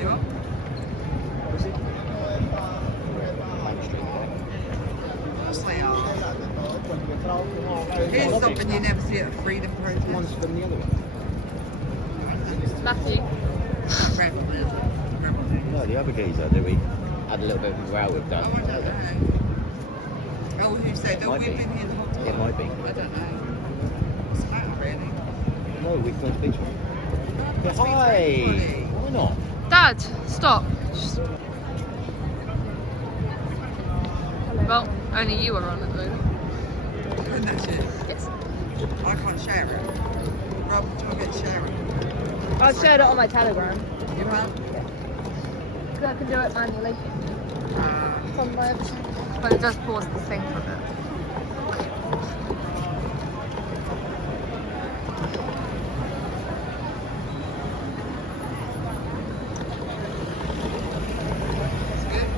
You are? Yes, they are. Here's something you never see at a freedom protest. One's from the other one. Matthew. Rebel. No, the other geezer that we had a little bit of a row with Oh, done. I don't know. Oh, who said that? Might We've be. been here the whole time. It might be. I don't know. What's the matter, really? No, we've got speech one. Must be Hi! for everybody. Why not? Dad, stop. Well, only you are on at the moment. And that's it. Yes. I can't share it. Rob, do you want to get share it? I've shared it on my Telegram. You have? I can do it manually. From my other side. But it does pause the thing for a bit. It's good.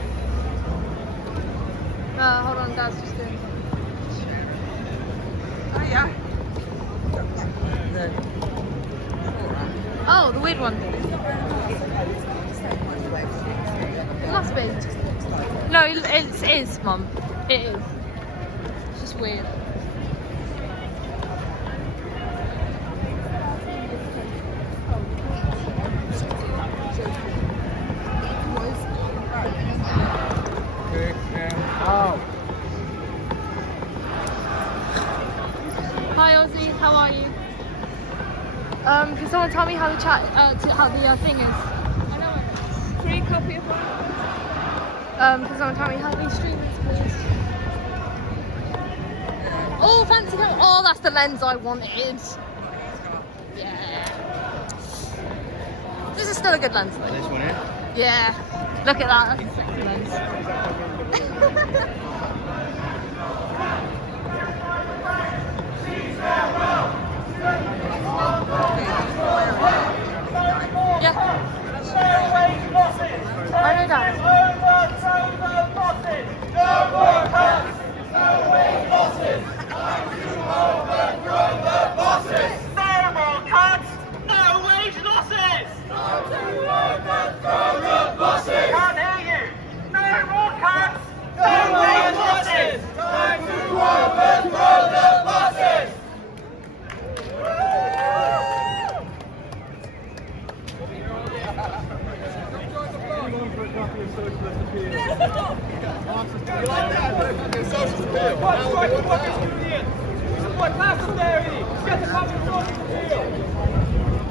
Hold on, Dad's just doing something. Oh, yeah. No. Alright. Oh, the weird one. It must be. No, it is, Mum. It is. It's just weird. Oh. Hi, Ozzy. How are you? Can someone tell me how the chat, how the thing is? I know it. Free copy of one. Can someone tell me how the stream is, please? Oh, fancy camera. Oh, that's the lens I wanted. Yeah. This is still a good lens, though. This one here? Yeah. Look at that. That's a sexy lens. Yeah. I know that. Can't hear you. No more cuts. No more losses. Time to overthrow the bosses.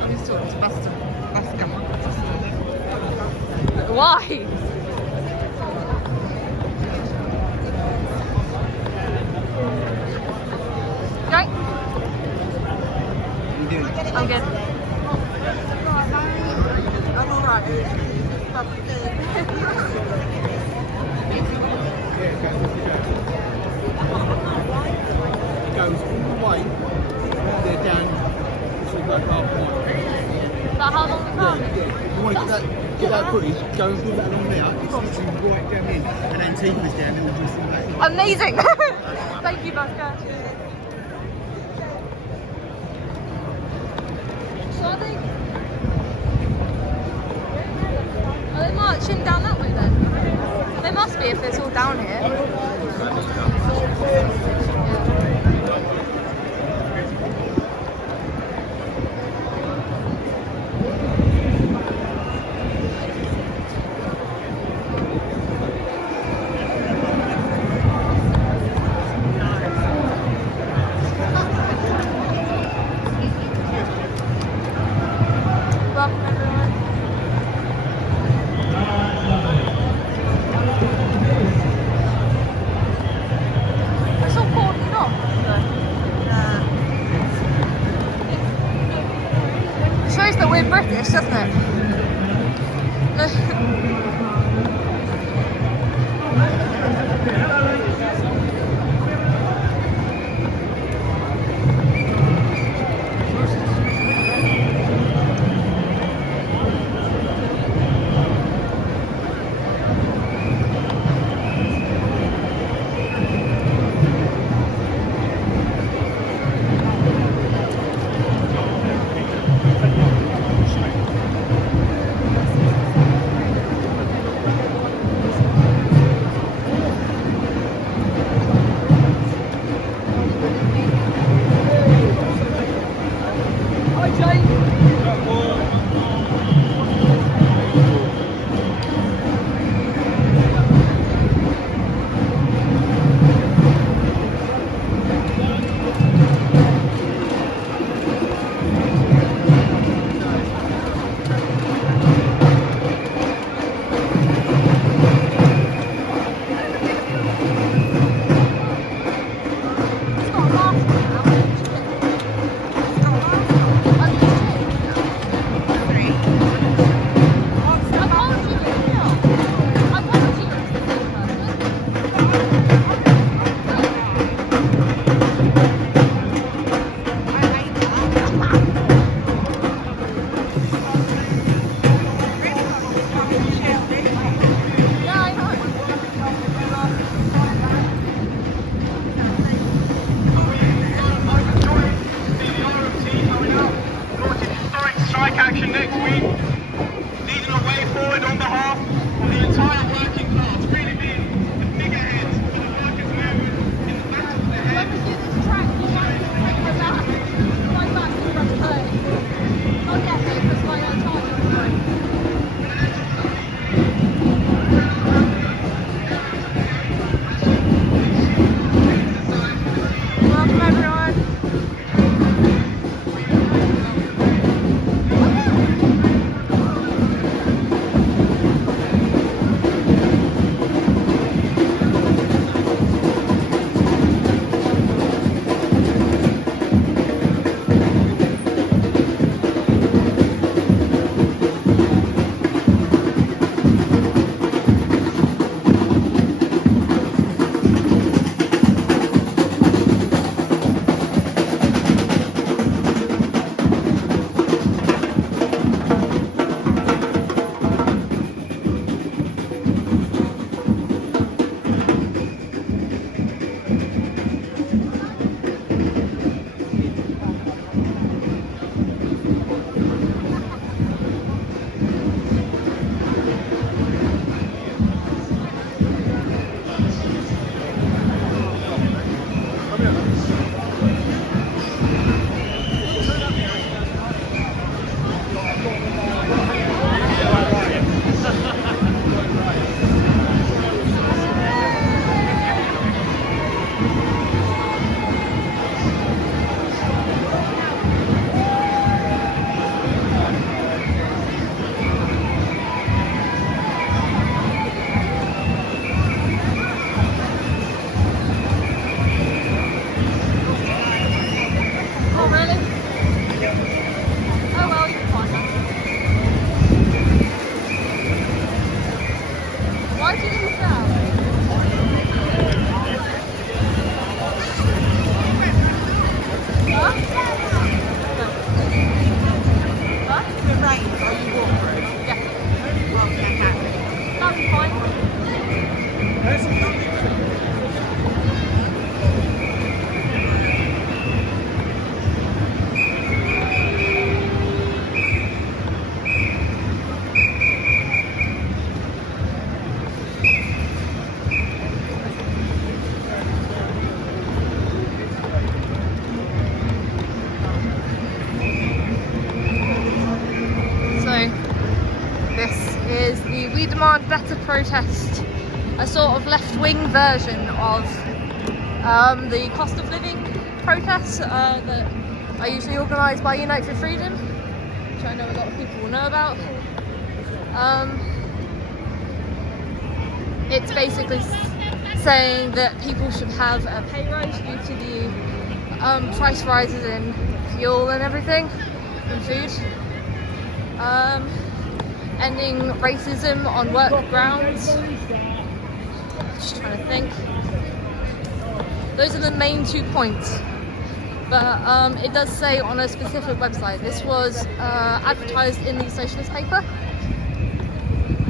He's talking to Buster. Buster. Why? Right? I'm good. I'm alright. It goes all the way there down to like half a mile. About how long the car? You want to get that footage, go and do that along there, it's literally right down in, and then Tifa's down in the dressing back. Amazing! Thank you, Becca. So are they marching down that way then? They must be if it's all down here. Welcome everyone. It's all cordoned off. is the We Demand Better protest, a sort of left-wing version of the cost of living protests that are usually organised by Unite for Freedom, which I know a lot of people will know about. It's basically saying that people should have a pay rise due to the price rises in fuel and everything, and food. Ending racism on work grounds. Just trying to think. Those are the main 2 points. But it does say on a specific website. This was advertised in the Socialist paper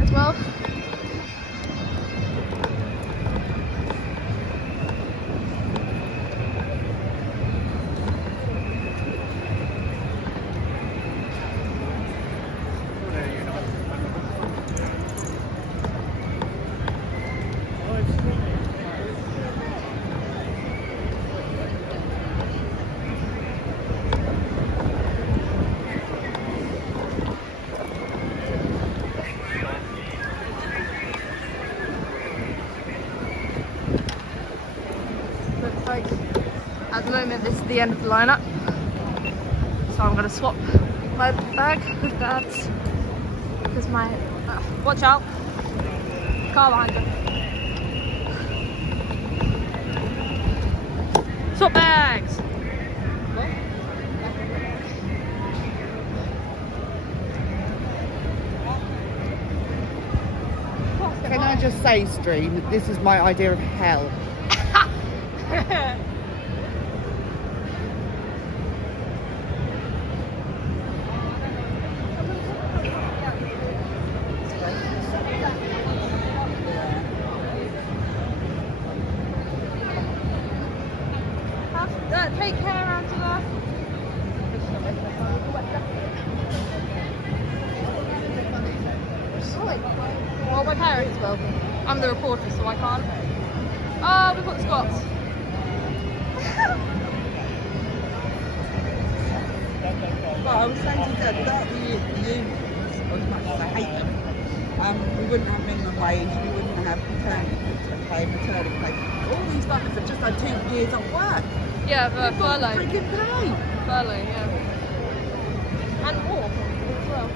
as well. Looks like at the moment this is the end of the lineup, so I'm going to swap my bag with Dad's because my watch out, car behind you. Swap bags. Can I just say, Stream, that this is my idea of hell. Take care, Angela. Well, my parents will. I'm the reporter, so I can't. Oh, we've got the Scots. Well, I was saying to Dad, without the unions, as much as I hate them, we wouldn't have minimum wage, we wouldn't have paternity pay, maternity pay. All these fuckers have just had 2 years off work. Yeah, but furlough. Freaking pay. Furlough, yeah. And war as well.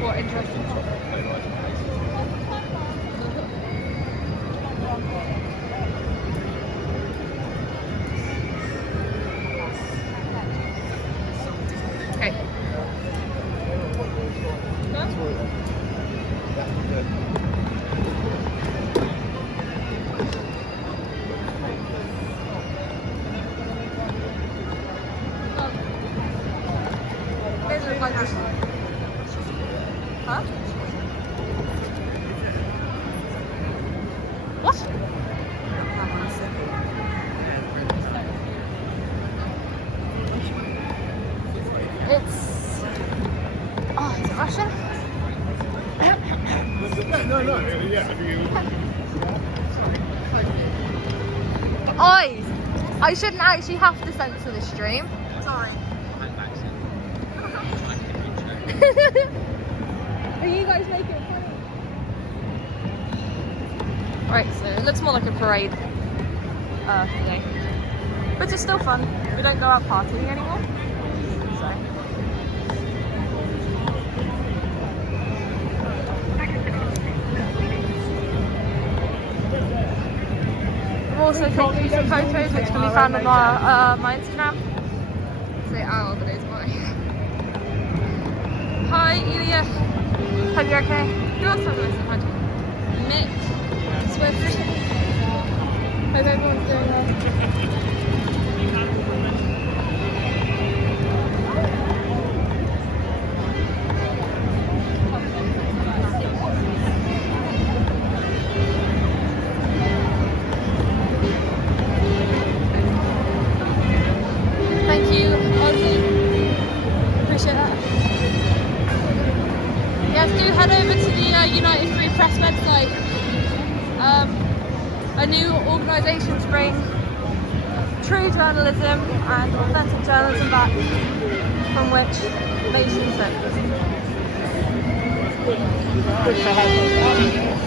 What interesting. Okay. These look like this. Huh? What? It's... Oh, is it Russian? No, yeah. Oi! I shouldn't actually have to censor the stream. Sorry. Are you guys making it funny? Right, so it looks more like a parade today. But it's still fun. We don't go out partying anymore. So. I'm also taking some photos which can be found on my Instagram. Say ow, but it's mine. Hi, Ilya. Hope you're okay. Who else have I said hi to? Mick. Swift. Hope everyone's doing well. Thank you, Ozzy. Appreciate that. Yes, do head over to the United Free Press website. a new organisation to bring true journalism and authentic journalism back, from which nation suffers. Good for her.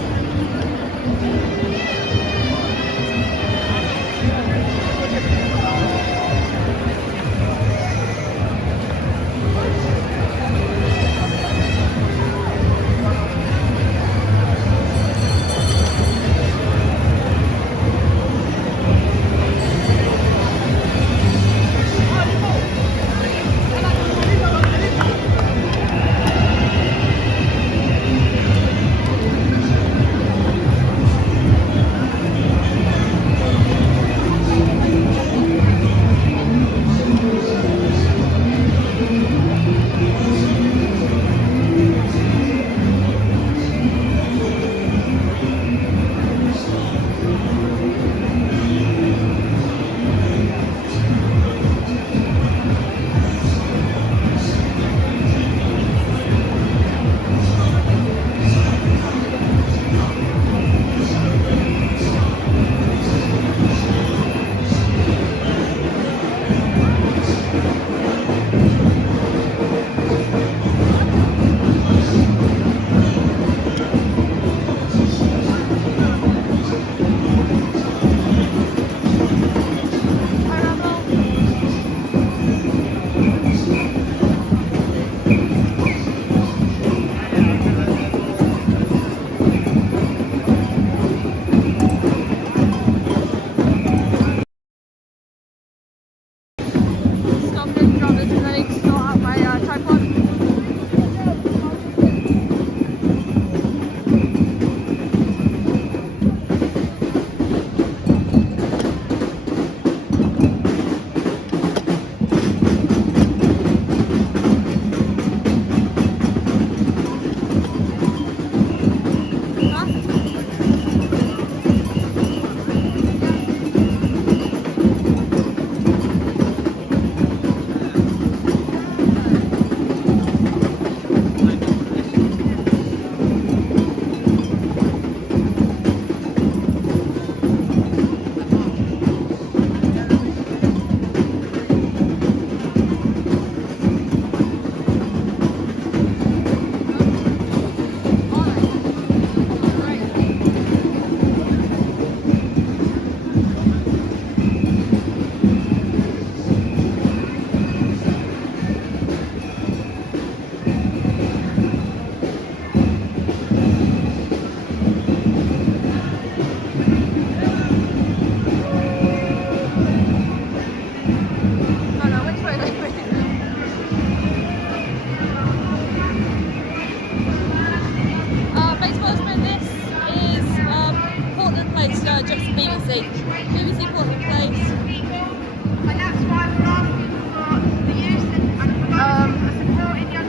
BBC Portland Place.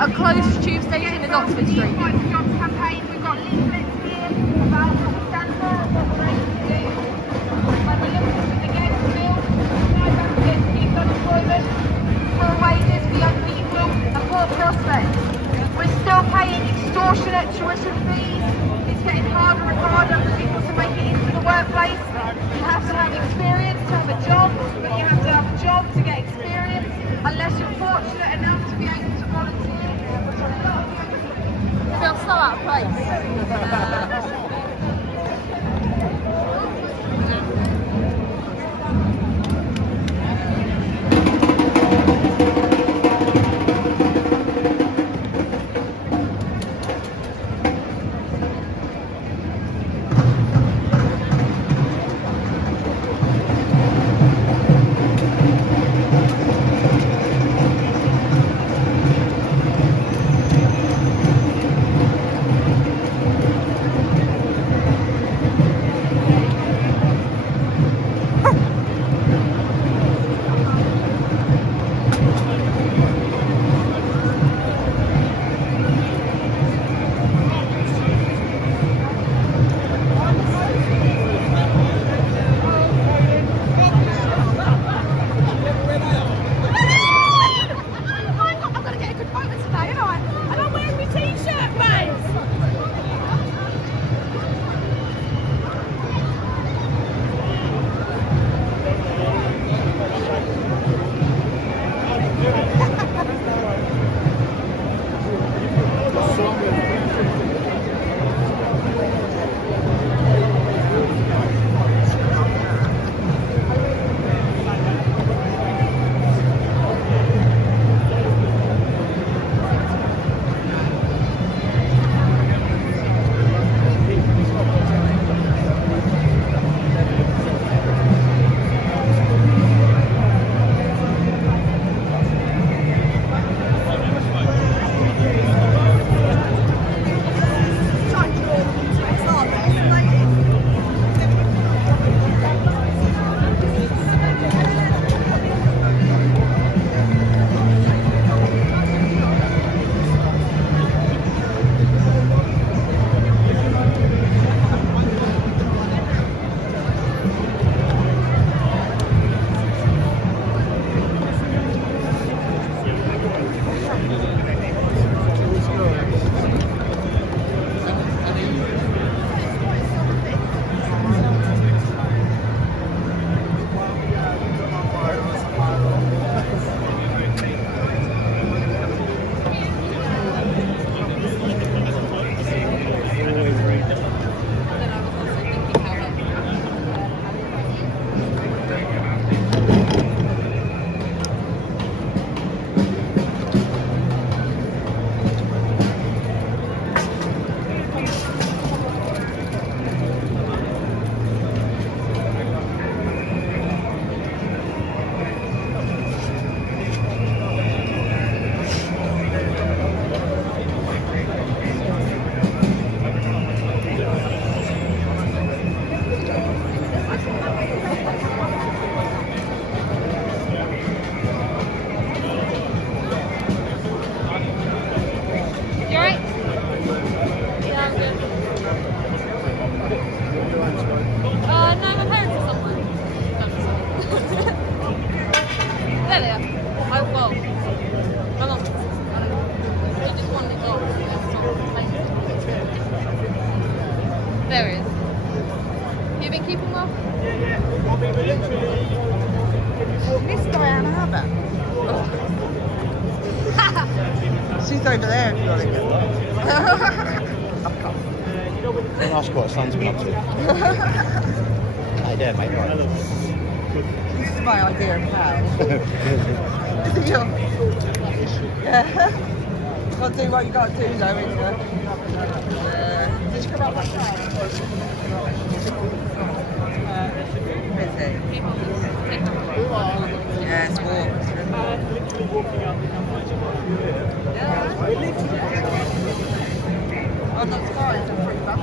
A closed tube station is Oxford Street. We've got leaflets here about what we stand for, what we're aiming to do. When we're looking at the game field, 5 benefits for youth unemployment, full wages for young people, and poor prospects. We're still paying extortionate tuition fees. It's getting harder and harder for people to make it into the workplace. You have to have experience to have a job, but you have to have a job to get experience, unless you're fortunate enough to be able to volunteer. It feels so out of place. you been keeping well? I mean, we're literally. Miss Diana Abbott. She's over there if you want to get Of course. Don't ask what son's been up to. Hey there, mate. Right. This is my idea of how. Is it your? Yeah. Gotta do what you gotta do though, isn't it? Did you come up like that? Busy. Yeah, it's warm. Literally walking up the number. Oh, that's fine. It's a free bus.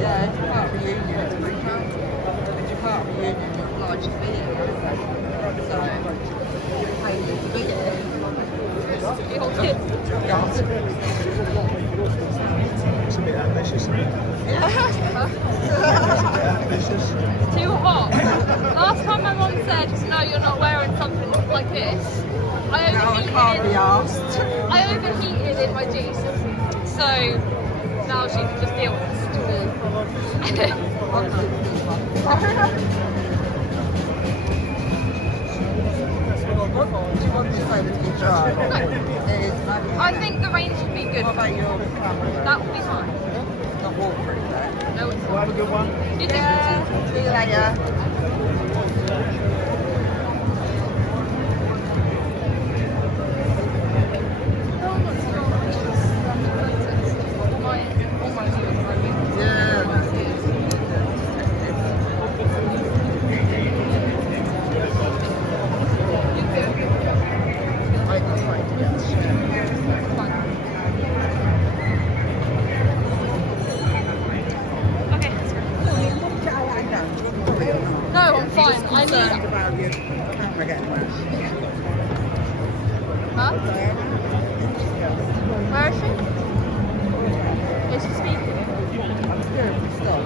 Yeah, it's part of reunion. It's free transport. If you're part of reunion, you're obliged to be here. So, you're paying to be here. It's a bit ambitious. Too hot. Last time my mum said, no, you're not wearing something like this, I Now I overheated, can't be asked. I overheated in my jeans. So now she can just deal with it. What do you want this over to be dry? It is. I think the range would be good. What about your camera? That would be fine. Not waterproof though. No, it's Well, have a good one. not. You Yeah. See you later. No, I'm fine. I Concerned need. about your camera getting wet. Huh? Where is she? Is she speaking? I'm scared to stop.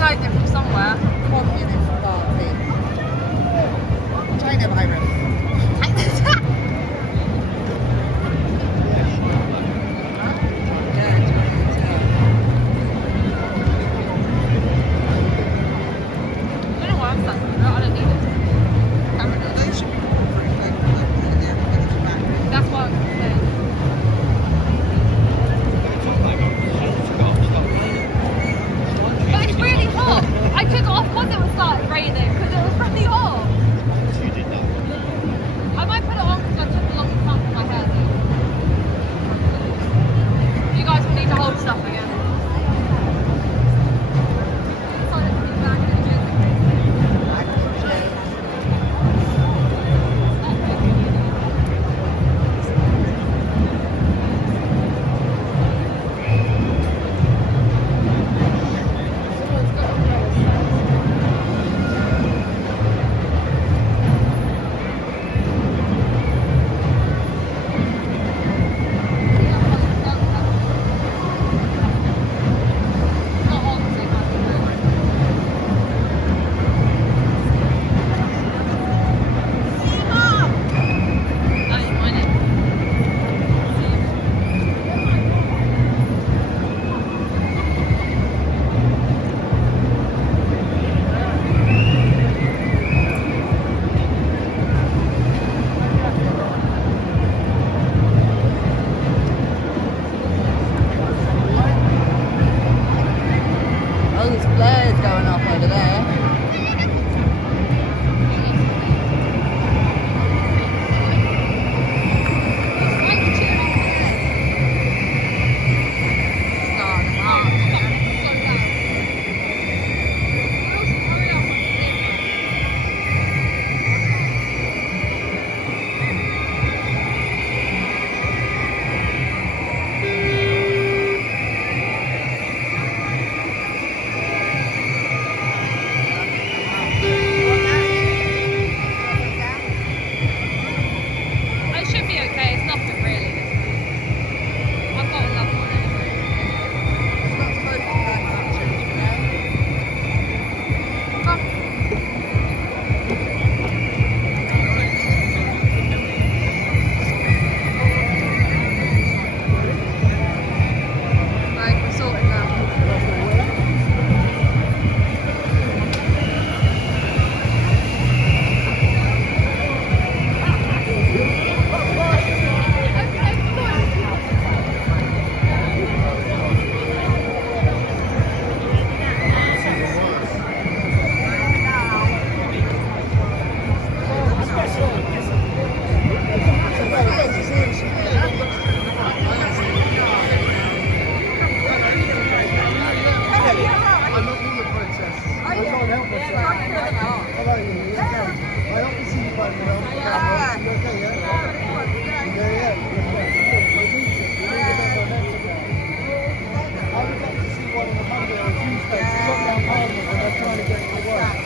downloaded it from somewhere. Communist Party. China virus. I don't know why I'm stuck with it. I don't need it. They should be That's what I'm saying. But it's really hot. I took it off because it was starting raining because it was really hot. I might put it on because I took a long time for my hair though. You guys will need to hold stuff again. Oh, there's flares going off over there. It should be okay. It's nothing really. I've got another one anyway. It's not supposed to be that much, Right, we're sorted now. I'm not in the process. I can't help myself. Hello, I obviously you both well. You okay, yeah? Yeah. I would like to see one on a Monday or a Tuesday. Shut down Parliament when they're trying to get to work.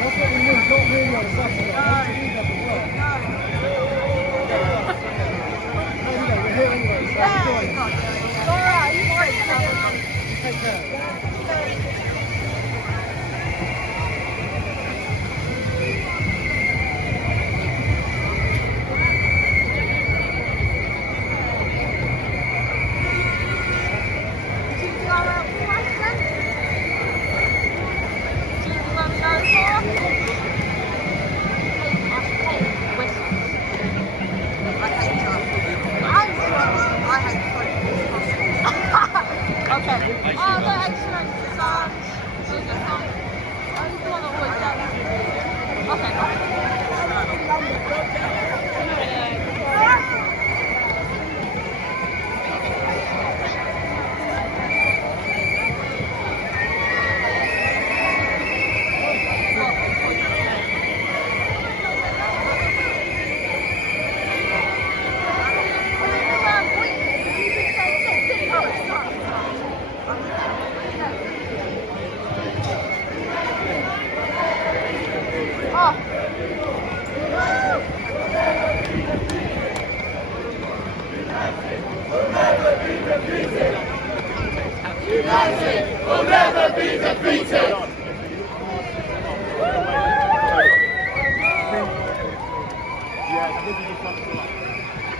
That's what we need, not really on a Saturday. That's the week after work. Anyway, we're here anyway, so enjoy. Take care.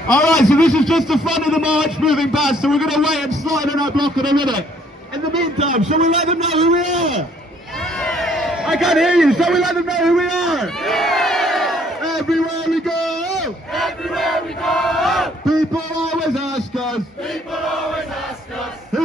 Alright, so this is just the front of the march moving past, so we're going to wait and slide on our block in a minute. In the meantime, shall we let them know who we are? I can't hear you, shall we let them know who we are? Everywhere we go! Everywhere we go! People always ask us People always ask us who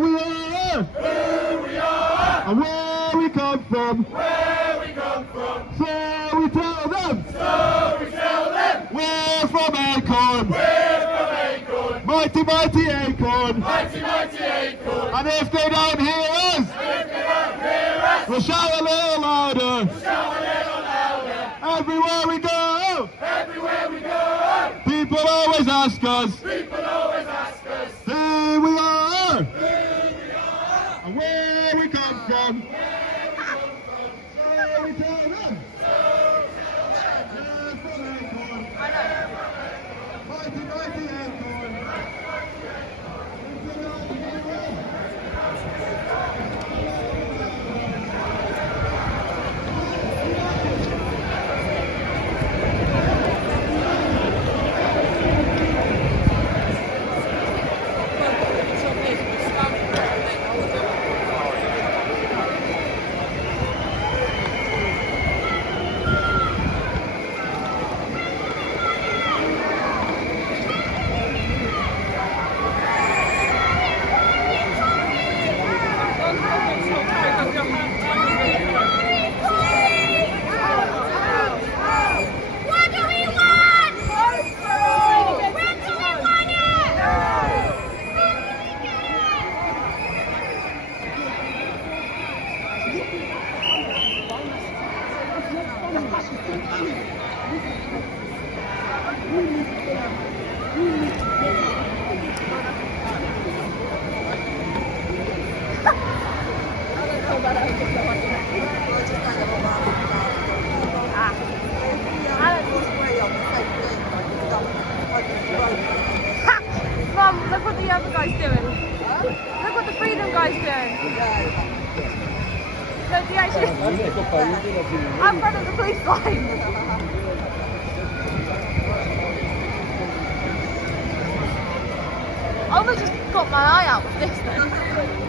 we are who we are, and where we come from. where we come from. So we tell them So we tell them we're from Acorn, we're from Acorn, mighty, mighty Acorn. mighty, mighty Acorn. And if they don't hear us, If they don't hear us, we'll shout a little louder. shout a little louder. Everywhere we go, Everywhere we go, people always ask us people always ask us who we are who we are, and where we come from. So we tell them we're from Acorn, mighty, mighty Acorn. If they don't hear us, What do we want? When do we want Mum, look what the other guy's doing. Look what the Freedom guy's doing. Look, he actually... I'm in front of the police line. I've just got my eye out for this then.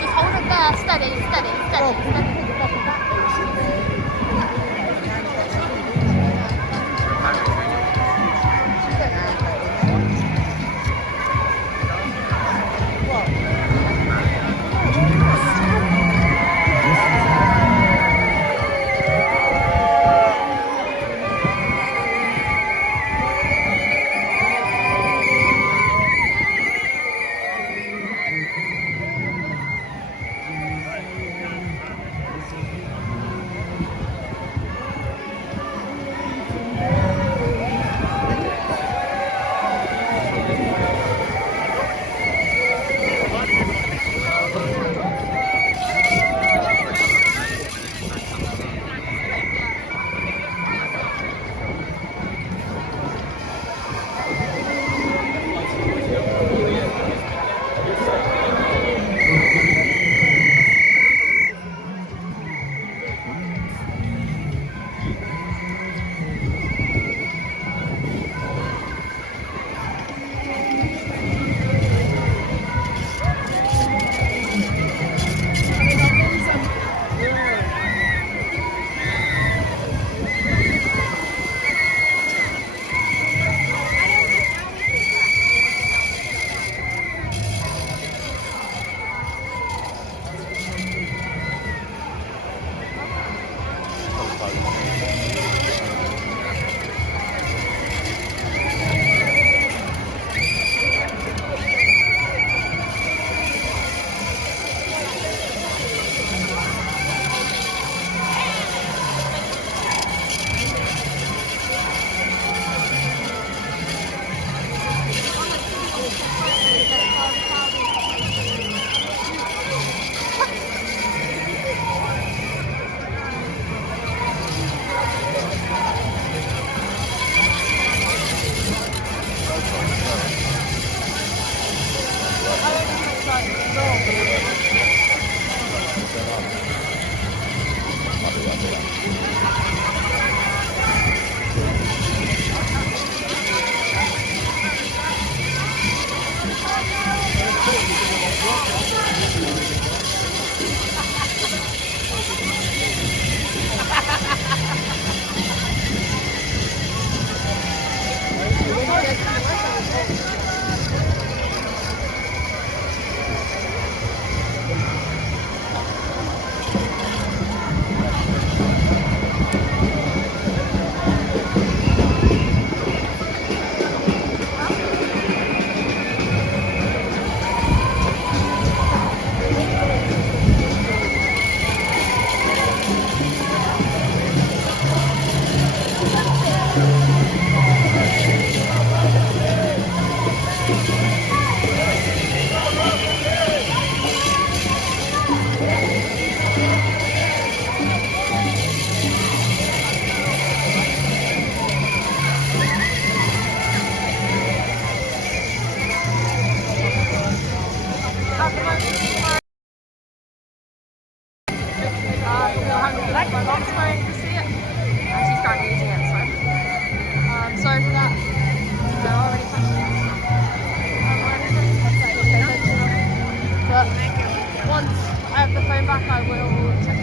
Just hold it there, steady, steady, steady, steady. at the moment. We're having to use my mom's phone to see it, and she's currently using it, so sorry for that. There are already questions or anything, but once I have the phone back, I will check.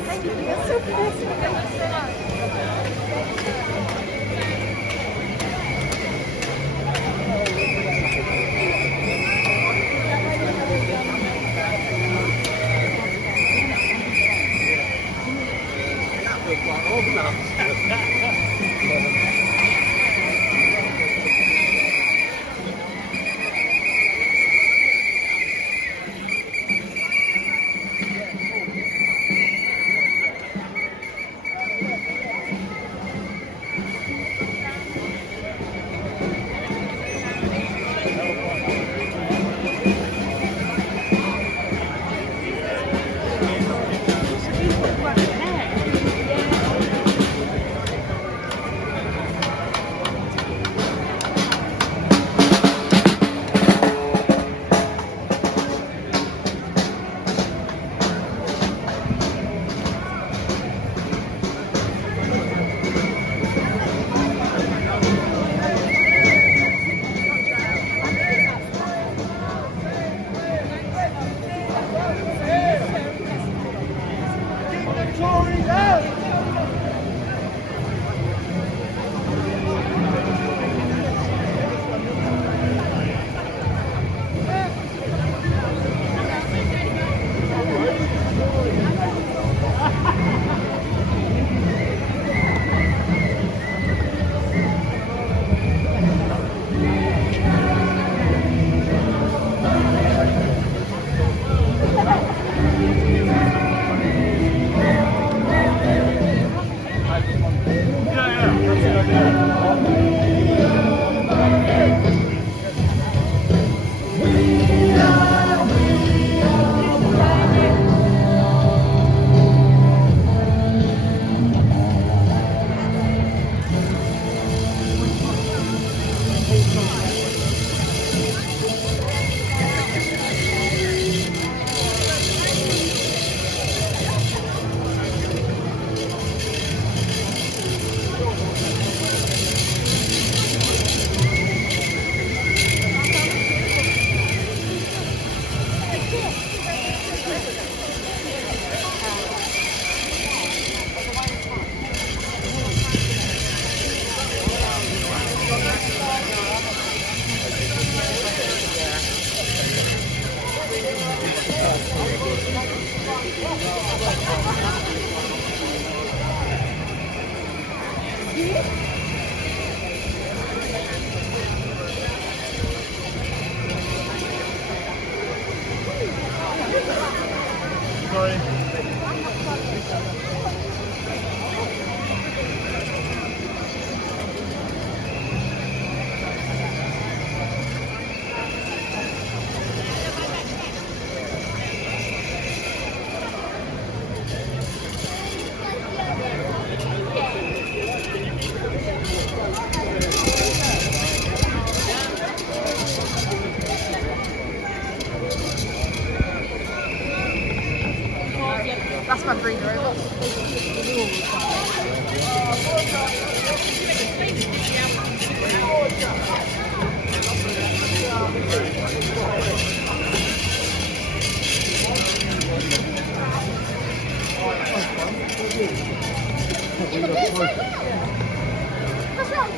Thank you. You're so pretty. Thank you so much. That's my breeder robot. What's wrong?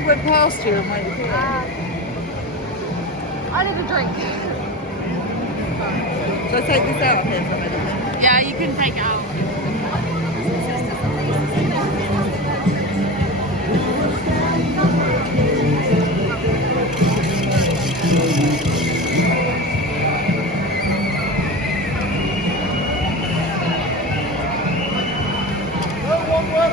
we went past here and waited here. I need a drink. Shall I take this out here for a minute? Yeah, you can take it out. Look, look, look.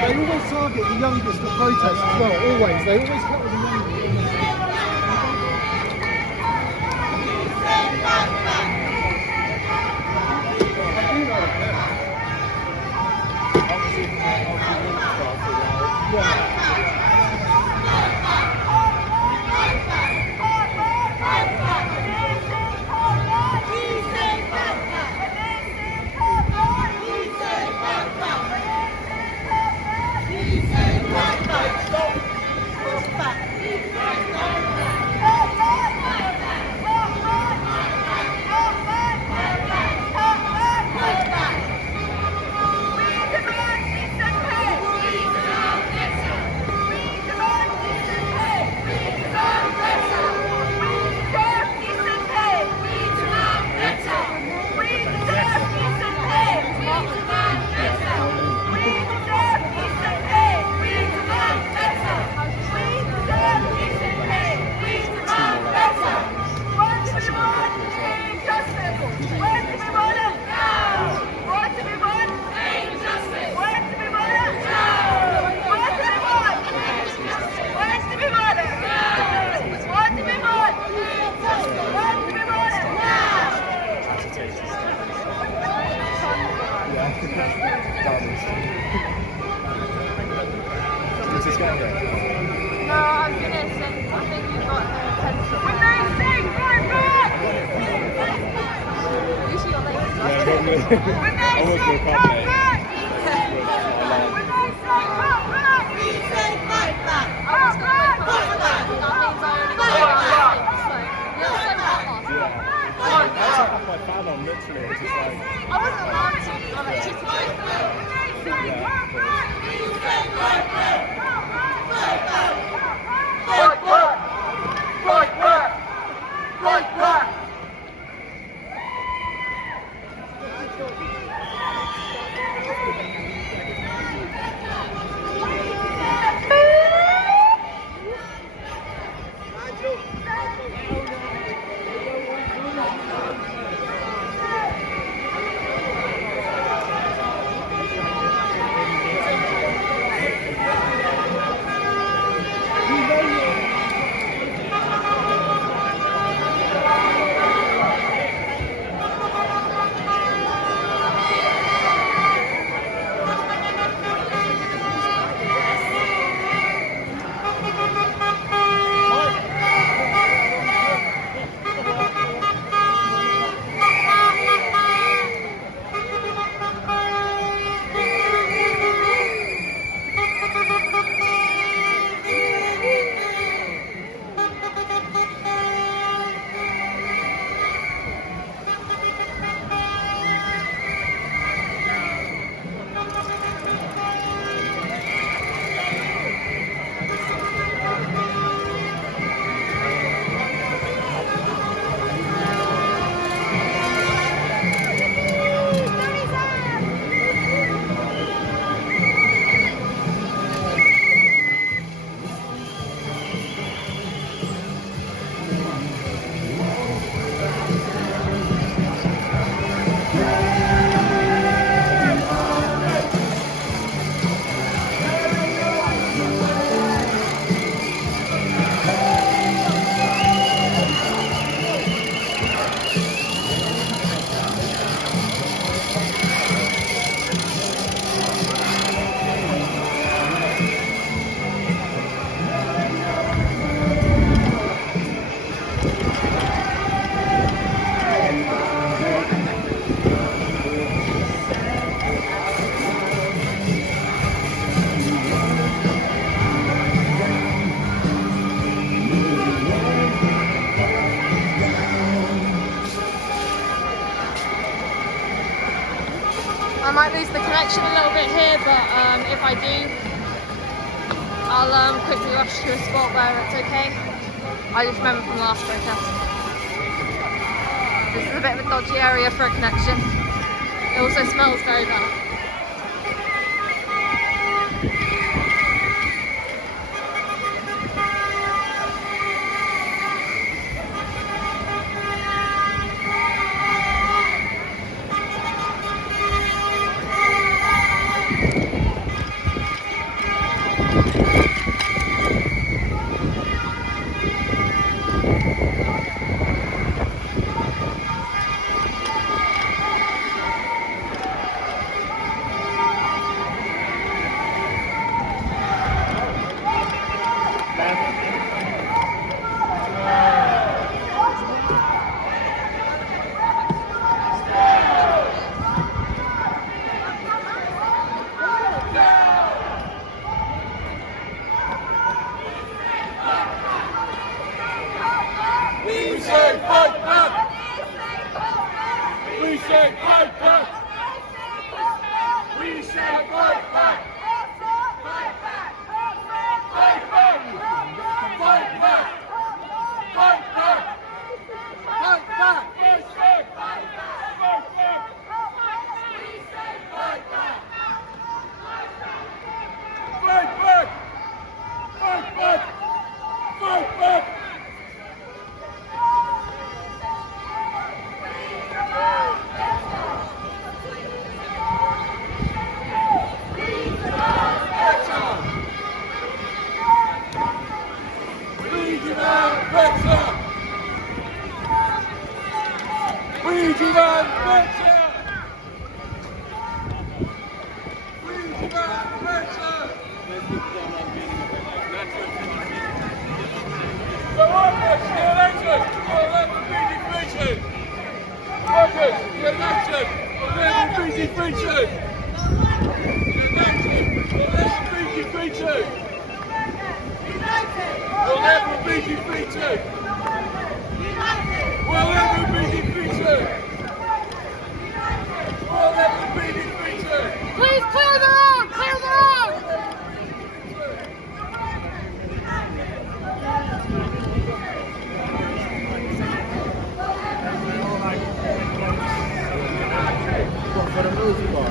They always target the youngest at protests as well, always. They always cut with the youngest. No, I'm finished and I think you got the pencil. Usually you're late. I wasn't allowed to. I'm like, just I might lose the connection a little bit here, but if I do, I'll quickly rush to a spot where it's okay. I just remember from the last protest. This is a bit of a dodgy area for a connection. It also smells very bad. We say fight back! We say fight back! We say fight back! Fight back! Fight back! Fight back! Fight back! Fight back! We say fight back! Fight back! We say fight back! Fight back! Fight back! Fight back! We'll never be defeated! We'll never be defeated! We'll never be defeated! Please clear the road! Clear the road! For the movie bar.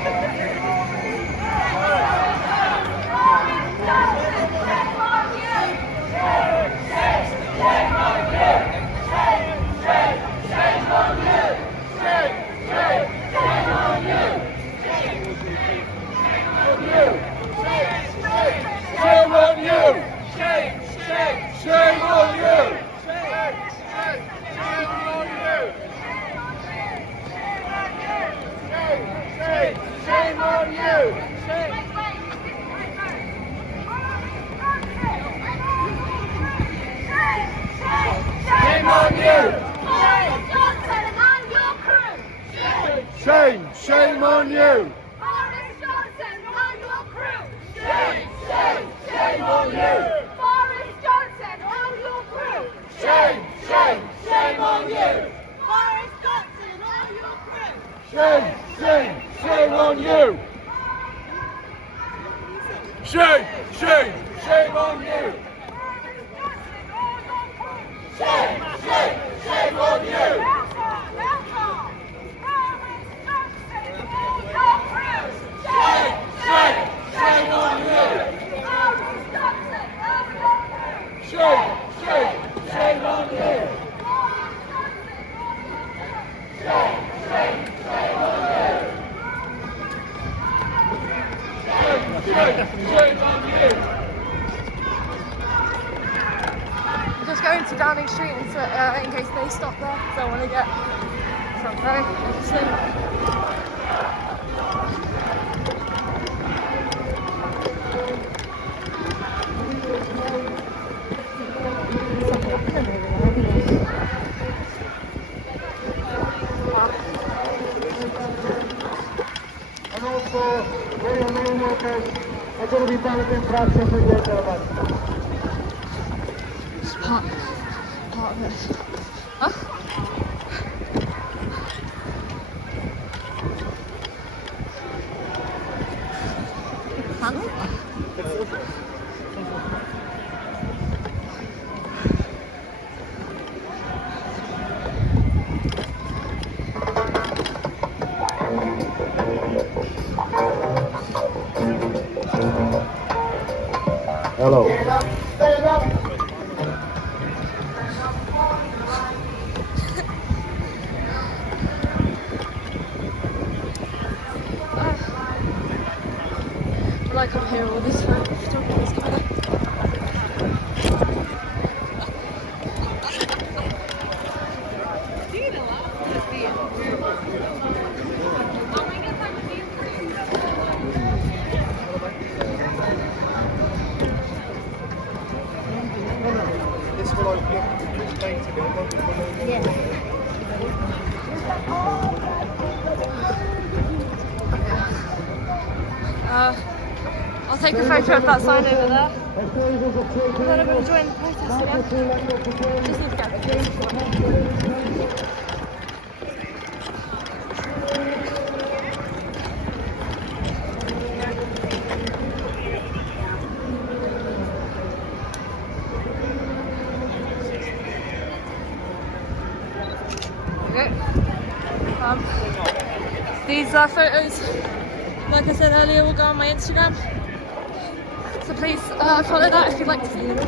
Shame on you! Shame, shame, shame on you! Shame, shame, shame on you! Shame, shame, shame on you! Shame. Shame on you! Shame, shame on you! Shame on you! Boris Johnson and your crew! Shame, shame, shame on you! Boris Johnson and your crew! Shame, shame, shame on you! Shame, shame, shame on you! Shame, shame, shame on you! Shame, shame, shame on you! Shame, shame, shame on you! Shame, shame, shame on you! Shame, shame, shame on you! Just going to Downing Street in case they stop there, because I want to get front row, obviously. And also, radio mail workers are going to be balloting for access to the Taliban. It's part of this. Huh? Panel? Hello. Like I'm here all this time. Photographers coming up. This will open up later, but it won't come over. I'll take a photo of that sign over there. And then I'm going to join the protest again. Just need to get a picture. These photos, like I said earlier, will go on my Instagram. So please follow that if you'd like to see them.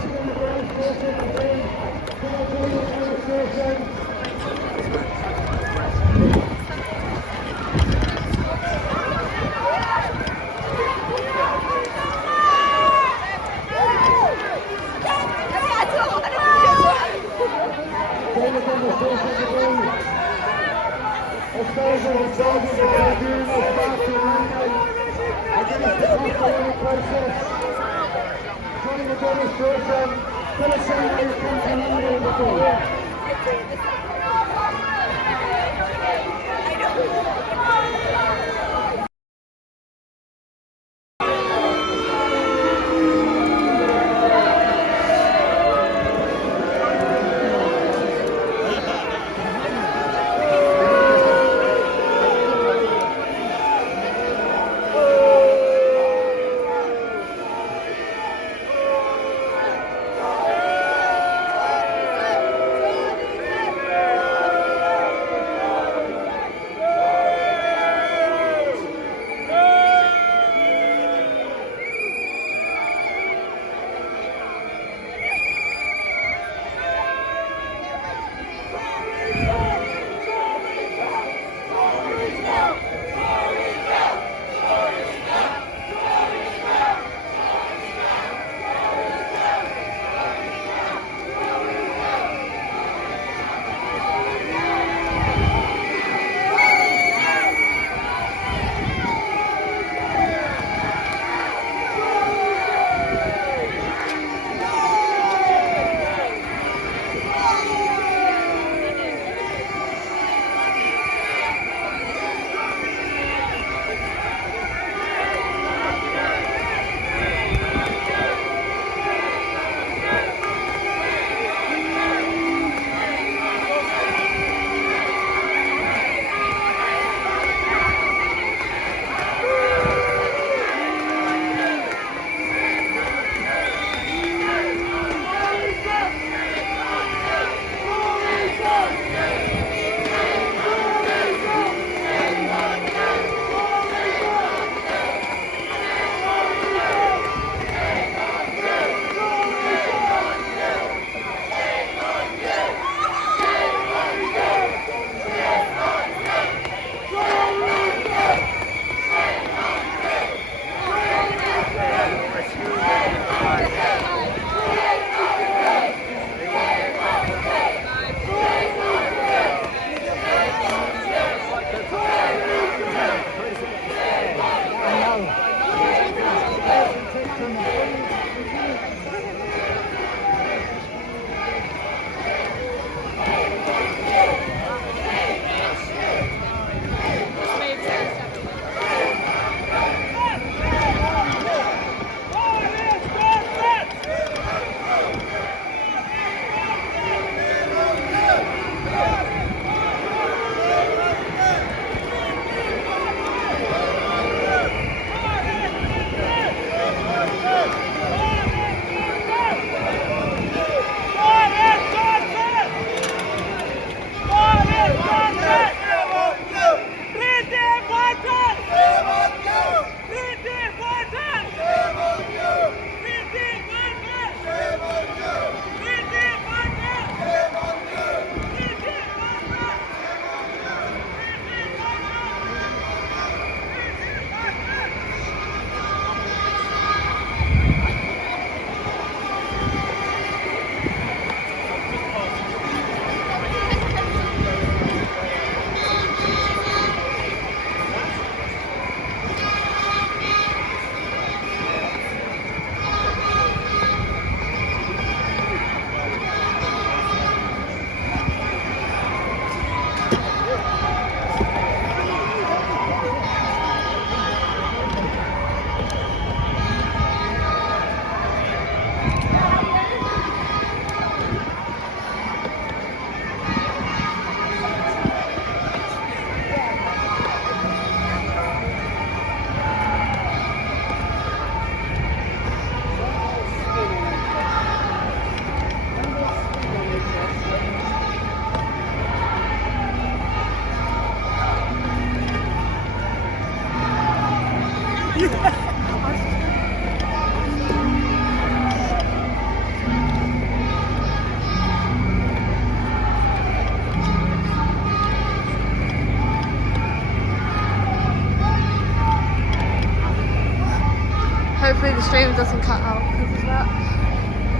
Hopefully the stream doesn't cut out because of that.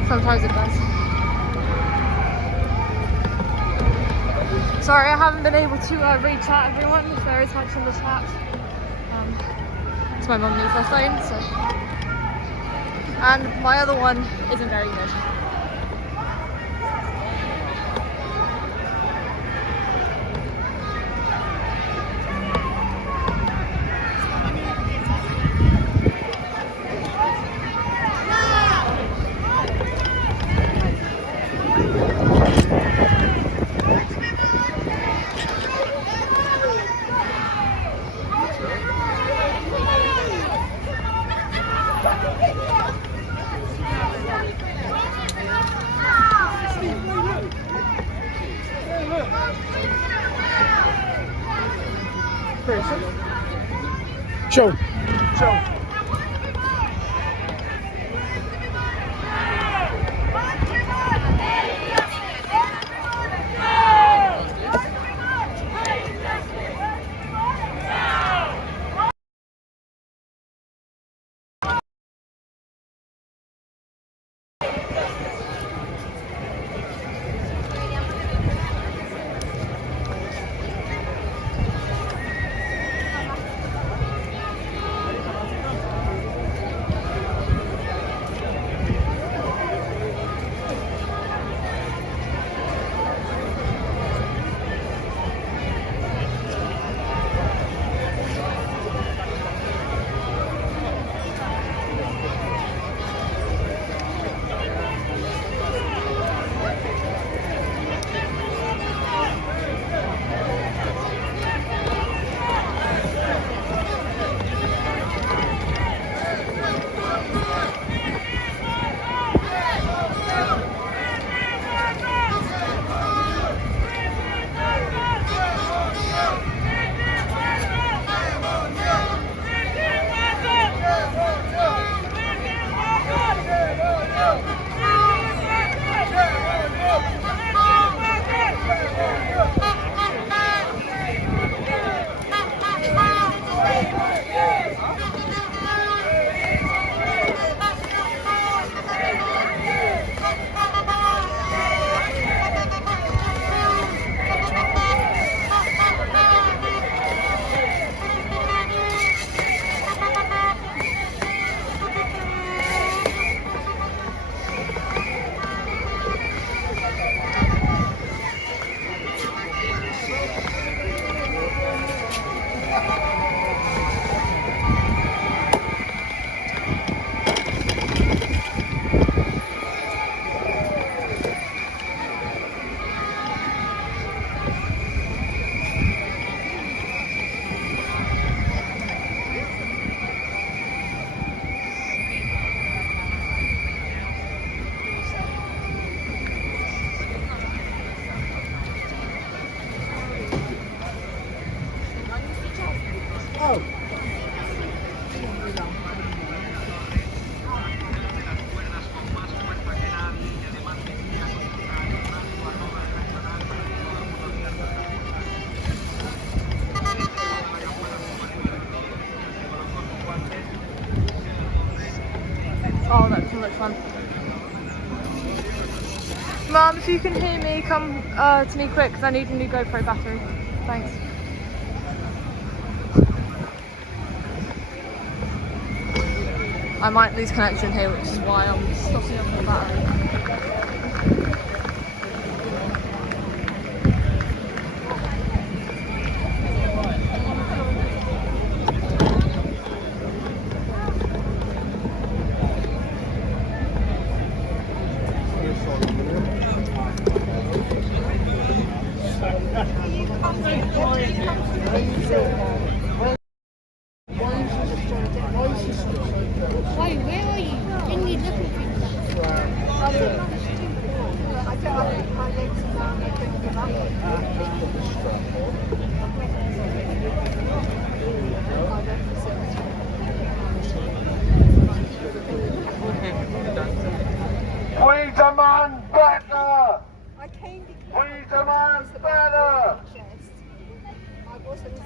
Sometimes it does. Sorry, I haven't been able to read chat everyone if there is much in the chat. It's my mum needs her phone, so. And my other one isn't very good. Show. Show. Oh, that's so much fun. Mum, if you can hear me, come to me quick because I need a new GoPro battery. Thanks. I might lose connection here, which is why I'm stopping up the battery. Wait, where are you? Didn't you look at me? I don't have my legs down, I couldn't give We demand better! I came because We demand better! I wasn't.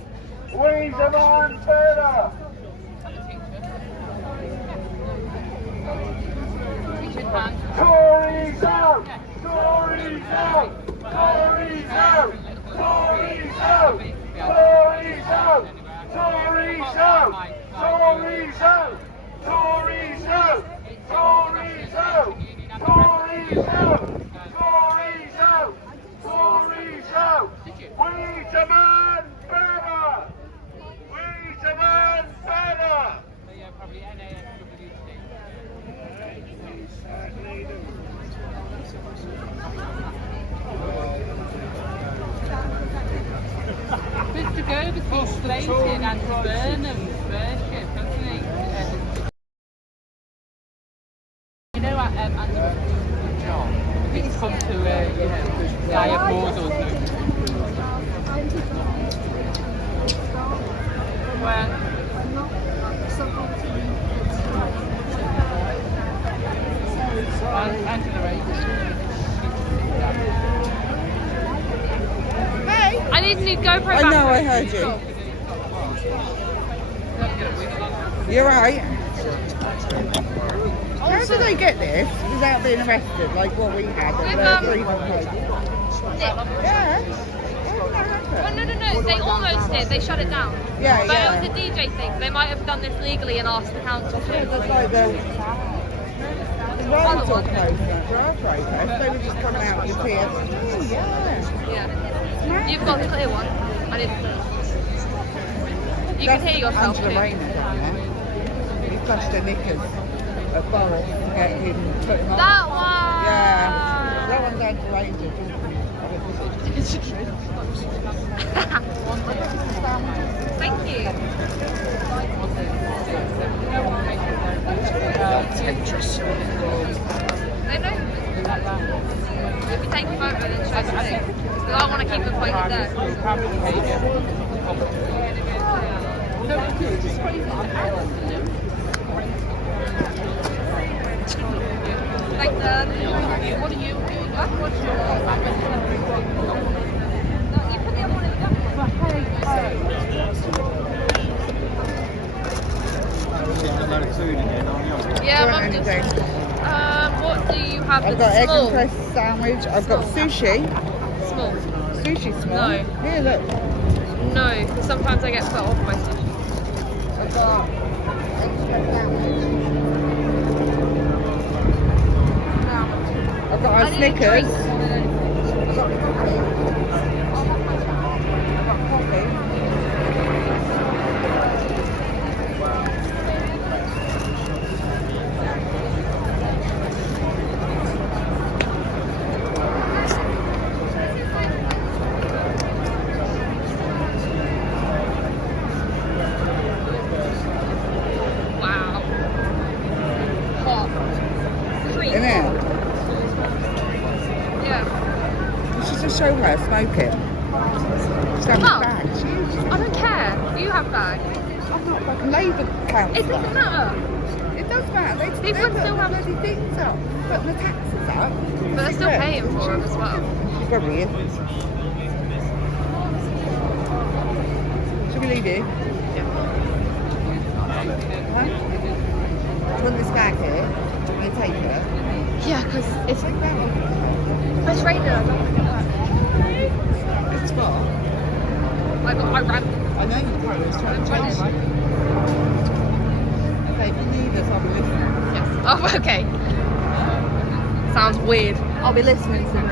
We demand better! Tories out! Tories out! Tories out! Tories out! Tories out! Tories out! Tories out! Tories out! Tories out! Tories out! Tories out! Tories out! We demand better! We demand better! Supposed to go between Slating and Burnham's worship, hasn't he? You know what, Andy John? He's come to, Diet Models. Where? Angela Rachel. I need a new GoPro I back. know, I heard you. You're right. How did they get this without being arrested, like what we had With, at the Freedom Place? Nick. Yeah. How did that Well, happen? no, they almost did. They shut it down. Yeah, But yeah. it was a DJ thing. They might have done this legally and asked the council Yeah, to. that's like the roads all closed, that drive protest. They were just coming out with tears. Oh, yeah. Yeah. You've got the clear one. I didn't. You can hear yourself Angela too. Rayner down there. He flushed her knickers at Boris to get him put him on. That one. Yeah. That one down to Rangers. Thank you. They know. If you take your photo, then show the thing. Because I want to keep them pointed there. Like what are you doing? What's your No, you put the other one in the back. Yeah, Do you want Mum just. anything? What do you have? I've that's got egg small? and cress sandwich. I've got sushi. Small. Sushi small. No. Here, look. No, because sometimes I get put off by sushi. I've got egg and cress sandwich. I've got I our need a Snickers. drink. I've got coffee. I've got coffee. Wow. Hot. Treat. In it. Yeah. You should just show her smoking. She's having Oh. a bag. She is. I don't care. You have bag. I'm not fucking Labour councillor. It doesn't matter. It does matter. They People put still have- bloody things up. Putting the taxes up. But they're still paying for them as well. She probably is. Should we leave you? Huh? Do you want this bag here? Can you take it? Yeah, because it's Take that one. it's raining. I don't want to get It's what? that. I ran. I know you did. I was trying to chase you. Okay, if you need us, I'll be listening. Yes. Oh, okay. Sounds weird. I'll be listening soon.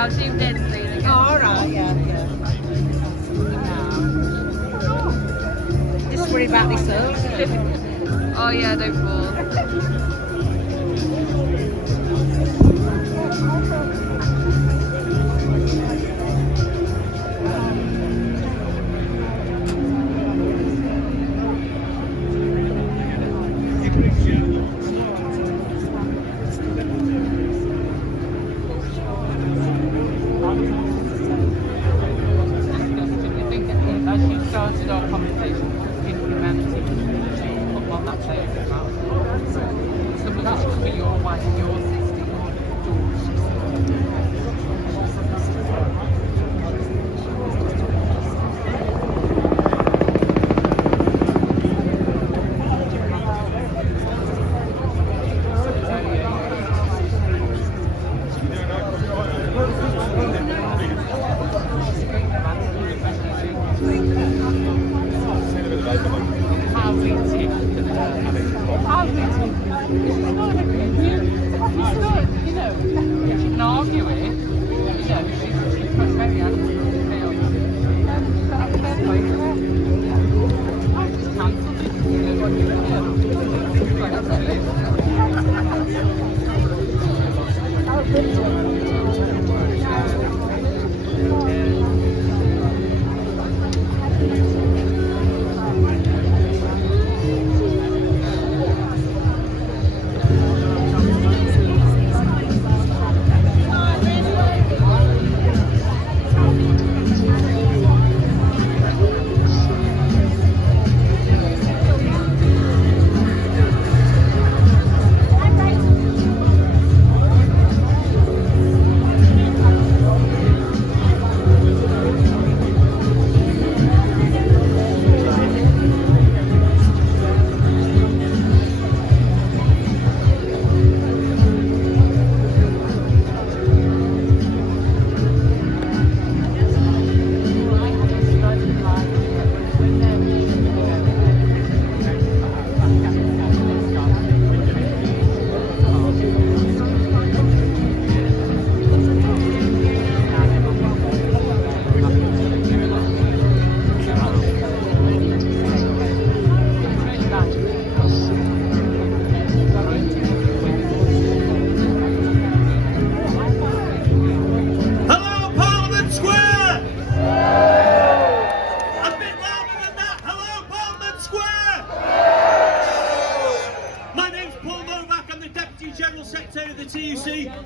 I'll zoom in so you don't get all right, yeah. Just worry about myself. Oh yeah, don't fall. As you started our conversation in humanity, on that page about so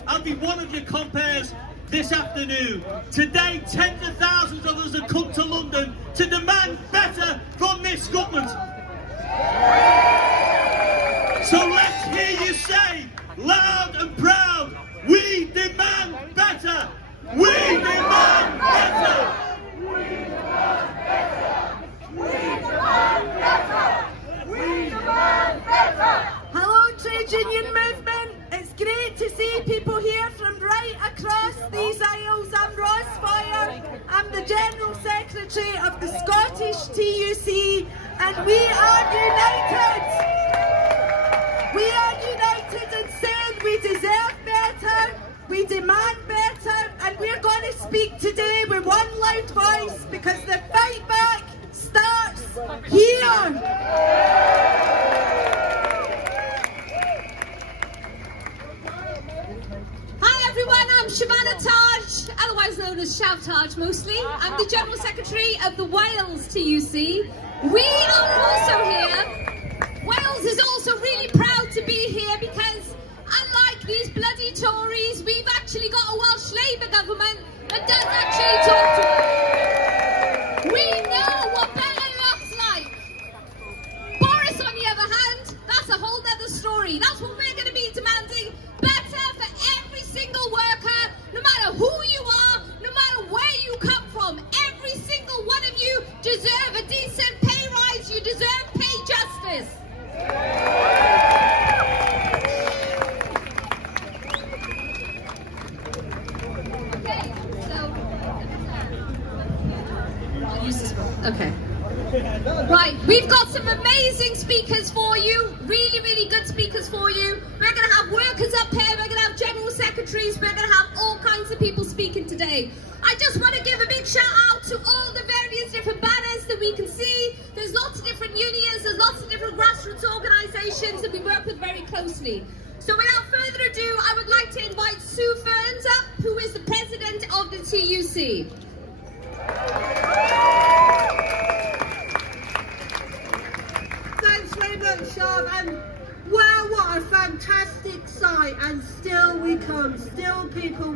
I'll be one of your compares this afternoon. Today, tens of thousands of us have come to London to demand better from this government. So let's hear you say, loud and proud, we demand better! We demand better! We demand better! We demand better! We demand better! Hello, trade union movement. It's great to see people here from right across these aisles. I'm Ross Foyer. I'm the General Secretary of the Scottish TUC, and we are united. We are united in saying we deserve better, we demand better, and we're going to speak today with one loud voice because the fight back starts here. Hi everyone, I'm Shavana Taj, otherwise known as Shav Taj mostly. I'm the General Secretary of the Wales TUC. We are also here. Wales is also really proud to be here because unlike these bloody Tories, we've actually got a Welsh Labour government that does actually talk to us. We know what better looks like. Boris, on the other hand, that's a whole other story. That's what we're going to be demanding. Better for every single worker, no matter who you are, no matter where you come from. Every single one of you deserve a decent pay rise. You deserve pay justice. Okay, so I'll use this one. Okay. Right, we've got some amazing speakers for you, really, really good speakers for you. We're going to have workers up here, we're going to have general secretaries, we're going to have all kinds of people speaking today. I just want to give a big shout out to all the various different banners that we can see. There's lots of different unions, there's lots of different grassroots organisations that we work with very closely. So without further ado, I would like to invite Sue Ferns up, who is the president of the TUC. Thanks very much, Shav, and wow, what a fantastic sight, and still we come, still people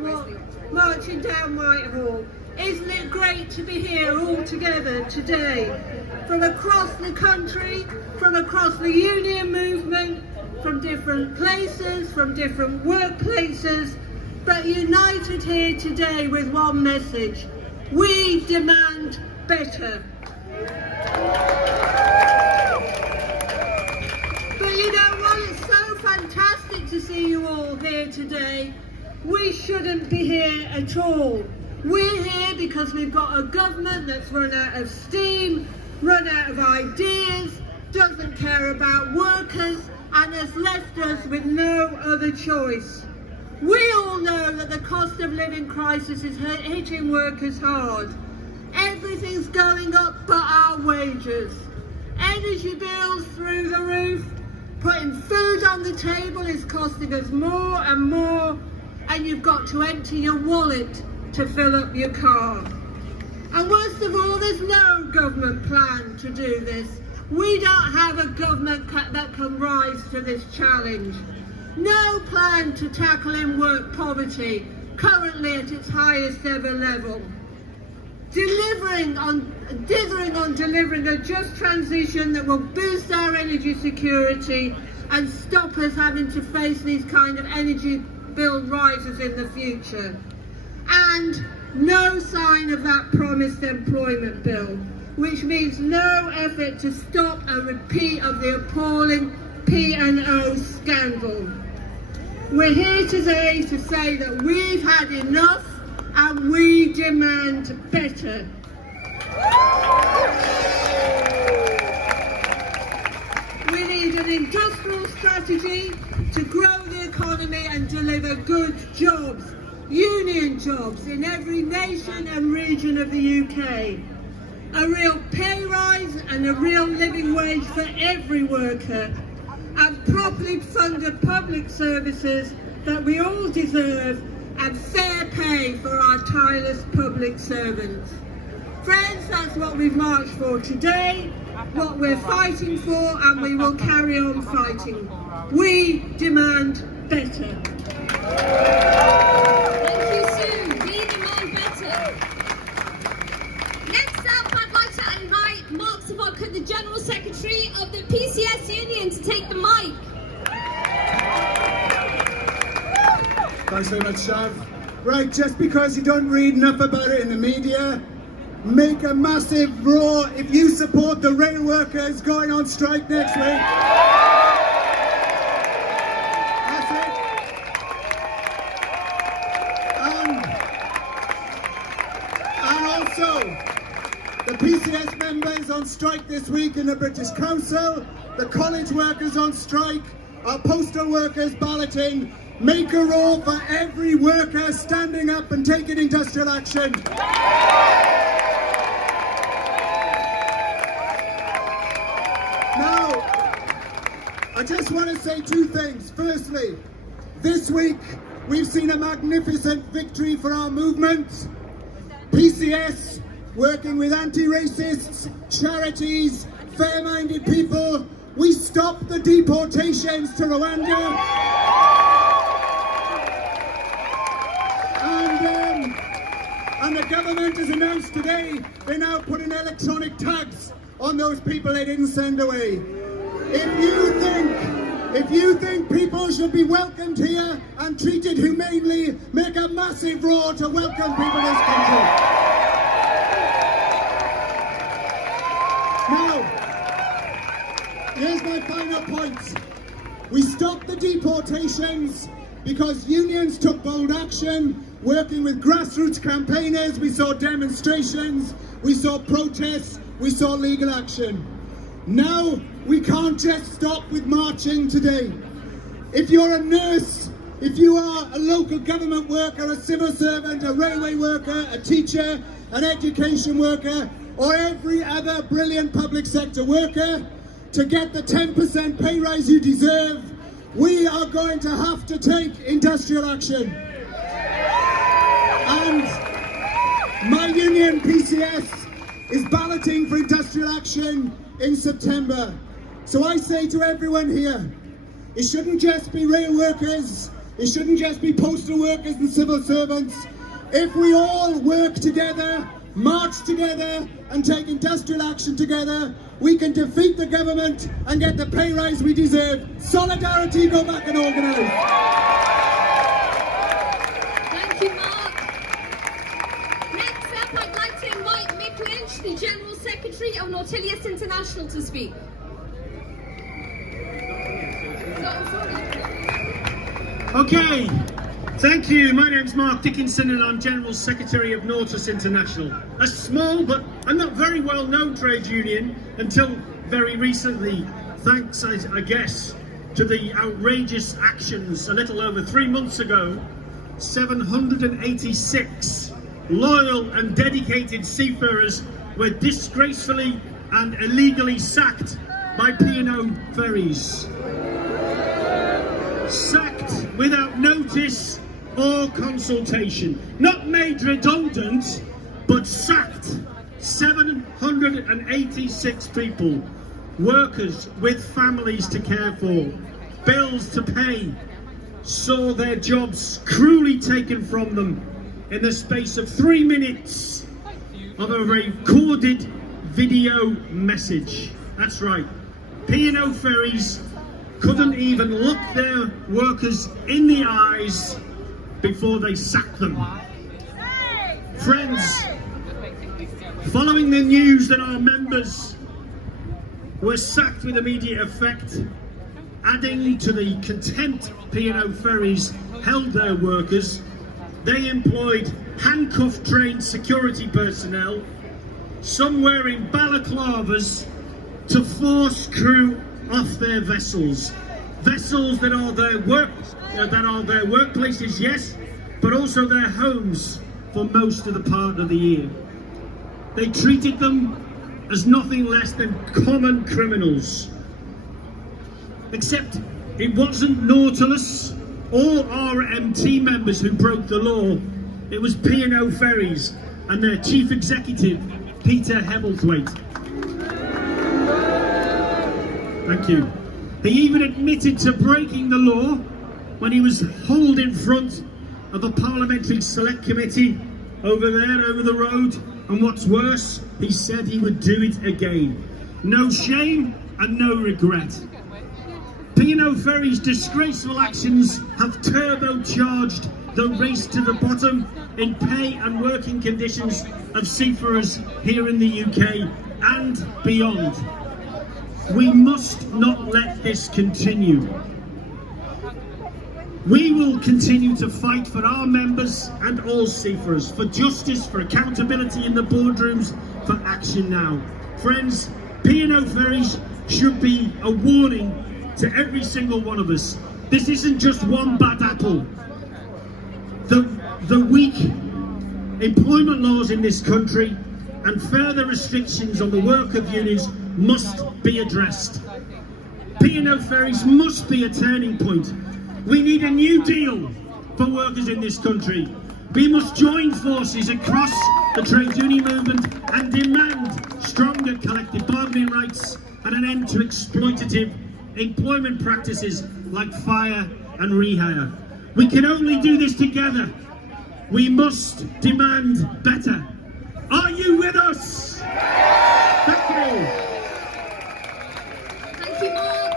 marching down Whitehall. Isn't it great to be here all together today, from across the country, from across the union movement, from different places, from different workplaces, but united here today with one message: we demand better. But you know what, it's so fantastic to see you all here today. We shouldn't be here at all. We're here because we've got a government that's run out of steam, run out of ideas, doesn't care about workers, and has left us with no other choice. We all know that the cost of living crisis is hitting workers hard. Everything's going up but our wages. Energy bills through the roof. Putting food on the table is costing us more and more, and you've got to empty your wallet to fill up your car. And worst of all, there's no government plan to do this. We don't have a government that can rise to this challenge. No plan to tackle in-work poverty, currently at its highest ever level. Dithering on delivering a just transition that will boost our energy security and stop us having to face these kind of energy bill rises in the future. And no sign of that promised employment bill, which means no effort to stop a repeat of the appalling P&O scandal. We're here today to say that we've had enough and we demand better. We need an industrial strategy to grow the economy and deliver good jobs, union jobs in every nation and region of the UK. A real pay rise and a real living wage for every worker, and properly funded public services that we all deserve, and fair pay for our tireless public servants. Friends, that's what we've marched for today, what we're fighting for, and we will carry on fighting. We demand better. Thank you, Sue. We demand better. Next up, I'd like to invite Mark Savoca, the General Secretary of the PCS Union, to take the mic. Thanks very much, Shav. Right, just because you don't read enough about it in the media, make a massive roar if you support the rail workers going on strike next week. That's it. And also, the PCS members on strike this week in the British Council, the college workers on strike, our postal workers balloting. Make a roar for every worker standing up and taking industrial action. Now, I just want to say two things. Firstly, this week we've seen a magnificent victory for our movement. PCS, working with anti-racists, charities, fair-minded people, we stopped the deportations to Rwanda. And the government has announced today they're now putting electronic tags on those people they didn't send away. If you think people should be welcomed here and treated humanely, make a massive roar to welcome people to this country. Now, here's my final point. We stopped the deportations because unions took bold action, working with grassroots campaigners. We saw demonstrations, we saw protests, we saw legal action. Now, we can't just stop with marching today. If you're a nurse, if you are a local government worker, a civil servant, a railway worker, a teacher, an education worker, or every other brilliant public sector worker, to get the 10% pay rise you deserve, we are going to have to take industrial action. And my union, PCS, is balloting for industrial action in September. So I say to everyone here, it shouldn't just be rail workers, it shouldn't just be postal workers and civil servants. If we all work together, march together, and take industrial action together, we can defeat the government and get the pay rise we deserve. Solidarity, go back and organise. Thank you, Mark. Next up, I'd like to invite Mick Lynch, the General Secretary of Nautilus International, to speak. Okay, thank you. My name's Mark Dickinson and I'm General Secretary of Nautilus International. A small but a not very well known trade union until very recently, thanks I guess to the outrageous actions a little over 3 months ago. 786 loyal and dedicated seafarers were disgracefully and illegally sacked by P&O Ferries. Sacked without notice or consultation. Not made redundant, but sacked. 786 people. Workers with families to care for, bills to pay, saw their jobs cruelly taken from them in the space of 3 minutes of a recorded video message. That's right. P&O Ferries couldn't even look their workers in the eyes before they sacked them. Friends, following the news that our members were sacked with immediate effect, adding to the contempt P&O Ferries held their workers, they employed handcuffed trained security personnel, some wearing balaclavas, to force crew off their vessels. Vessels that are their workplaces, yes, but also their homes for most of the part of the year. They treated them as nothing less than common criminals. Except it wasn't Nautilus or RMT members who broke the law. It was P&O Ferries and their chief executive, Peter Hebblethwaite. Thank you. He even admitted to breaking the law when he was hauled in front of a parliamentary select committee over there, over the road, and what's worse, he said he would do it again. No shame and no regret. P&O Ferries' disgraceful actions have turbocharged the race to the bottom in pay and working conditions of seafarers here in the UK and beyond. We must not let this continue. We will continue to fight for our members and all seafarers, for justice, for accountability in the boardrooms, for action now. Friends, P&O Ferries should be a warning to every single one of us. This isn't just one bad apple. The weak employment laws in this country and further restrictions on the work of unions must be addressed. P&O Ferries must be a turning point. We need a new deal for workers in this country. We must join forces across the trade union movement and demand stronger collective bargaining rights and an end to exploitative employment practices like fire and rehire. We can only do this together. We must demand better. Are you with us? Thank you. Thank you, Mark.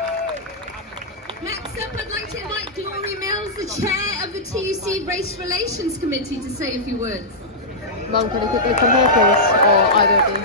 Next up, I'd like to invite Glory Mills, the chair of the TUC Race Relations Committee, to say a few words. Mum, can you quickly come here, please? Or either of you?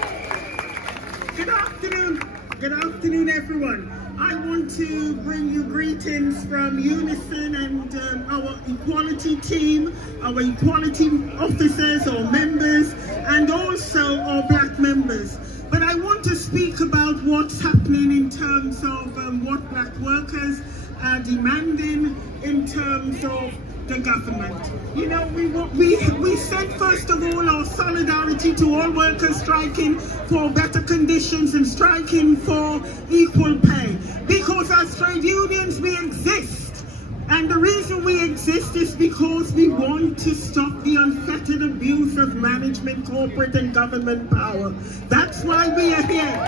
Good afternoon. Good afternoon, everyone. I want to bring you greetings from Unison and our equality team, our equality officers or members, and also our black members. But I want to speak about what's happening in terms of what black workers are demanding in terms of the government. You know, we sent first of all our solidarity to all workers striking for better conditions and striking for equal pay. Because as trade unions we exist. And the reason we exist is because we want to stop the unfettered abuse of management, corporate and government power. That's why we are here.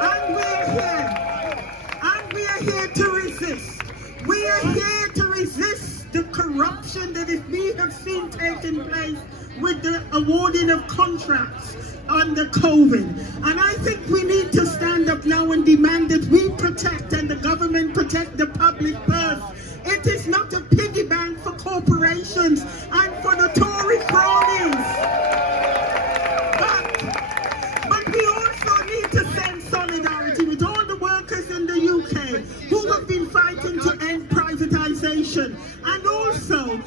And we're here. And we are here to resist. We are here to resist the corruption that we have seen taking place with the awarding of contracts under COVID. And I think we need to stand up now and demand that we protect and the government protect the public purse. It is not a piggy bank for corporations and for the Tory cronies. But we also need to send solidarity with all the workers in the UK who have been fighting to end privatization and also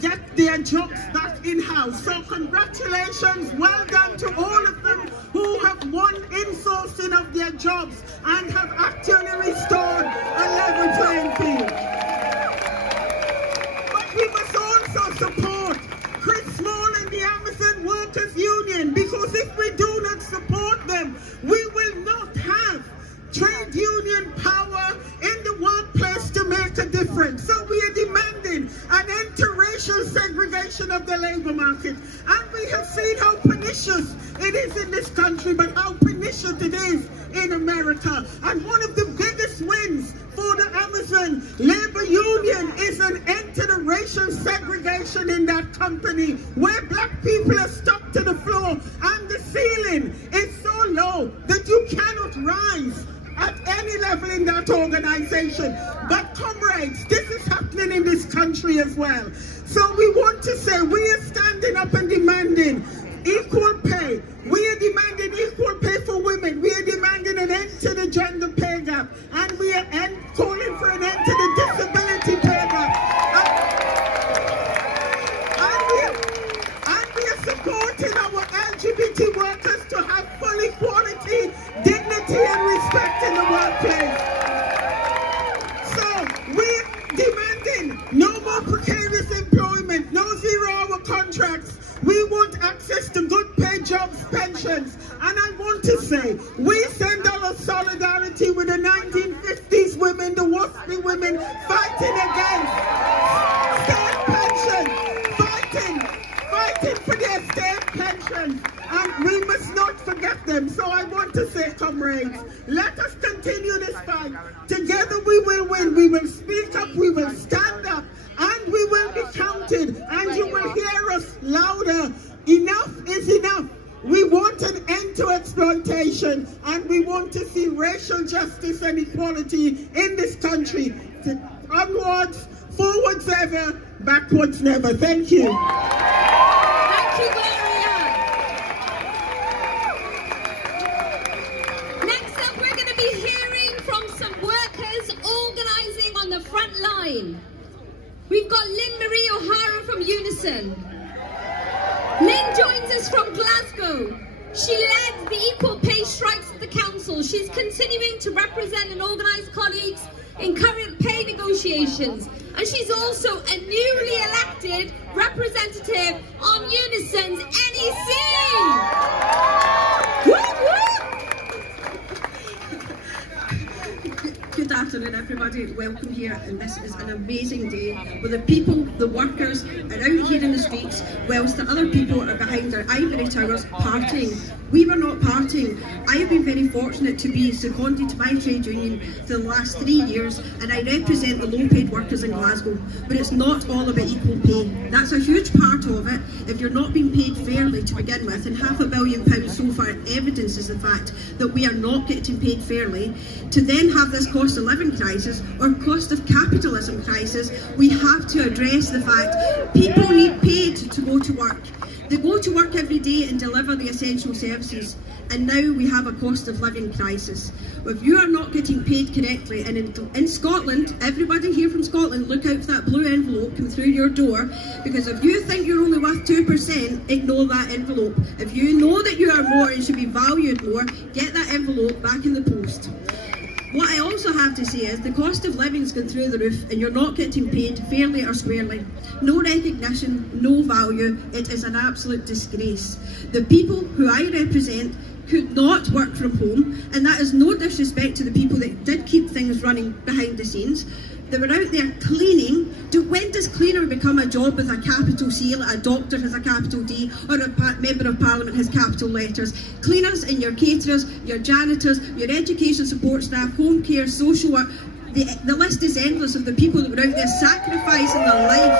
get their jobs back in-house. So congratulations, well done to all of them who have won insourcing of their jobs and have actually restored a level playing field. But we must also support Chris Small and the Amazon Workers Union, because if we do not support them, we will not have trade union power in the workplace to make a difference. So we are demanding an end to racial segregation of the labour market. And we have seen how pernicious it is in this country, but how pernicious it is in America. And one of the biggest wins for the Amazon Labour Union is an end to the racial segregation in that company, where black people are stuck to the floor and the ceiling is so low that you cannot rise at any level in that organization. But comrades, this is happening in this country as well. So we want to say we are standing up and demanding equal pay. We are demanding equal pay for women. We are demanding an end to the gender pay gap. And we are calling for an end to the disability pay gap. And we are supporting our LGBT workers to have full equality, dignity and respect in the workplace. So we're demanding no more precarious employment, no 0-hour contracts. We want access to good paid jobs, pensions. And I want to say, we send our solidarity with the 1950s women, the WASPy women, fighting against state pension, fighting for their state pension. And we must not forget them. So I want to say, comrades, let us continue this fight. Together we will win. We will speak up. We will stand up. louder. Enough is enough. We want an end to exploitation, and we want to see racial justice and equality in this country. Onwards, forwards ever, backwards never. Thank you. Thank you, Gloria. Next up, we're going to be hearing from some workers organising on the front line. We've got Lynn Marie O'Hara from Unison. Lynn joins us from Glasgow. She led the equal pay strikes at the council. She's continuing to represent and organise colleagues in current pay negotiations. And she's also a newly elected representative on Unison's NEC. Woo, woo. Good afternoon, everybody. Welcome here, and this is an amazing day where the people, the workers, are out here in the streets, whilst the other people are behind their ivory towers partying. We were not partying. I have been very fortunate to be seconded to my trade union for the last 3 years, and I represent the low-paid workers in Glasgow. But it's not all about equal pay. That's a huge part of it. If you're not being paid fairly to begin with, and £500 million so far evidences the fact that we are not getting paid fairly, to then have this cost of living crisis or cost of capitalism crisis, we have to address the fact people need paid to go to work. They go to work every day and deliver the essential services, and now we have a cost of living crisis. If you are not getting paid correctly, and in Scotland, everybody here from Scotland, look out for that blue envelope come through your door, because if you think you're only worth 2%, ignore that envelope. If you know that you are more and should be valued more, get that envelope back in the post. What I also have to say is the cost of living's gone through the roof, and you're not getting paid fairly or squarely. No recognition, no value. It is an absolute disgrace. The people who I represent could not work from home, and that is no disrespect to the people that did keep things running behind the scenes. They were out there cleaning. When does cleaner become a job with a capital C, like a doctor has a capital D, or a member of parliament has capital letters? Cleaners and your caterers, your janitors, your education support staff, home care, social work, the list is endless of the people that were out there sacrificing their life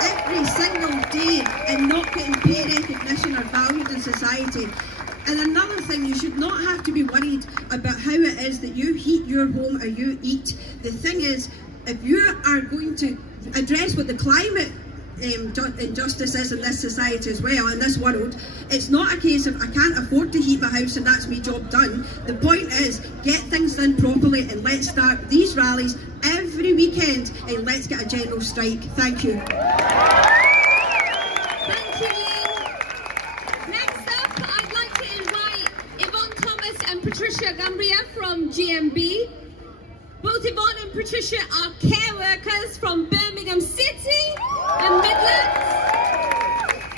every single day and not getting pay recognition or valued in society. And another thing, you should not have to be worried about how it is that you heat your home or you eat. The thing is, if you are going to address what the climate injustice is in this society as well, in this world, it's not a case of I can't afford to heat my house and that's my job done. The point is, get things done properly, and let's start these rallies every weekend, and let's get a general strike. Thank you. Thank you, Lynn. Next up, I'd like to invite Yvonne Thomas and Patricia Gambria from GMB. Both Yvonne and Patricia are care workers from Birmingham City and Midlands.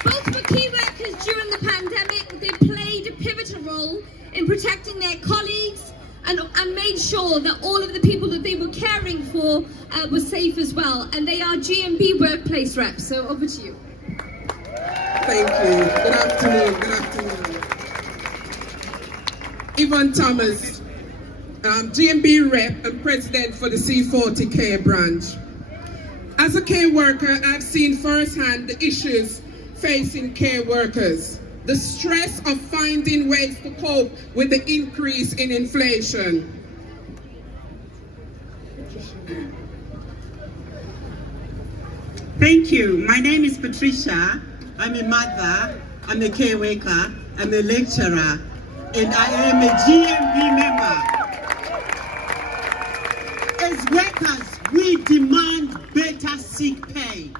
Both were key workers during the pandemic. They played a pivotal role in protecting their colleagues and made sure that all of the people that they were caring for were safe as well. And they are GMB workplace reps. So over to you. Thank you. Good afternoon. Good afternoon. Yvonne Thomas, GMB rep and president for the C40 care branch. As a care worker, I've seen firsthand the issues facing care workers. The stress of finding ways to cope with the increase in inflation. Thank you. My name is Patricia. I'm a mother, I'm a care worker, I'm a lecturer, and I am a GMB member. As workers, we demand better sick pay.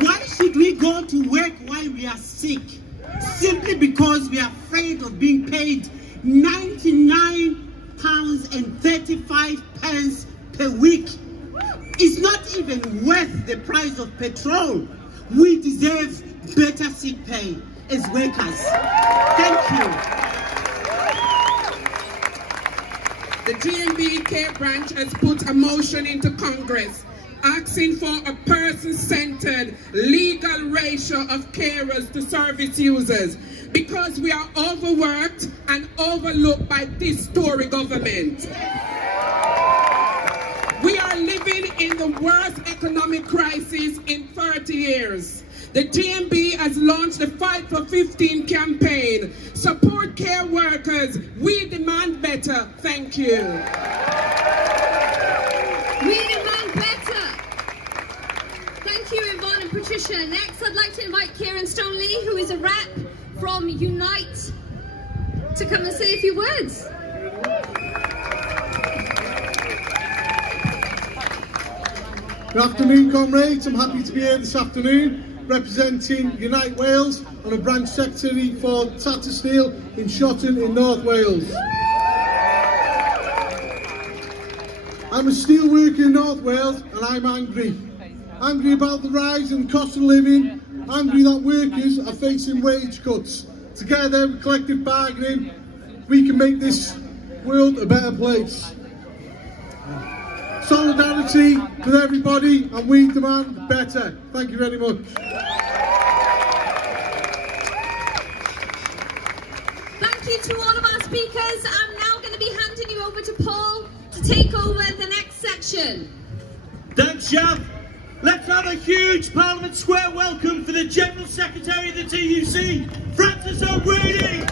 Why should we go to work while we are sick? Simply because we are afraid of being paid £99.35 per week. It's not even worth the price of petrol. We deserve better sick pay as workers. Thank you. The GMB care branch has put a motion into Congress asking for a person-centered legal ratio of carers to service users because we are overworked and overlooked by this Tory government. We are living in the worst economic crisis in 30 years. The DMB has launched the Fight for 15 campaign. Support care workers. We demand better. Thank you. We demand better. Thank you, Yvonne and Patricia. Next, I'd like to invite Kieran Stoneley, who is a rep from Unite, to come and say a few words. Good afternoon, comrades. I'm happy to be here this afternoon representing Unite Wales. I'm a branch secretary for Tata Steel in Shotton in North Wales. I'm a steel worker in North Wales and I'm angry. Angry about the rise in cost of living, angry that workers are facing wage cuts. Together with collective bargaining, we can make this world a better place. Solidarity with everybody, and we demand better. Thank you very much. Thank you to all of our speakers. I'm now going to be handing you over to Paul to take over the next section. Thanks, Shav. Let's have a huge Parliament Square welcome for the General Secretary of the TUC, Francis O'Grady.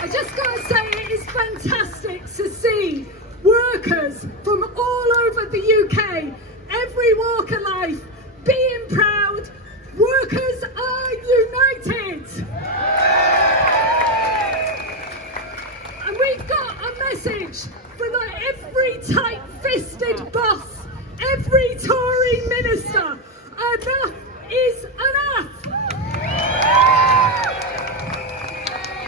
I just got to say, it is fantastic to see workers from all over the UK, every walk of life, being proud. Workers are united. And we've got a message for every tight-fisted boss, every Tory minister. Enough is enough.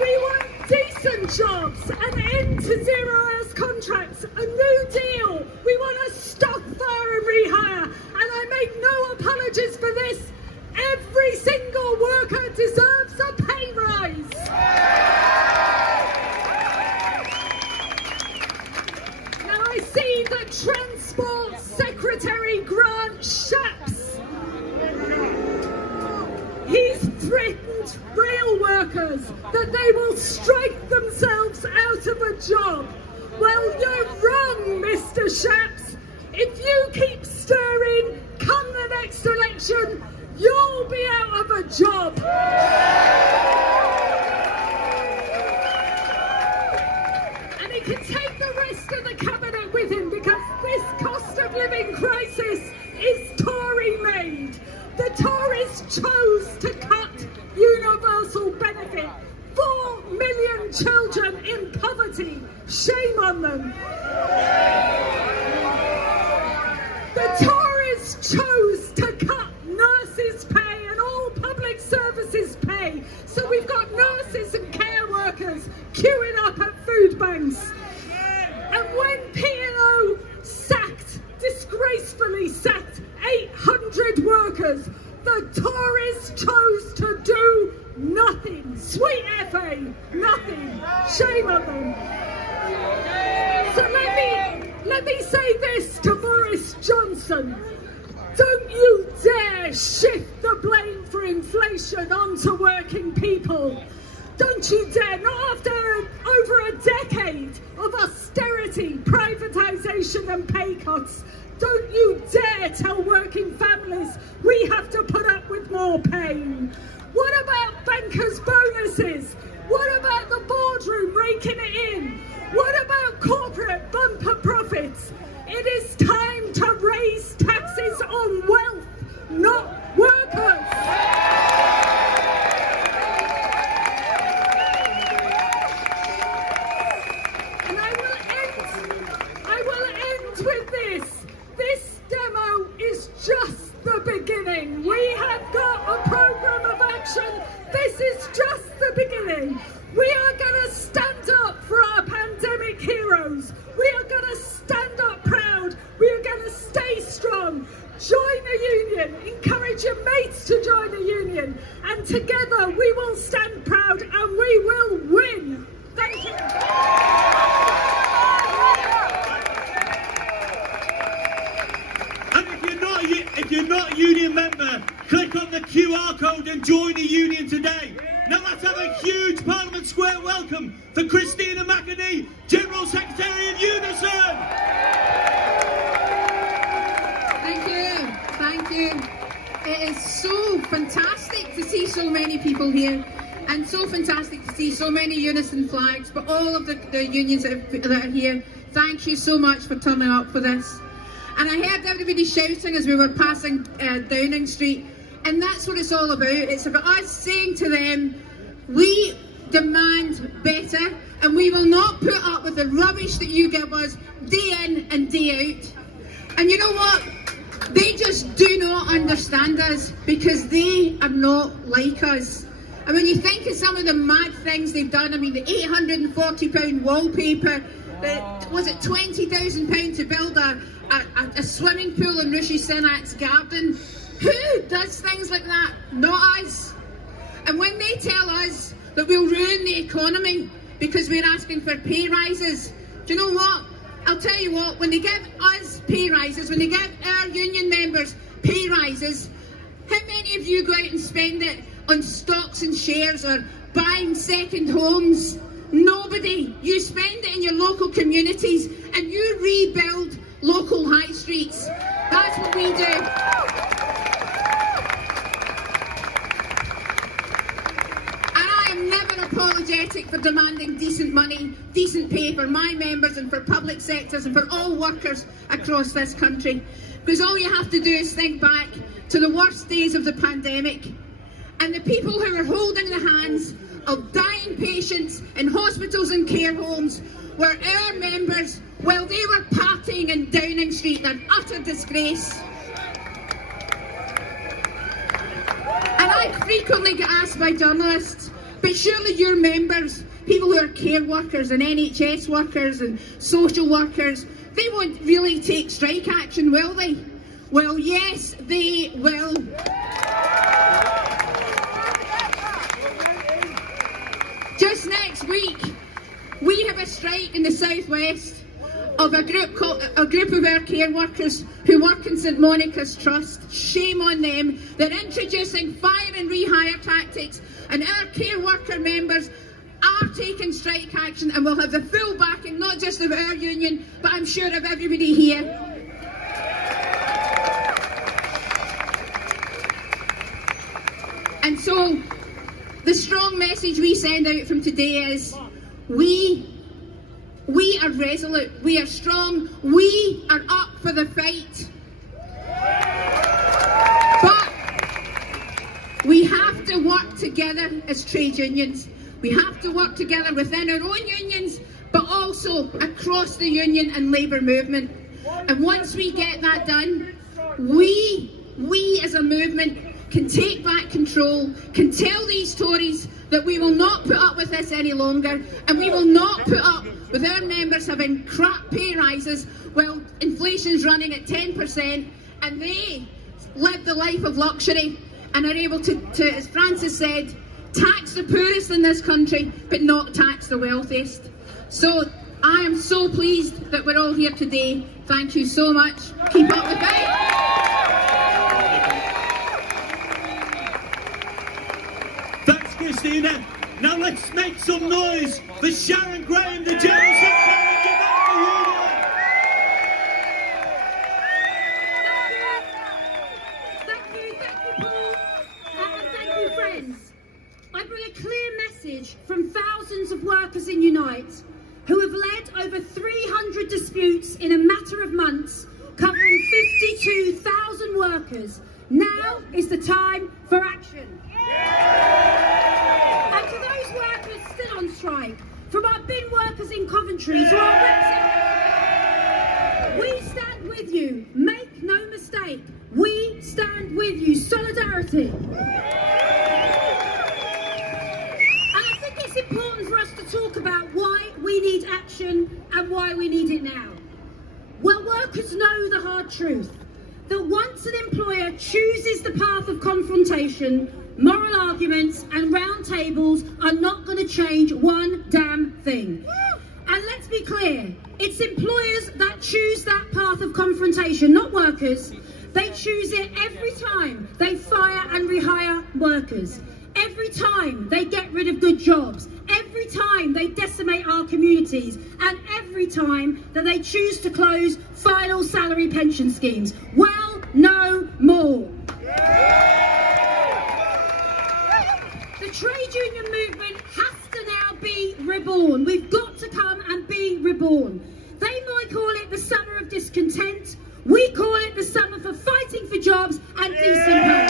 We want decent jobs, an end to zero-hours contracts, a new deal. We want to stop fire and rehire. And I make no apologies for this. Every single worker deserves a pay rise. Now I see that Transport Secretary Grant Shapps, he's threatened rail workers that they will strike themselves out of a job. Well, you're wrong, Mr. Shapps. If you keep stirring, come the next election, you'll be out of a job. And he can take the rest of the cabinet with him, because this cost of living crisis is Tory made. The Tories chose to cut universal benefit. 4 million children in poverty. Shame on them. The Tories chose to cut nurses' pay and all public services pay. So we've got nurses and care workers queuing up at food banks. And when P&O disgracefully sacked 800 workers, the Tories chose to do nothing. Sweet FA, nothing. Shame on them. So let me say this to Boris Johnson. Don't you dare shift the blame for inflation onto working people. Don't you dare, not after over a decade of austerity, privatisation and pay cuts. Don't you dare tell working families we have to put up with more pain. What about bankers' bonuses? What about the boardroom raking it in? What about corporate bumper profits? It is time to raise taxes on wealth, not workers. And I will end with this. This demo is just the beginning. We have got a programme of action. This is just the beginning. We are going to stand up for our pandemic heroes. We are going to stand up proud. We are going to stay strong. Join a union. Encourage your mates to join a union. And together we will stand proud and we will win. Thank you. And if you're not a union member, click on the QR code and join a union today. Now Let's have a huge Parliament Square welcome for Christina McAnee, General Secretary of Unison. Thank you. It is so fantastic to see so many people here, and so fantastic to see so many Unison flags, but all of the unions that are here, thank you so much for turning up for this. And I heard everybody shouting as we were passing Downing Street, and that's what it's all about. It's about us saying to them, we demand better, and we will not put up with the rubbish that you give us day in and day out. And you know what? They just do not understand us, because they are not like us. And when you think of some of the mad things they've done, I mean, the £840 wallpaper, was it £20,000 to build a swimming pool in Rishi Sunak's garden? Who does things like that? Not us. And when they tell us that we'll ruin the economy because we're asking for pay rises, do you know what? I'll tell you what, when they give us pay rises, when they give our union members pay rises, how many of you go out and spend it on stocks and shares or buying second homes? Nobody. You spend it in your local communities and you rebuild local high streets. That's what we do. Never apologetic for demanding decent money, decent pay for my members and for public sectors and for all workers across this country. Because all you have to do is think back to the worst days of the pandemic and the people who were holding the hands of dying patients in hospitals and care homes were our members while they were partying in Downing Street, an utter disgrace. And I frequently get asked by journalists, but surely your members, people who are care workers and NHS workers and social workers, they won't really take strike action, will they? Well, yes, they will. Just next week, we have a strike in the southwest of a group of our care workers who work in St Monica's Trust. Shame on them. They're introducing fire and rehire tactics, and our care worker members are taking strike action and will have the full backing, not just of our union, but I'm sure of everybody here. And so, the strong message we send out from today is, we are resolute, we are strong, we are up for the fight. But we have to work together as trade unions. We have to work together within our own unions, but also across the union and labour movement. And once we get that done, we as a movement can take back control, can tell these Tories that we will not put up with this any longer, and we will not put up with our members having crap pay rises while inflation's running at 10% and they live the life of luxury and are able to, as Francis said, tax the poorest in this country but not tax the wealthiest. So I am so pleased that we're all here today. Thank you so much. Keep up the fight. Thanks, Christina. Now let's make some noise for Sharon Graham, the General Secretary of the Union. Thank you, Paul. And thank you, friends. I bring a clear message from thousands of workers in Unite who have led over 300 disputes in a matter of months, covering 52,000 workers. Now is the time for action. And to those workers still on strike, from our bin workers in Coventry to our reps in... We stand with you. Make no mistake. We stand with you. Solidarity. And I think it's important for us to talk about why we need action and why we need it now. Well, workers know the hard truth, that once an employer chooses the path of confrontation, moral arguments and round tables are not going to change one damn thing. And let's be clear, it's employers that choose that path of confrontation, not workers. They choose it every time they fire and rehire workers. Every every time they get rid of good jobs, every time they decimate our communities, and every time that they choose to close final salary pension schemes. Well, no more. The trade union movement has to now be reborn. We've got to come and be reborn. They might call it the summer of discontent. We call it the summer for fighting for jobs and decent pay.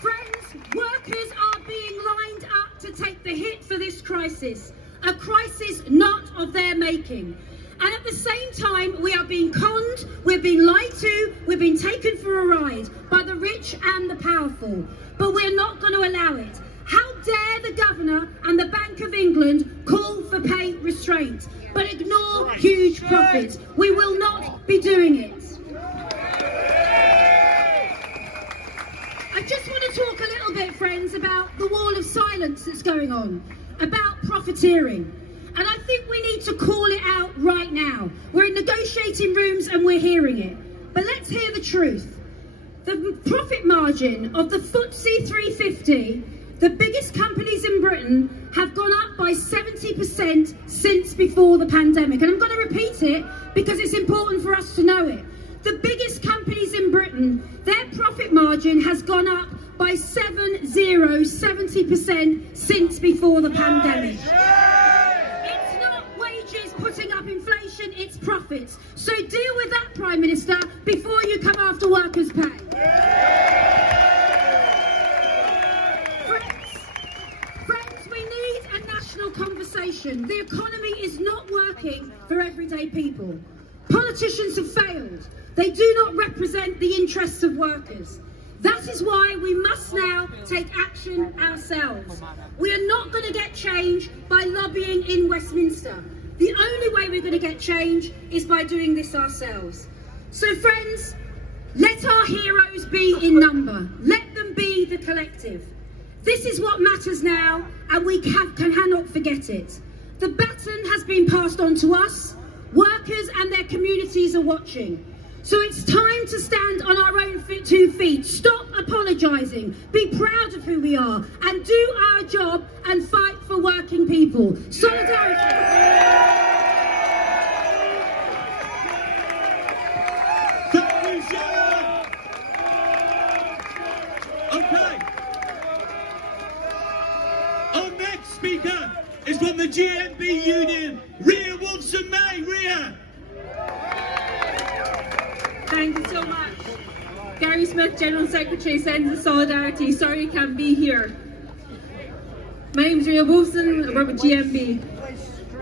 Friends, workers are being lined up to take the hit for this crisis, a crisis not of their making. And at the same time, we are being conned, we're being lied to, we're being taken for a ride by the rich and the powerful. But we're not going to allow it. How dare the Governor and the Bank of England call for pay restraint, but ignore huge profits? We will not be doing it. I just want to talk a little bit, friends, about the wall of silence that's going on, about profiteering. And I think we need to call it out right now. We're in negotiating rooms and we're hearing it. But let's hear the truth. The profit margin of the FTSE 350, the biggest companies in Britain, have gone up by 70% since before the pandemic. And I'm going to repeat it because it's important for us to know it. The biggest companies in Britain, their profit margin has gone up by 70% since before the pandemic. It's not wages putting up inflation, it's profits. So deal with that, Prime Minister, before you come after workers' pay. Friends, we need a national conversation. The economy is not working for everyday people. Politicians have failed. They do not represent the interests of workers. That is why we must now take action ourselves. We are not going to get change by lobbying in Westminster. The only way we're going to get change is by doing this ourselves. So friends, let our heroes be in number. Let them be the collective. This is what matters now, and we cannot forget it. The baton has been passed on to us. Workers and their communities are watching. So it's time to stand on our own 2 feet. Stop apologising. Be proud of who we are and do our job and fight for working people. Solidarity. Thank you, Sharon. Okay. Our next speaker is from the GMB Union, Ria Wolfson-May. Ria. Thank you so much. Gary Smith, General Secretary, sends the solidarity. Sorry you can't be here. My name's Ria Wolfson, I work with GMB.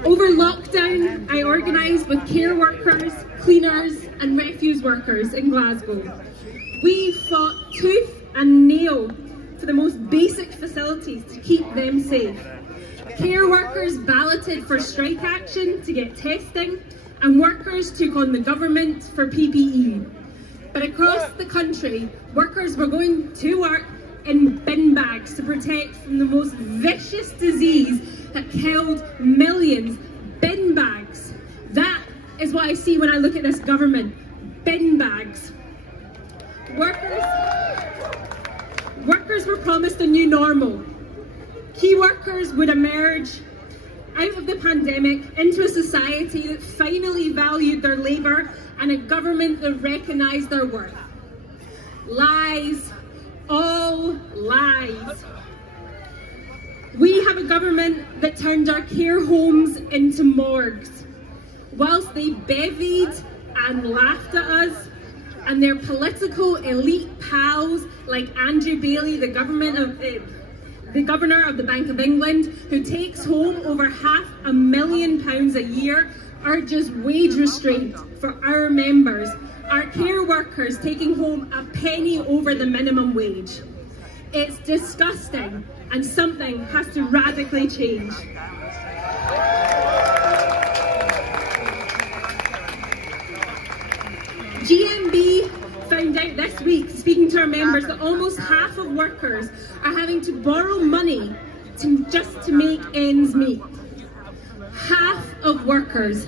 Over lockdown, I organised with care workers, cleaners and refuse workers in Glasgow. We fought tooth and nail for the most basic facilities to keep them safe. Care workers balloted for strike action to get testing, and workers took on the government for PPE. But across the country, workers were going to work in bin bags to protect from the most vicious disease that killed millions. Bin bags. That is what I see when I look at this government. Bin bags. Workers were promised a new normal. Key workers would emerge out of the pandemic into a society that finally valued their labour and a government that recognised their worth. Lies, all lies. We have a government that turned our care homes into morgues. Whilst they bevied and laughed at us, and their political elite pals like Andrew Bailey, the governor of the Bank of England, who takes home over £500,000 a year, are just wage restraint for our members. Our care workers taking home a penny over the minimum wage. It's disgusting, and something has to radically change. GMB found out this week, speaking to our members, that almost half of workers are having to borrow money just to make ends meet. Half of workers.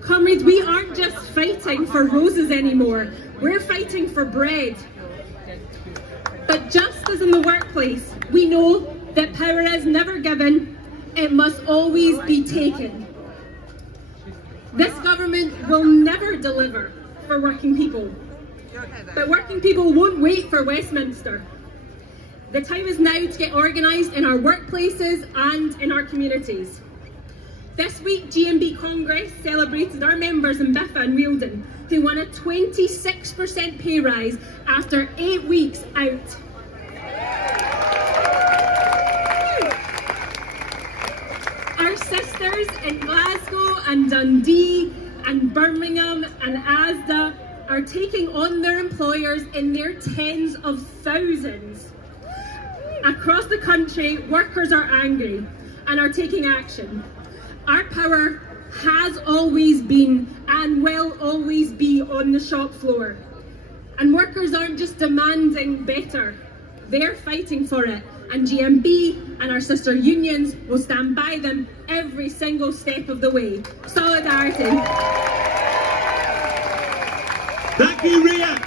Comrades, we aren't just fighting for roses anymore. We're fighting for bread. But just as in the workplace, we know that power is never given, it must always be taken. This government will never deliver for working people. But working people won't wait for Westminster. The time is now to get organised in our workplaces and in our communities. This week, GMB Congress celebrated our members in Biffa and Wealden, who won a 26% pay rise after 8 weeks out. Our sisters in Glasgow and Dundee and Birmingham and Asda are taking on their employers in their tens of thousands. Across the country, workers are angry and are taking action. Our power has always been and will always be on the shop floor. And workers aren't just demanding better, they're fighting for it. And GMB and our sister unions will stand by them every single step of the way. Solidarity. Thank you, Ria.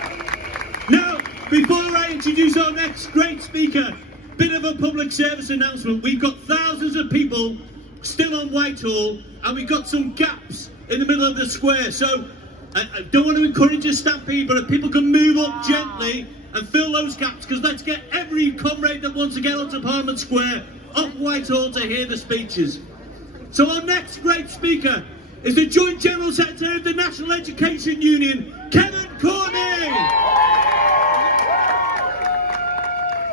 Now, before I introduce our next great speaker, bit of a public service announcement. We've got thousands of people still on Whitehall, and we've got some gaps in the middle of the square. So I don't want to encourage a stampede, but if people can move up gently and fill those gaps, because let's get every comrade that wants to get onto Parliament Square up Whitehall to hear the speeches. So our next great speaker is the Joint General Secretary of the National Education Union, Kevin Corney.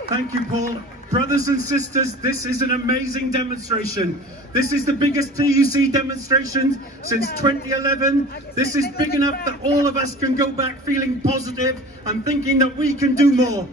Thank you, Paul. Brothers and sisters, this is an amazing demonstration. This is the biggest TUC demonstration since 2011. This is big enough that all of us can go back feeling positive and thinking that we can do more.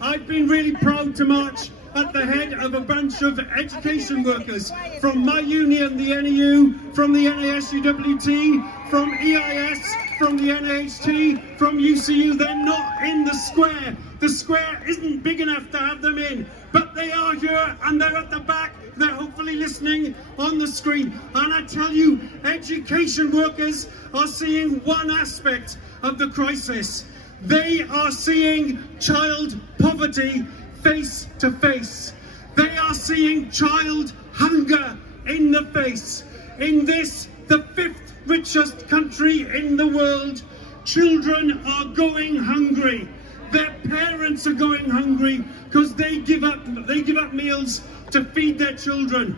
I've been really proud to march at the head of a bunch of education workers from my union, the NEU, from the NASUWT, from EIS, from the NAHT, from UCU. They're not in the square. The square isn't big enough to have them in, but they are here and they're at the back. They're hopefully listening on the screen. And I tell you, education workers are seeing one aspect of the crisis. They are seeing child poverty face to face. They are seeing child hunger in the face. In this, the 5th richest country in the world, children are going hungry. Their parents are going hungry because they give up meals to feed their children.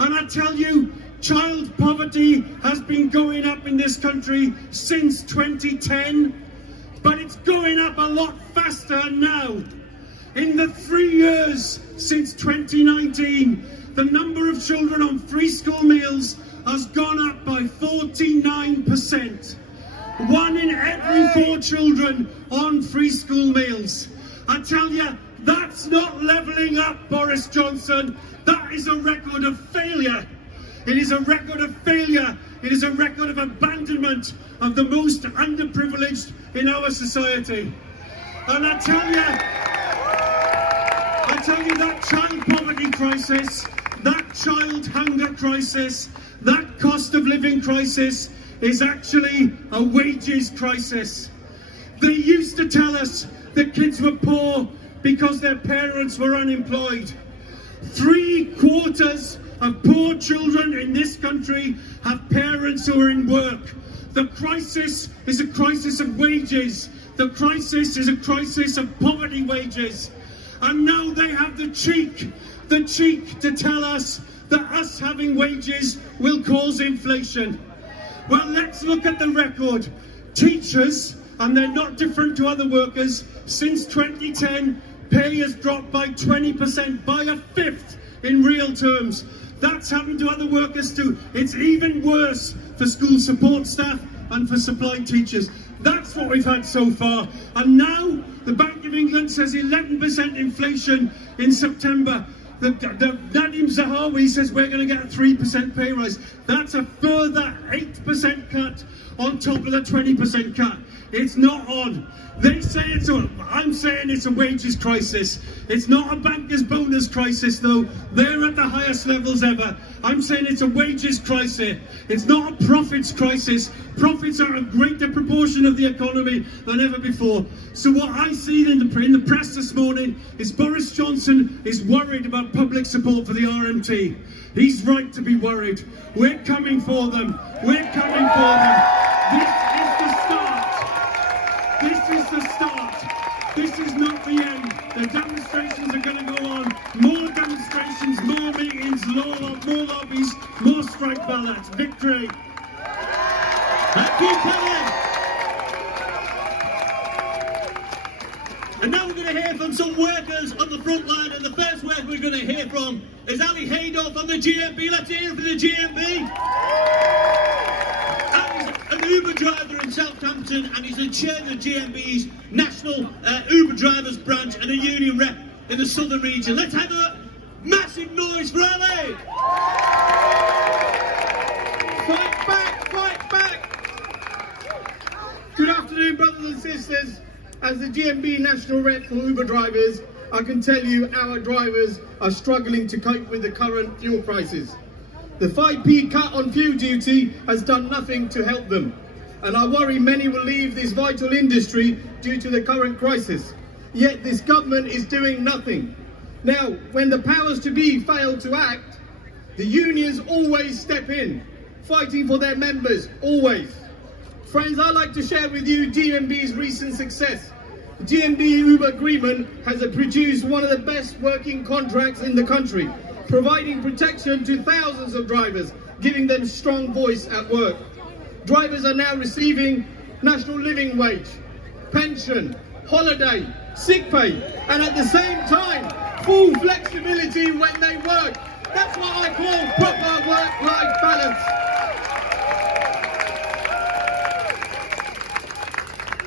And I tell you, child poverty has been going up in this country since 2010, but it's going up a lot faster now. In the 3 years since 2019, the number of children on free school meals has gone up by 49%. 1 in every 4 children on free school meals. I tell you, that's not levelling up, Boris Johnson. That is a record of failure. It is a record of failure. It is a record of abandonment of the most underprivileged in our society. And I tell you that child poverty crisis, that child hunger crisis, that cost of living crisis is actually a wages crisis. They used to tell us that kids were poor because their parents were unemployed. 3/4 of poor children in this country have parents who are in work. The crisis is a crisis of wages. The crisis is a crisis of poverty wages. And now they have the cheek to tell us that us having wages will cause inflation. Well, let's look at the record. Teachers, and they're not different to other workers, since 2010, pay has dropped by 20%, by a 1/5 in real terms. That's happened to other workers too. It's even worse for school support staff and for supply teachers. That's what we've had so far. And now the Bank of England says 11% inflation in September. Nadim Zahawi says we're going to get a 3% pay rise. That's a further 8% cut on top of the 20% cut. It's not on. I'm saying it's a wages crisis. It's not a banker's bonus crisis, though. They're at the highest levels ever. I'm saying it's a wages crisis. It's not a profits crisis. Profits are a greater proportion of the economy than ever before. So what I see in the press this morning is Boris Johnson is worried about public support for the RMT. He's right to be worried. We're coming for them. We're coming for them. This is the start. This is the start. This is not the end. The demonstrations are going to go on. More demonstrations, more meetings, more lobbies, more strike ballots. Victory. Thank you, Kelly. And now we're going to hear from some workers on the front line. And the first worker we're going to hear from is Ali Haydoff from the GMB. Let's hear it for the GMB. An Uber driver in Southampton, and he's the chair of the GMB's National Uber Drivers Branch and a union rep in the southern region. Let's have a massive noise for Ali! Fight back! Fight back! Good afternoon, brothers and sisters. As the GMB National Rep for Uber drivers, I can tell you our drivers are struggling to cope with the current fuel prices. The 5p cut on fuel duty has done nothing to help them, and I worry many will leave this vital industry due to the current crisis. Yet this government is doing nothing. Now, when the powers to be fail to act, the unions always step in, fighting for their members, always. Friends, I'd like to share with you GMB's recent success. The GMB Uber agreement has produced one of the best working contracts in the country, providing protection to thousands of drivers, giving them strong voice at work. Drivers are now receiving national living wage, pension, holiday, sick pay, and at the same time, full flexibility when they work. That's what I call proper work-life balance.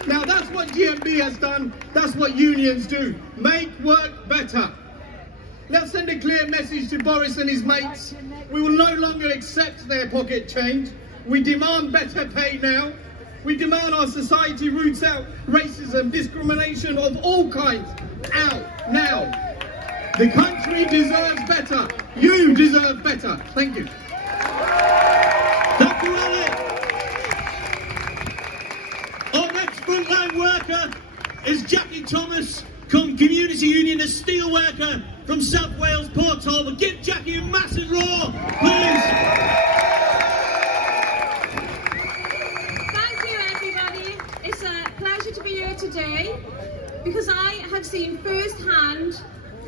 Now that's what GMB has done, that's what unions do. Make work better. Let's send a clear message to Boris and his mates. We will no longer accept their pocket change. We demand better pay now. We demand our society roots out racism, discrimination of all kinds out now. The country deserves better. You deserve better. Thank you. Thank you, Ali. Our next frontline worker is Jackie Thomas, Community Unionist Steelworker from South Wales, Port Talbot. Give Jackie a massive roar, please. Thank you, everybody. It's a pleasure to be here today because I have seen firsthand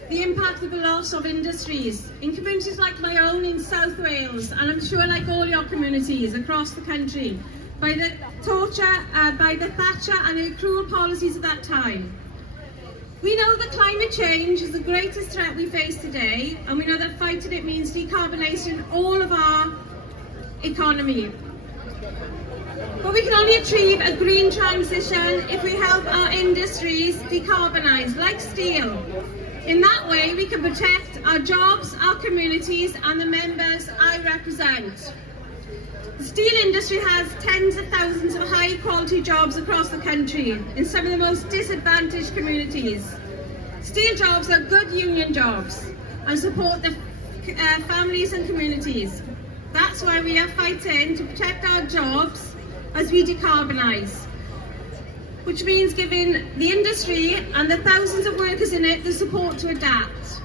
the impact of the loss of industries in communities like my own in South Wales, and I'm sure like all your communities across the country, by the torture, by the Thatcher and the cruel policies of that time. We know that climate change is the greatest threat we face today, and we know that fighting it means decarbonising all of our economy. But we can only achieve a green transition if we help our industries decarbonise, like steel. In that way, we can protect our jobs, our communities, and the members I represent. The steel industry has tens of thousands of high-quality jobs across the country in some of the most disadvantaged communities. Steel jobs are good union jobs and support the families and communities. That's why we are fighting to protect our jobs as we decarbonise, which means giving the industry and the thousands of workers in it the support to adapt.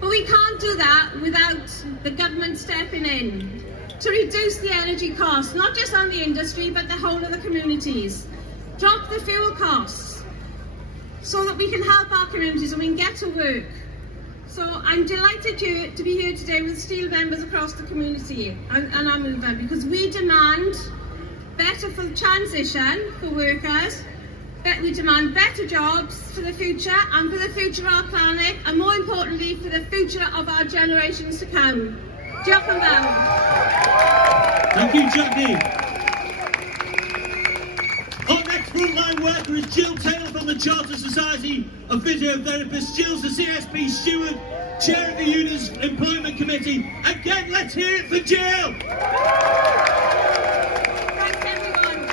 But we can't do that without the government stepping in to reduce the energy costs, not just on the industry, but the whole of the communities. Drop the fuel costs so that we can help our communities and we can get to work. So I'm delighted to be here today with steel members across the community and our movement, because we demand better for the transition for workers, we demand better jobs for the future and for the future of our planet, and more importantly for the future of our generations to come. Diolch yn fawr. Thank you, Jackie. Our next frontline worker is Jill Taylor from the Chartered Society of Physiotherapists. Jill's the CSP steward, chair of the union's employment committee. Again, let's hear it for Jill. Thanks, everyone.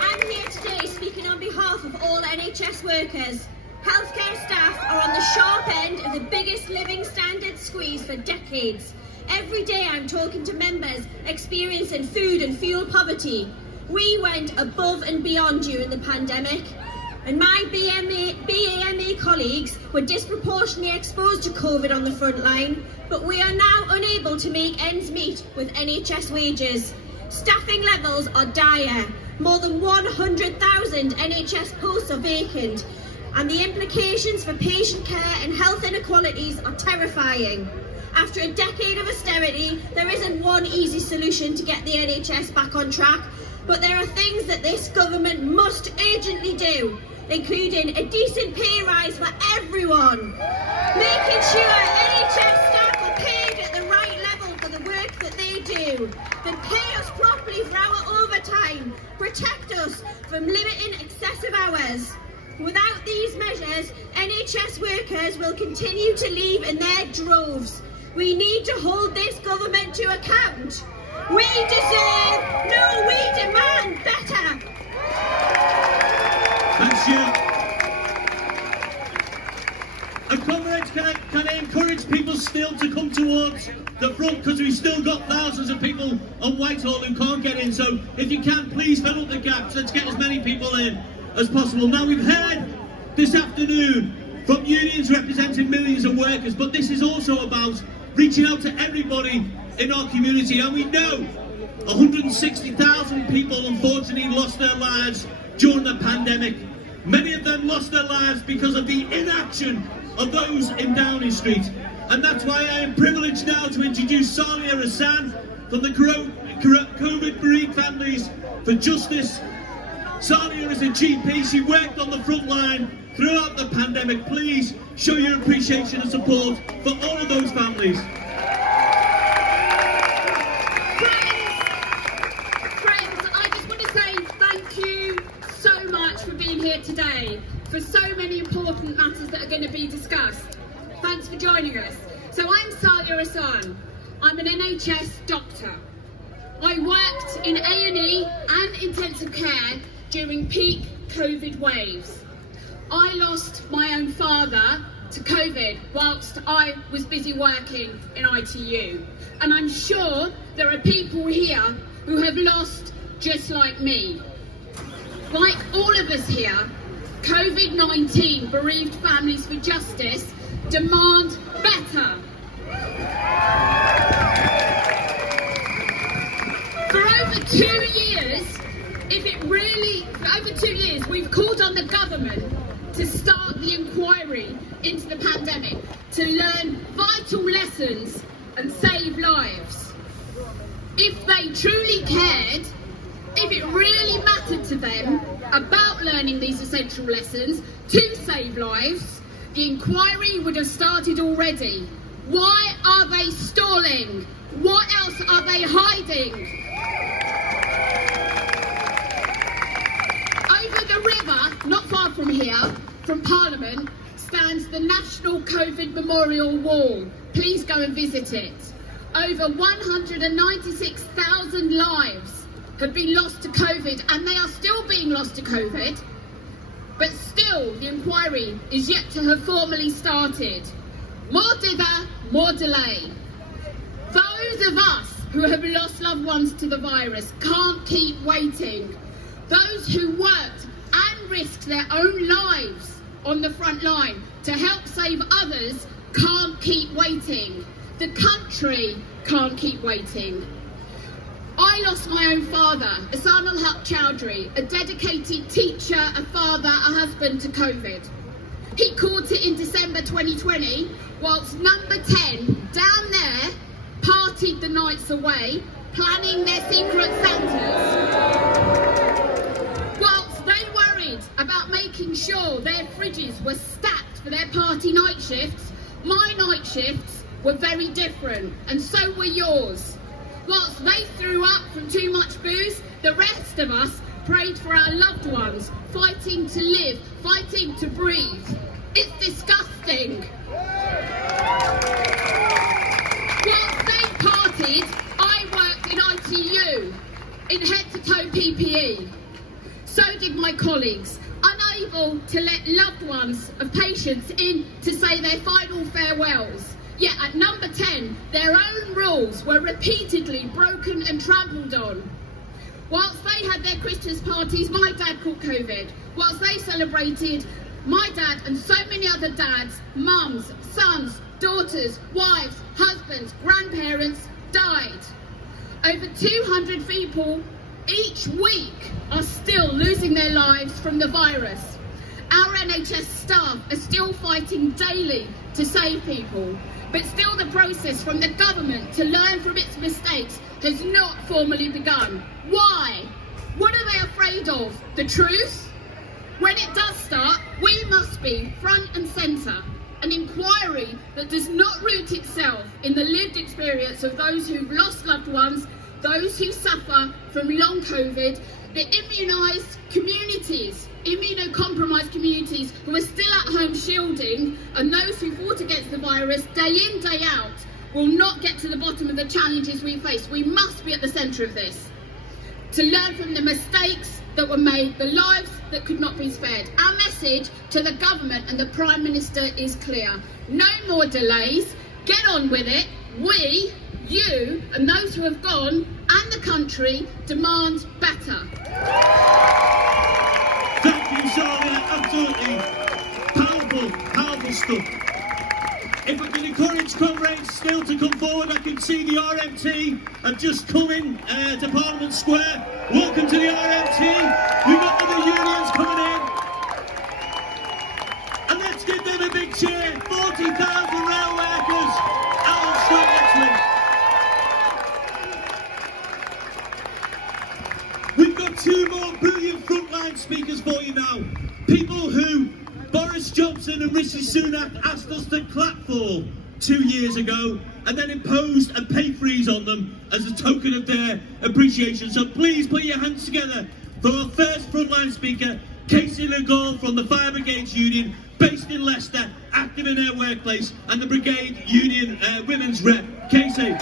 I'm here today speaking on behalf of all NHS workers. Healthcare staff are on the sharp end of the biggest living standards squeeze for decades. Every day I'm talking to members experiencing food and fuel poverty. We went above and beyond during the pandemic, and my BAME colleagues were disproportionately exposed to COVID on the front line, but we are now unable to make ends meet with NHS wages. Staffing levels are dire. More than 100,000 NHS posts are vacant, and the implications for patient care and health inequalities are terrifying. After a decade of austerity, there isn't one easy solution to get the NHS back on track, but there are things that this government must urgently do, including a decent pay rise for everyone, making sure NHS staff are paid at the right level for the work that they do, and pay us properly for our overtime, protect us from limiting excessive hours. Without these measures, NHS workers will continue to leave in their droves. We need to hold this government to account. We deserve, no, we demand better. Thanks, And comrades, can I encourage people still to come towards the front, because we've still got thousands of people on Whitehall who can't get in. So if you can, please fill up the gaps. Let's get as many people in as possible. Now, we've heard this afternoon from unions representing millions of workers, but this is also about reaching out to everybody in our community, and we know 160,000 people unfortunately lost their lives during the pandemic. Many of them lost their lives because of the inaction of those in Downing Street, and that's why I am privileged now to introduce Salia Hassan from the COVID bereaved Families for Justice. Salia is a GP. She worked on the front line throughout the pandemic. Please show your appreciation and support for all of those families. Friends, I just want to say thank you so much for being here today, for so many important matters that are going to be discussed. Thanks for joining us. So I'm Salia Hassan. I'm an NHS doctor. I worked in A&E and intensive care during peak COVID waves. I lost my own father to COVID whilst I was busy working in ITU. And I'm sure there are people here who have lost just like me. Like all of us here, COVID-19 bereaved Families for Justice demand better. For over 2 years, we've called on the government to start the inquiry into the pandemic, to learn vital lessons and save lives. If they truly cared, if it really mattered to them about learning these essential lessons to save lives, the inquiry would have started already. Why are they stalling? What else are they hiding? Over the river, not far from here, from Parliament, stands the National COVID Memorial Wall. Please go and visit it. Over 196,000 lives have been lost to COVID, and they are still being lost to COVID. But still, the inquiry is yet to have formally started. More dither, more delay. Those of us who have lost loved ones to the virus can't keep waiting. Those who worked and risked their own lives on the front line to help save others can't keep waiting. The country can't keep waiting. I lost my own father, Ahsan al-Haq Chowdhury, a dedicated teacher, a father, a husband to COVID. He caught it in December 2020, whilst number 10 down there partied the nights away, planning their secret Santas. Whilst they worried about making sure their fridges were stacked for their party night shifts, my night shifts were very different, and so were yours. Whilst they threw up from too much booze, the rest of us prayed for our loved ones, fighting to live, fighting to breathe. It's disgusting. Whilst they partied, I worked in ITU, in head-to-toe PPE. So did my colleagues, and I unable to let loved ones of patients in to say their final farewells. Yet at number 10, their own rules were repeatedly broken and trampled on. Whilst they had their Christmas parties, my dad caught COVID. Whilst they celebrated, my dad and so many other dads, mums, sons, daughters, wives, husbands, grandparents died. Over 200 people each week are still losing their lives from the virus. Our NHS staff are still fighting daily to save people, but still the process from the government to learn from its mistakes has not formally begun. Why? What are they afraid of? The truth? When it does start, we must be front and centre. An inquiry that does not root itself in the lived experience of those who've lost loved ones, those who suffer from long COVID, the immunised communities, immunocompromised communities who are still at home shielding, and those who fought against the virus day in, day out, will not get to the bottom of the challenges we face. We must be at the centre of this, to learn from the mistakes that were made, the lives that could not be spared. Our message to the government and the Prime Minister is clear. No more delays. Get on with it. We, you, and those who have gone, and the country, demand better. Thank you, Charlotte. Absolutely powerful stuff. If I can encourage comrades still to come forward, I can see the RMT have just come in to Parliament Square. Welcome to the RMT. We've got other unions coming in. And let's give them a big cheer. 40,000 rail workers out on strike next week. We've got two more brilliant frontline speakers for you now. People who Boris Johnson and Rishi Sunak asked us to clap for 2 years ago and then imposed a pay freeze on them as a token of their appreciation. So please put your hands together for our first frontline speaker, Casey Legall from the Fire Brigades Union, based in Leicester, active in her workplace, and the Brigade Union Women's Rep. Casey.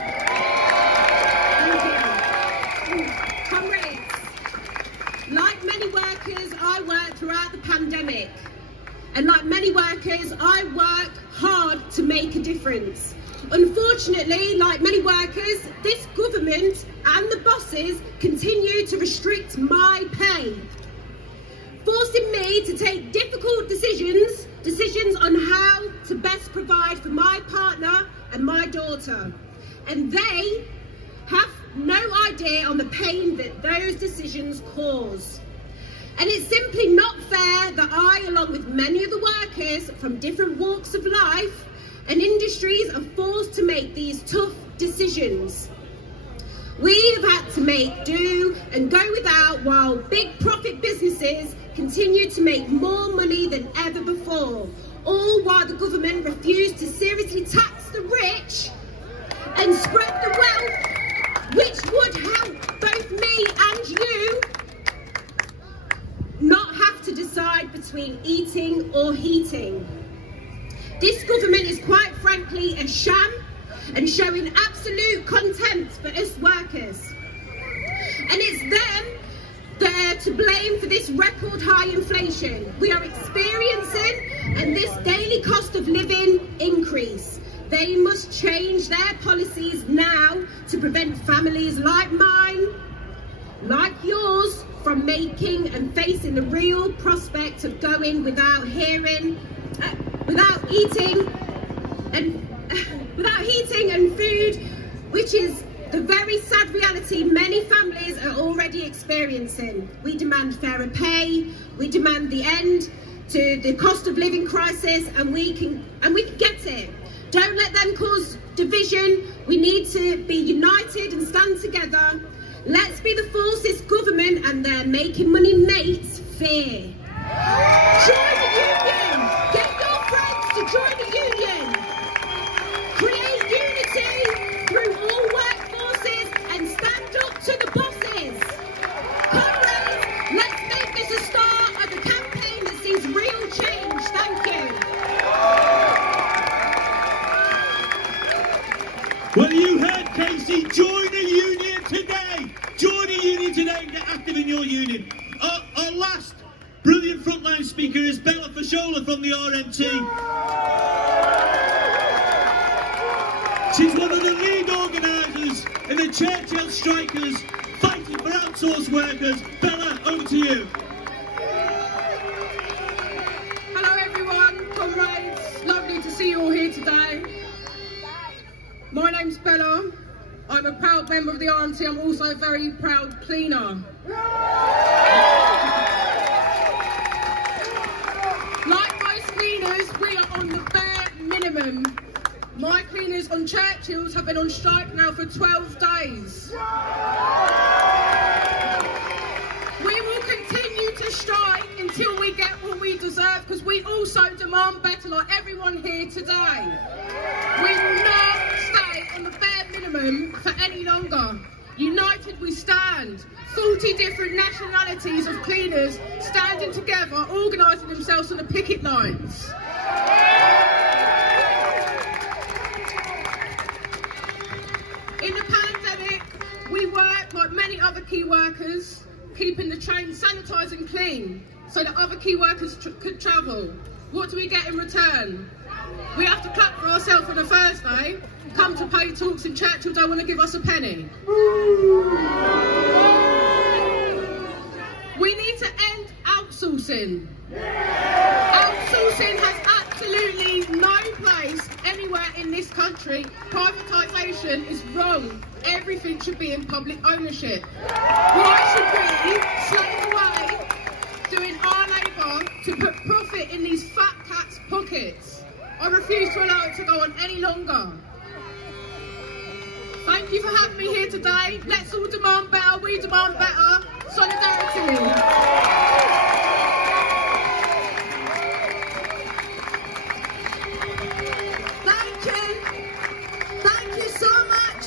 Comrades, like many workers, I worked throughout the pandemic. And like many workers, I work hard to make a difference. Unfortunately, like many workers, this government and the bosses continue to restrict my pay, forcing me to take difficult decisions on how to best provide for my partner and my daughter. And they have no idea on the pain that those decisions cause. And it's simply not fair that I, along with many of the workers from different walks of life and industries, are forced to make these tough decisions. We have had to make do and go without while big profit businesses continue to make more money than ever before, all while the government refused to seriously tax the rich and spread the wealth, which would help both me and you not have to decide between eating or heating. This government is quite frankly a sham and showing absolute contempt for us workers. And it's them that are to blame for this record high inflation we are experiencing and this daily cost of living increase. They must change their policies now to prevent families like mine, like yours, from making and facing the real prospect of going without heating and food, which is the very sad reality many families are already experiencing. We demand fairer pay, we demand the end to the cost of living crisis, and we can get it. Don't let them cause division. We need to be united and stand together. Let's be the force this government and their making money mates fear. Join the union! Get your friends to join the union! Create unity through all workforces and stand up to the bosses! Comrades, let's make this a start of a campaign that sees real change. Thank you. Well, you heard Casey. Join a union today. Join a union today and get active in your union. Our last brilliant frontline 5 speaker is Bella Fashola from the RMT. She's one of the lead organisers in the Churchill strikers fighting for outsourced workers. Bella, over to you. Hello everyone, comrades, lovely to see you all here today. My name's Bella. I'm a proud member of the RMT. I'm also a very proud cleaner. Like most cleaners, we are on the bare minimum. My cleaners on Churchill's have been on strike now for 12 days. We will continue to strike until we get what we deserve, because we also demand better, like everyone here today. We will not stay on the bare minimum for any longer. United we stand. 40 different nationalities of cleaners standing together, organising themselves on the picket lines. In the pandemic, we worked like many other key workers, keeping the trains sanitised and clean so that other key workers could travel. What do we get in return? We have to clap for ourselves on a Thursday, come to pay talks and Churchill don't want to give us a penny. We need to end outsourcing. Outsourcing has absolutely no place anywhere in this country. Privatisation is wrong. Everything should be in public ownership. Why should we slave away doing our labour to put profit in these fat cats' pockets? I refuse to allow it to go on any longer. Thank you for having me here today. Let's all demand better. We demand better. Solidarity. Thank you. Thank you so much.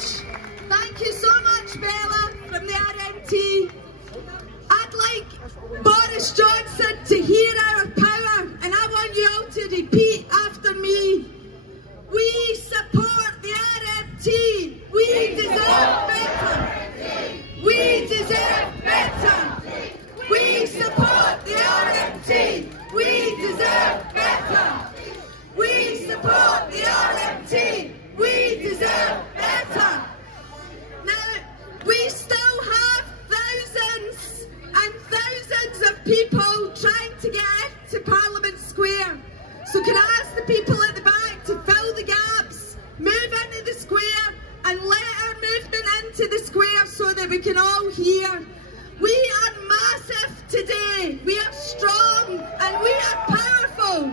Thank you so much, Bella, from the RMT. I'd like Boris Johnson to hear our power, and I want you all to repeat after me. We support the RMT. We deserve better. We deserve better. We support the RMT. We deserve better. We support the RMT. We deserve better. Now, we still have thousands and thousands of people trying to get to Parliament Square. So can I ask the people at the back to fill the gaps, move into the square, and let our movement into the square so that we can all hear. We are massive today. We are strong and we are powerful.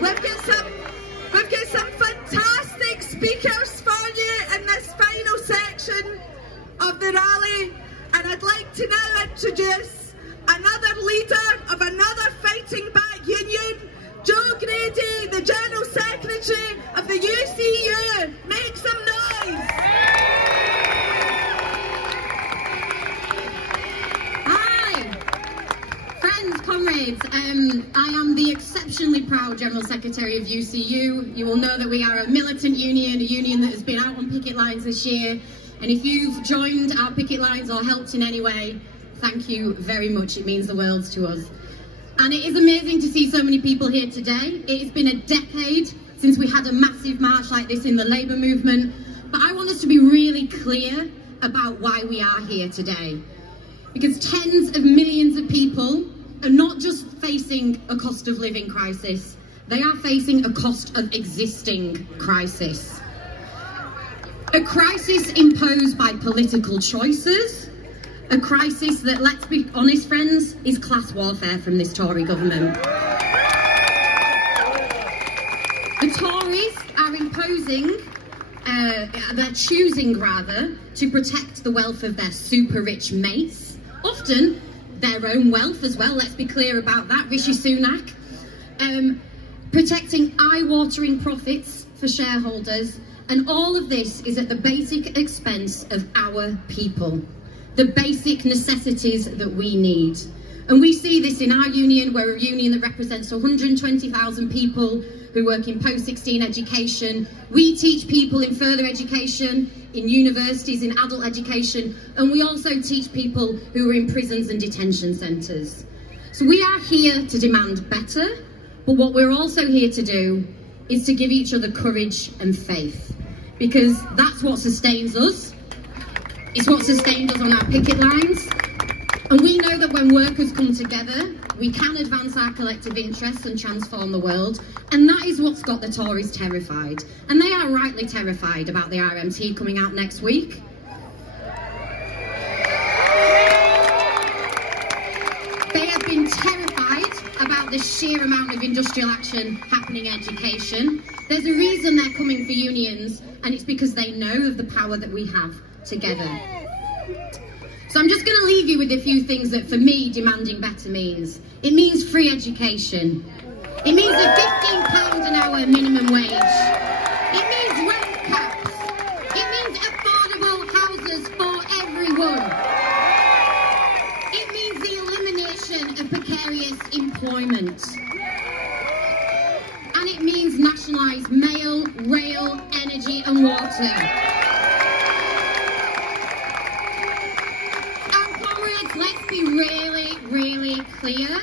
We've got some fantastic speakers for you in this final section of the rally, and I'd like to now introduce another leader of another fighting back union, Joe Grady, the General Secretary of the UCU. Make some noise. Hi, friends, comrades. I am the exceptionally proud General Secretary of UCU. You will know that we are a militant union, a union that has been out on picket lines this year. And if you've joined our picket lines or helped in any way, thank you very much. It means the world to us. And it is amazing to see so many people here today. It has been a decade since we had a massive march like this in the Labour movement. But I want us to be really clear about why we are here today. Because tens of millions of people are not just facing a cost of living crisis, they are facing a cost of existing crisis. A crisis imposed by political choices, a crisis that, let's be honest friends, is class warfare from this Tory government. The Tories are imposing, they're choosing rather, to protect the wealth of their super rich mates, often their own wealth as well, let's be clear about that, Rishi Sunak, protecting eye-watering profits for shareholders, and all of this is at the basic expense of our people. The basic necessities that we need. And we see this in our union. We're a union that represents 120,000 people who work in post-16 education. We teach people in further education, in universities, in adult education, and we also teach people who are in prisons and detention centres. So we are here to demand better, but what we're also here to do is to give each other courage and faith, because that's what sustains us. It's what sustained us on our picket lines. And we know that when workers come together, we can advance our collective interests and transform the world. And that is what's got the Tories terrified. And they are rightly terrified about the RMT coming out next week. They have been terrified about the sheer amount of industrial action happening in education. There's a reason they're coming for unions, and it's because they know of the power that we have together. So I'm just going to leave you with a few things that, for me, demanding better means. It means free education. It means a £15 an hour minimum wage. It means rent caps. It means affordable houses for everyone. It means the elimination of precarious employment. And it means nationalised mail, rail, energy and water. Let's be really, really clear.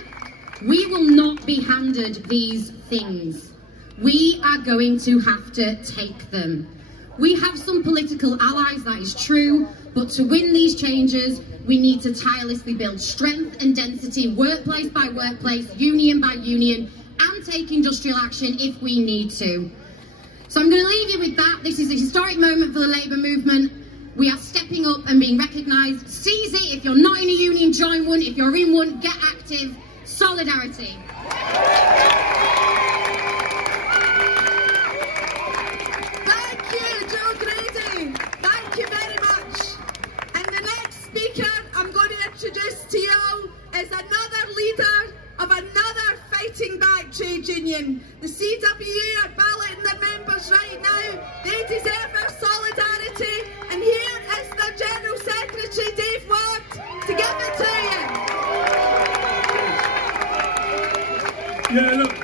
We will not be handed these things. We are going to have to take them. We have some political allies, that is true, but to win these changes, we need to tirelessly build strength and density, workplace by workplace, union by union, and take industrial action if we need to. So I'm going to leave you with that. This is a historic moment for the Labour movement. We are stepping up and being recognised. Seize it. If you're not in a union, join one. If you're in one, get active. Solidarity. Thank you, Jo Grady. Thank you very much. And the next speaker I'm going to introduce to you is another leader of another fighting back trade union. The CWU are balloting their members right now. They deserve our solidarity. And here is their General Secretary, Dave Ward, to give it to you. Yeah, look.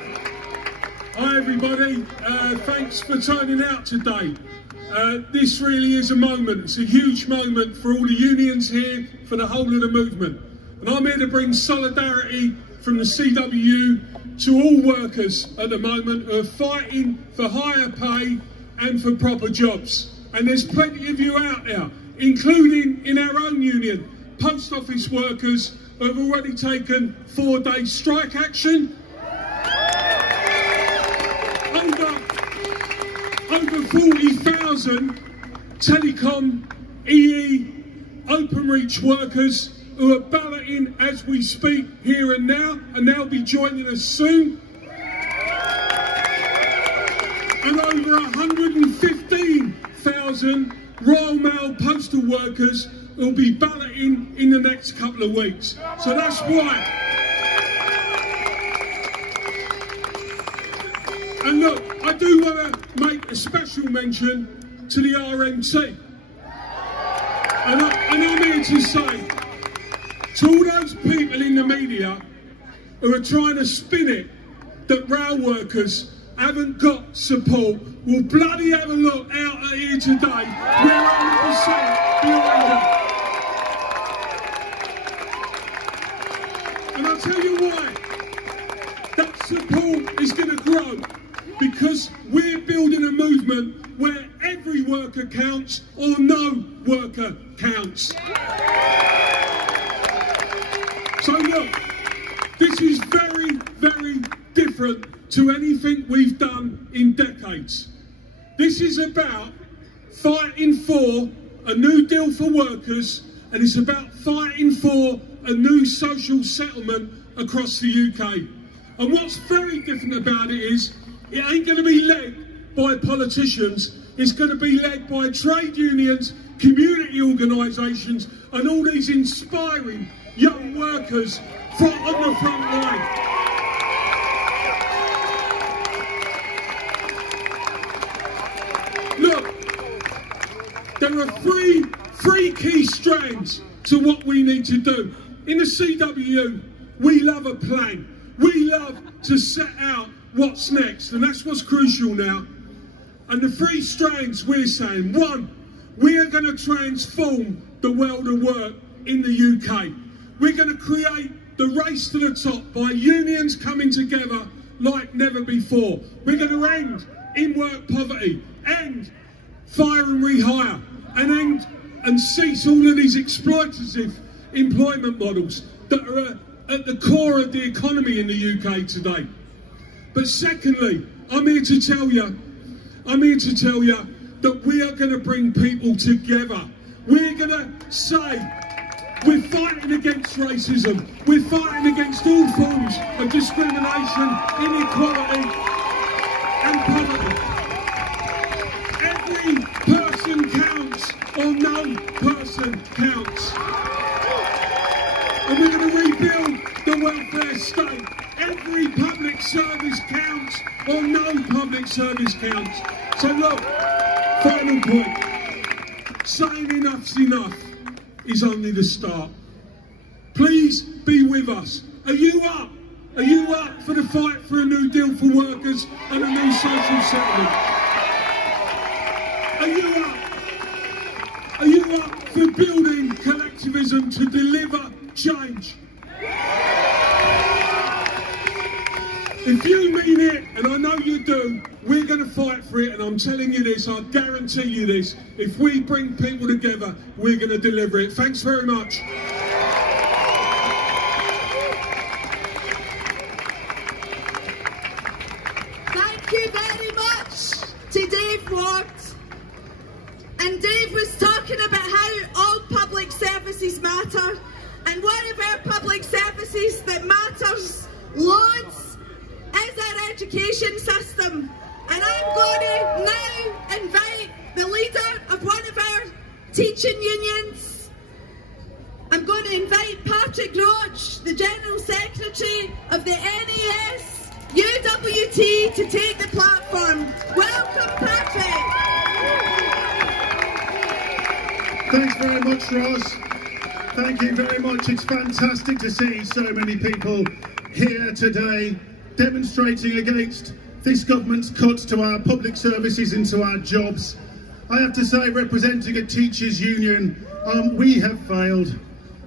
Hi, everybody. Thanks for turning out today. This really is a moment. It's a huge moment for all the unions here, for the whole of the movement. And I'm here to bring solidarity from the CWU to all workers at the moment who are fighting for higher pay and for proper jobs. And there's plenty of you out there, including in our own union, post office workers who have already taken 4-day strike action. Over 40,000 telecom, EE, Openreach workers who are balloting as we speak here and now, and they'll be joining us soon. And over 115,000 Royal Mail postal workers will be balloting in the next couple of weeks. So that's why. And look, I do want to make a special mention to the RMT. And I'm here to say, to all those people in the media who are trying to spin it that rail workers haven't got support, will bloody have a look out at here today. We're 100% behind them. And I'll tell you why. That support is going to grow, because we're building a movement where every worker counts or no worker counts. So look, this is very, very different to anything we've done in decades. This is about fighting for a new deal for workers, and it's about fighting for a new social settlement across the UK. And what's very different about it is, it ain't going to be led by politicians, it's going to be led by trade unions, community organisations, and all these inspiring young workers on the front line. Look, there are three key strands to what we need to do. In the CWU, we love a plan. We love to set out what's next, and that's what's crucial now. And the three strands we're saying: one, we are going to transform the world of work in the UK. We're going to create the race to the top by unions coming together like never before. We're going to end in-work poverty, end fire and rehire, and cease all of these exploitative employment models that are at the core of the economy in the UK today. But secondly, I'm here to tell you that we are going to bring people together. We're going to say we're fighting against racism. We're fighting against all forms of discrimination, inequality and poverty. Every person counts, or no person counts. And we're going to rebuild the welfare state. Every public service counts, or no public service counts. So look, final point. Saying enough's enough is only the start. Please be with us. Are you up? Are you up for the fight for a new deal for workers and a new social settlement? Are you up? Are you up for building collectivism to deliver change? If you mean it, and I know you do, we're going to fight for it, and I'm telling you this, I guarantee you this, if we bring people together, we're going to deliver it. Thanks very much. Thank you very much to Dave Ward. And Dave was talking about how all public services matter, and one of our public services that matters loads is our education system. And I'm going to now invite the leader of one of our teaching unions. I'm going to invite Patrick Roach, the General Secretary of the NAS UWT, to take the platform. Welcome, Patrick. Thanks very much, Ross. Thank you very much. It's fantastic to see so many people here today demonstrating against this government's cuts to our public services and to our jobs. I have to say, representing a teachers' union, we have failed.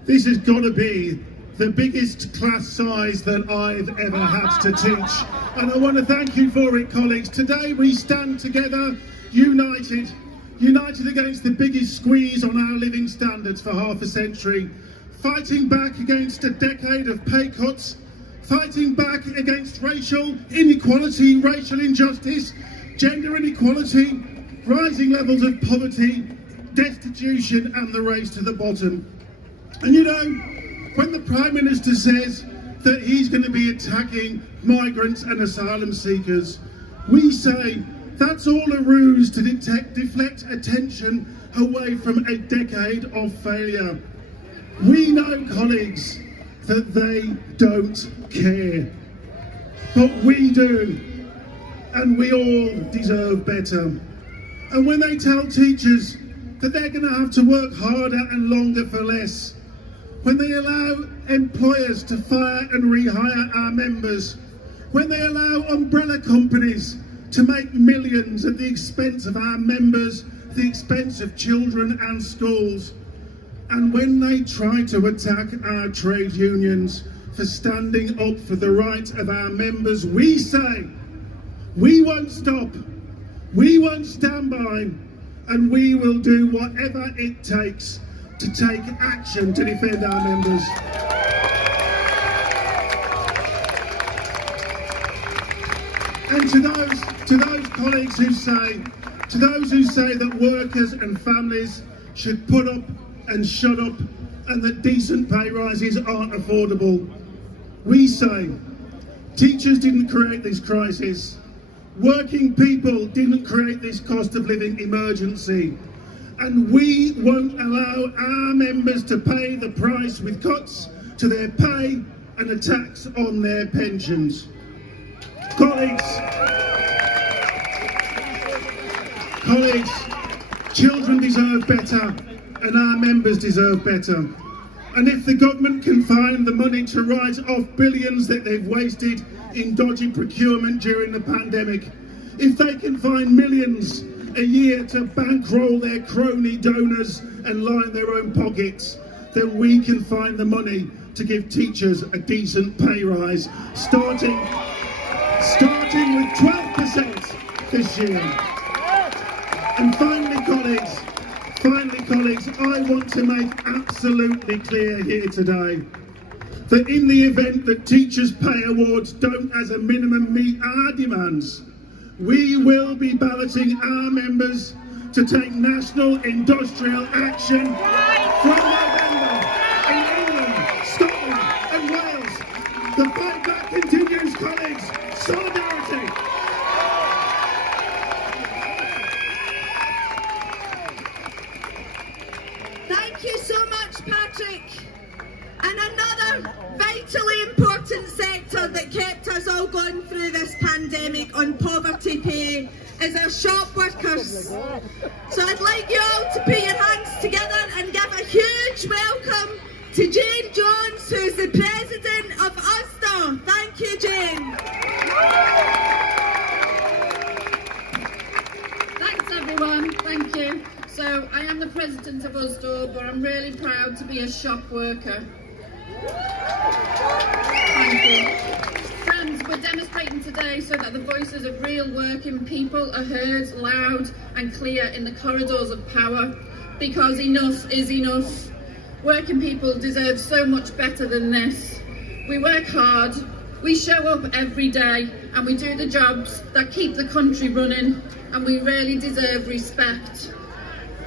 This has got to be the biggest class size that I've ever had to teach. And I want to thank you for it, colleagues. Today we stand together, united against the biggest squeeze on our living standards for half a century, fighting back against a decade of pay cuts, fighting back against racial inequality, racial injustice, gender inequality, rising levels of poverty, destitution and the race to the bottom. And you know, when the Prime Minister says that he's going to be attacking migrants and asylum seekers, we say that's all a ruse to deflect attention away from a decade of failure. We know, colleagues, that they don't care. But we do. And we all deserve better. And when they tell teachers that they're going to have to work harder and longer for less, when they allow employers to fire and rehire our members, when they allow umbrella companies to make millions at the expense of our members, the expense of children and schools, and when they try to attack our trade unions for standing up for the rights of our members, we say, we won't stop, we won't stand by, and we will do whatever it takes to take action to defend our members. And to those colleagues who say that workers and families should put up and shut up and that decent pay rises aren't affordable, we say teachers didn't create this crisis, working people didn't create this cost of living emergency, and we won't allow our members to pay the price with cuts to their pay and a tax on their pensions. Colleagues, children deserve better and our members deserve better. And if the government can find the money to write off billions that they've wasted in dodgy procurement during the pandemic, if they can find millions a year to bankroll their crony donors and line their own pockets, then we can find the money to give teachers a decent pay rise, starting with 12% this year. And finally, colleagues, I want to make absolutely clear here today that in the event that teachers' pay awards don't as a minimum meet our demands, we will be balloting our members to take national industrial action from November in England, Scotland and Wales. The fight back continues, colleagues. Solidarity. Thank you so much, Patrick. And another vitally important sector that kept us all going through this pandemic on poverty pay is our shop workers. So I'd like you all to put your hands together and give a huge welcome to Jane Jones, who's the president of Ulster. Thank you, Jane. Thanks everyone, thank you. So I am the president of Ulster, but I'm really proud to be a shop worker. Thank you. Friends, we're demonstrating today so that the voices of real working people are heard loud and clear in the corridors of power, because enough is enough. Working people deserve so much better than this. We work hard, we show up every day, and we do the jobs that keep the country running, and we really deserve respect.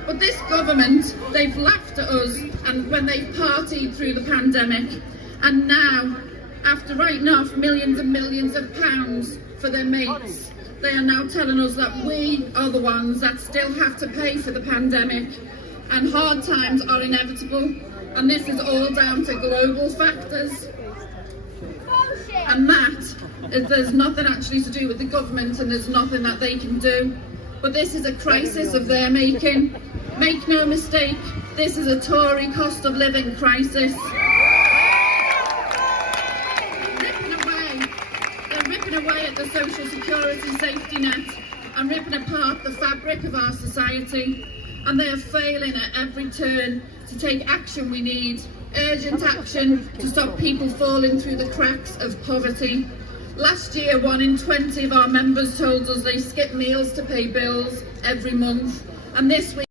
But this government, they've laughed at us and when they've partied through the pandemic, and now, after writing off millions and millions of pounds for their mates, they are now telling us that we are the ones that still have to pay for the pandemic, and hard times are inevitable, and this is all down to global factors. And that is, there's nothing actually to do with the government, and there's nothing that they can do. But this is a crisis of their making. Make no mistake, this is a Tory cost of living crisis. They're ripping away at the social security safety net and ripping apart the fabric of our society. And they are failing at every turn to take action we need, urgent action to stop people falling through the cracks of poverty. Last year, 1 in 20 of our members told us they skip meals to pay bills every month, and this week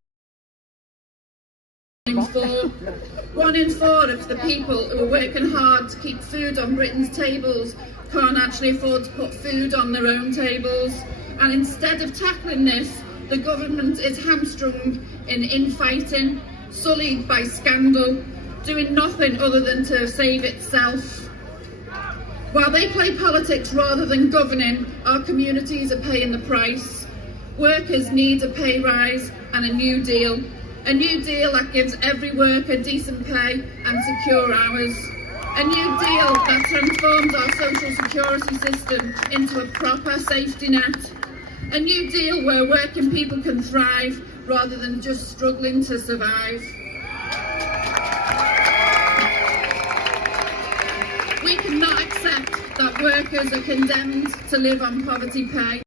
1 in 4 of the people who are working hard to keep food on Britain's tables can't actually afford to put food on their own tables. And instead of tackling this, the government is hamstrung in infighting, sullied by scandal, doing nothing other than to save itself. While they play politics rather than governing, our communities are paying the price. Workers need a pay rise and a new deal. A new deal that gives every worker decent pay and secure hours. A new deal that transforms our social security system into a proper safety net. A new deal where working people can thrive rather than just struggling to survive. We cannot accept that workers are condemned to live on poverty pay.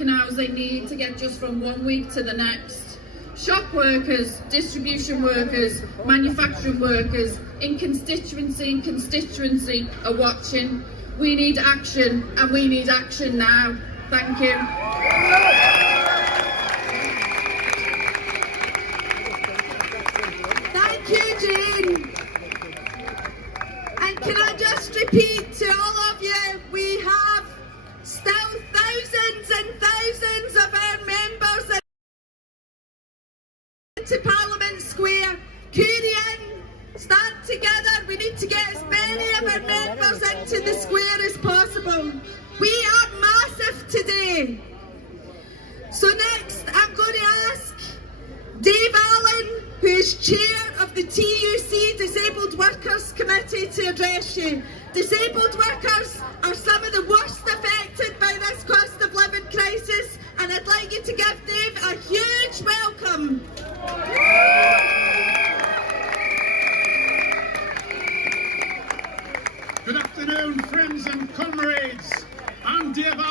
Hours they need to get just from 1 week to the next. Shop workers, distribution workers, manufacturing workers in constituency are watching. We need action, and we need action now. Thank you. Thank you, Jane. And can I just repeat to all of you, we have still thousands and thousands of our members into Parliament Square. Queue in, stand together. We need to get as many of our members into the square as possible. We are massive today. So next, I'm going to ask Dave Allen, who is chair of the TUC Disabled Workers Committee, to address you. Disabled workers are some of the worst affected by this cost of living crisis, and I'd like you to give Dave a huge welcome. Good afternoon,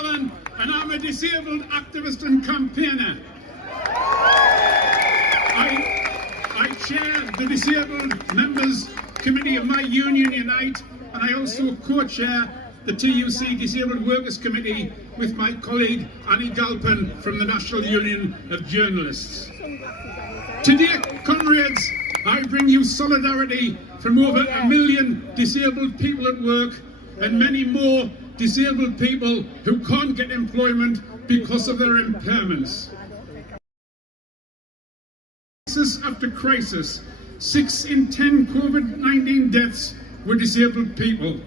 Allen, and I'm a disabled activist and campaigner. I chair the Disabled Members Committee of my union, Unite, and I also co-chair the TUC Disabled Workers Committee with my colleague Annie Galpin from the National Union of Journalists. Today, comrades, I bring you solidarity from over 1 million disabled people at work and many more disabled people who can't get employment because of their impairments. Crisis after crisis, 6 in 10 COVID-19 deaths were disabled people.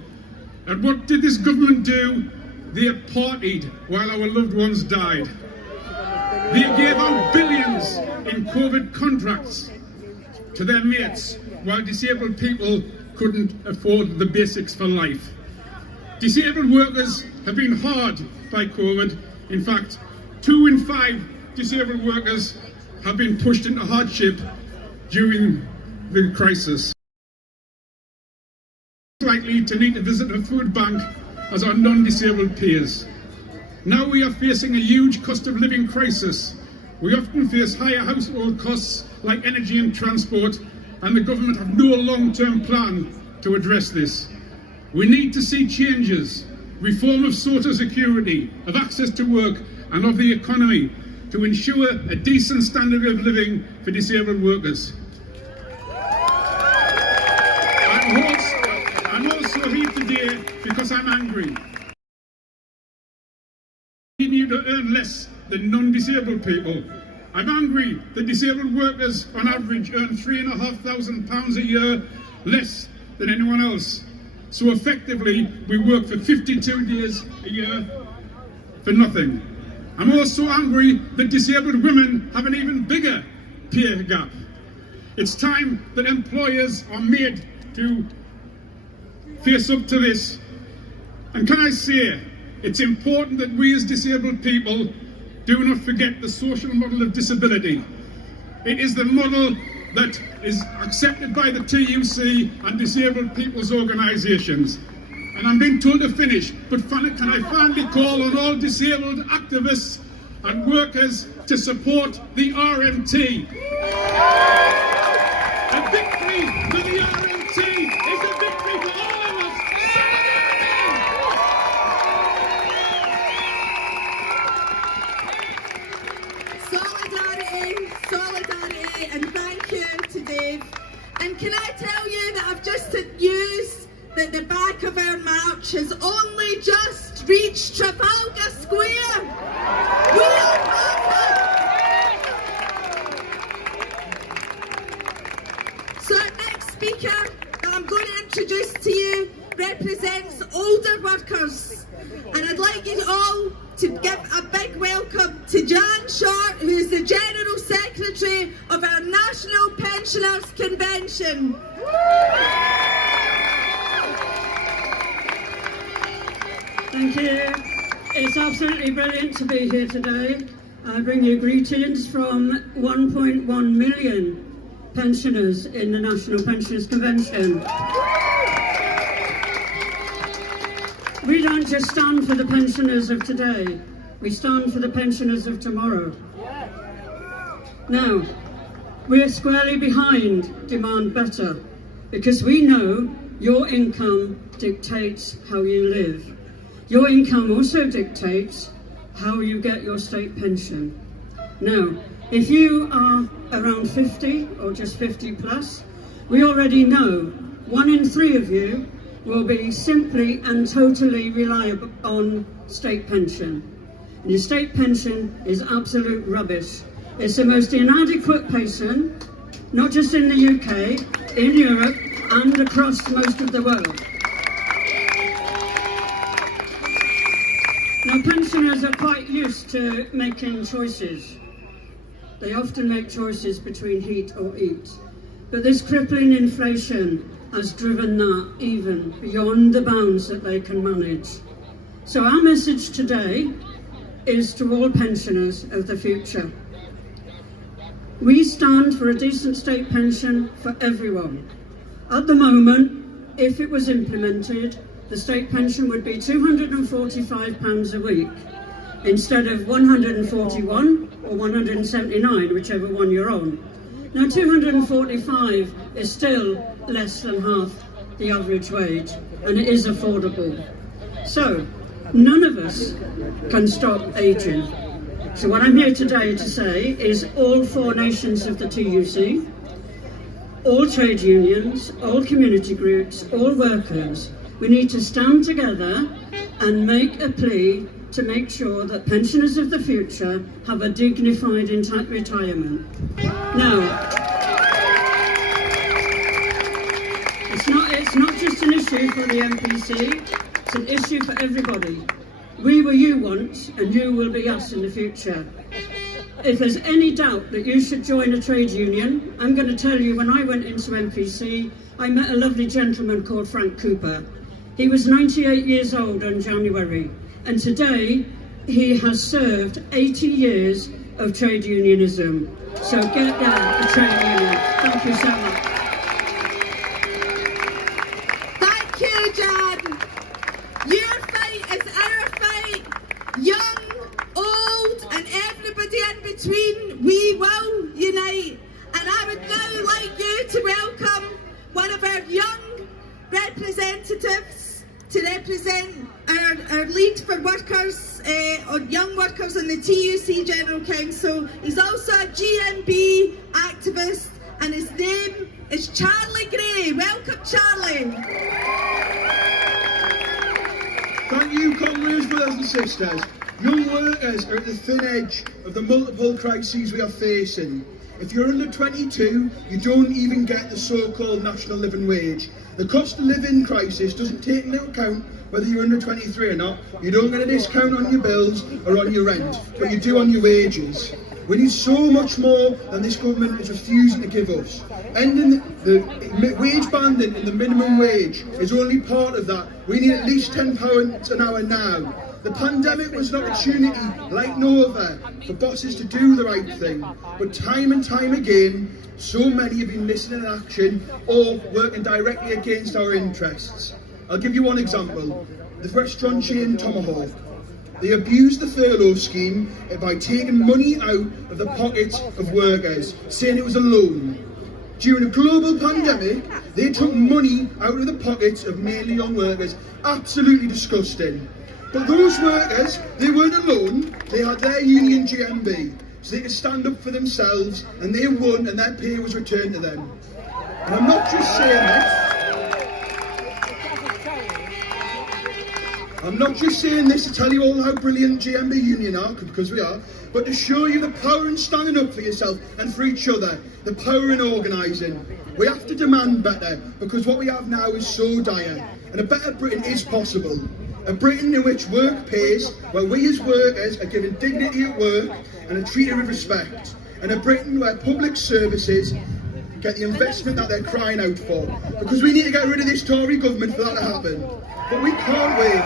And what did this government do? They partied while our loved ones died. They gave out billions in COVID contracts to their mates while disabled people couldn't afford the basics for life. Disabled workers have been hard by COVID. In fact, 2 in 5 disabled workers have been pushed into hardship during the crisis. Likely to need to visit a food bank as our non-disabled peers. Now we are facing a huge cost of living crisis. We often face higher household costs like energy and transport, and the government have no long-term plan to address this. We need to see changes, reform of social security, of access to work and of the economy to ensure a decent standard of living for disabled workers. I'm also here today because I'm angry. We need to earn less than non-disabled people. I'm angry that disabled workers on average earn £3,500 a year less than anyone else. So effectively, we work for 52 days a year for nothing. I'm also angry that disabled women have an even bigger pay gap. It's time that employers are made to face up to this. And can I say, it's important that we as disabled people do not forget the social model of disability. It is the model that is accepted by the TUC and disabled people's organisations. And I'm being told to finish, but can I finally call on all disabled activists and workers to support the RMT. A victory for the RMT is a victory for all of us. Solidarity, and thank you to Dave. And can I tell you that I've just used that the back of our march has only just reached Trafalgar Square. We are happy. So our next speaker that I'm going to introduce to you represents older workers. And I'd like you all to give a big welcome to Jan Short, who is the General Secretary of our National Pensioners Convention. Thank you. It's absolutely brilliant to be here today. I bring you greetings from 1.1 million pensioners in the National Pensioners Convention. We don't just stand for the pensioners of today, we stand for the pensioners of tomorrow. Now, we're squarely behind Demand Better because we know your income dictates how you live. Your income also dictates how you get your state pension. Now, if you are around 50 or just 50 plus, we already know 1 in 3 of you will be simply and totally reliable on state pension. And your state pension is absolute rubbish. It's the most inadequate pension, not just in the UK, in Europe and across most of the world. Now, pensioners are quite used to making choices. They often make choices between heat or eat. But this crippling inflation has driven that even beyond the bounds that they can manage. So our message today is to all pensioners of the future. We stand for a decent state pension for everyone. At the moment, if it was implemented, the state pension would be £245 a week. instead of 141 or 179, whichever one you're on. Now 245 is still less than half the average wage, and it is affordable. So none of us can stop ageing. So what I'm here today to say is all 4 nations of the TUC, all trade unions, all community groups, all workers, we need to stand together and make a plea to make sure that pensioners of the future have a dignified retirement. Now, it's not just an issue for the MPC, it's an issue for everybody. We were you once, and you will be us in the future. If there's any doubt that you should join a trade union, I'm going to tell you, when I went into MPC, I met a lovely gentleman called Frank Cooper. He was 98 years old in January, and today he has served 80 years of trade unionism. So get down to trade union. Thank you so much. Thank you, Jan. Your fight is our fight. Young, old, and everybody in between, we will unite. And I would now like you to welcome one of our young representatives to represent our lead for workers, on young workers on the TUC General Council. He's also a GMB activist, and his name is Charlie Gray. Welcome, Charlie. Thank you, comrades, brothers and sisters. Young workers are at the thin edge of the multiple crises we are facing. If you're under 22, you don't even get the so-called national living wage. The cost of living crisis doesn't take into account whether you're under 23 or not. You don't get a discount on your bills or on your rent, but you do on your wages. We need so much more than this government is refusing to give us. Ending the wage banding in the minimum wage is only part of that. We need at least £10 an hour now. The pandemic was an opportunity like no other for bosses to do the right thing, but time and time again, so many have been missing in action or working directly against our interests. I'll give you one example. The restaurant chain Tomahawk. They abused the furlough scheme by taking money out of the pockets of workers, saying it was a loan. During a global pandemic, they took money out of the pockets of mainly young workers. Absolutely disgusting. But those workers, they weren't alone. They had their union GMB, so they could stand up for themselves, and they won, and their pay was returned to them. And I'm not just saying this. I'm not just saying this to tell you all how brilliant GMB Union are, because we are, but to show you the power in standing up for yourself and for each other, the power in organising. We have to demand better, because what we have now is so dire, and a better Britain is possible. A Britain in which work pays, where we as workers are given dignity at work and are treated with respect. And a Britain where public services get the investment that they're crying out for. Because we need to get rid of this Tory government for that to happen. But we can't wait.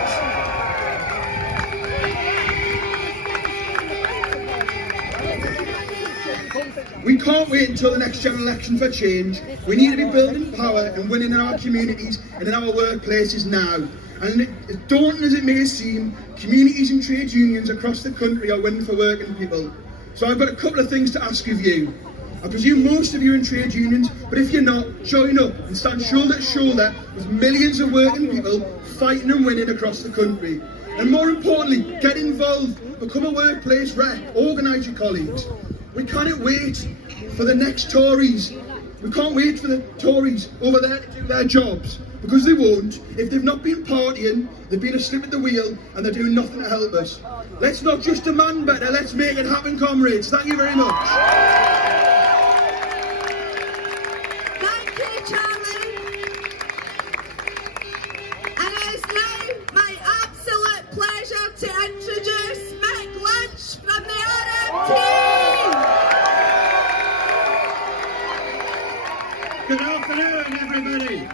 We can't wait until the next general election for change. We need to be building power and winning in our communities and in our workplaces now. And as daunting as it may seem, communities and trade unions across the country are winning for working people. So I've got a couple of things to ask of you. I presume most of you are in trade unions, but if you're not, join up and stand shoulder to shoulder with millions of working people fighting and winning across the country. And more importantly, get involved, become a workplace rep, organise your colleagues. We can't wait for the next Tories. We can't wait for the Tories over there to do their jobs, because they won't. If they've not been partying, they've been asleep at the wheel, and they're doing nothing to help us. Let's not just demand better, let's make it happen, comrades. Thank you very much. Thank you, Charlie. And it is now my absolute pleasure to introduce Mick Lynch from the RMT. Good afternoon, everybody.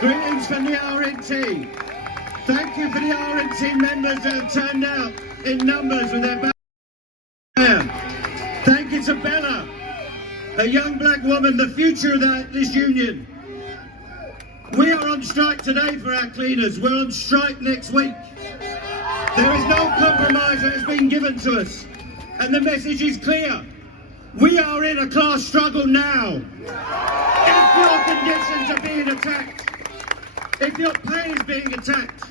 Greetings from the RNT. Thank you for the RNT members that have turned out in numbers with their back. Thank you to Bella, a young black woman, the future of this union. We are on strike today for our cleaners. We're on strike next week. There is no compromise. compromise that has been given to us. And the message is clear. We are in a class struggle now. If your conditions are being attacked, if your pay is being attacked,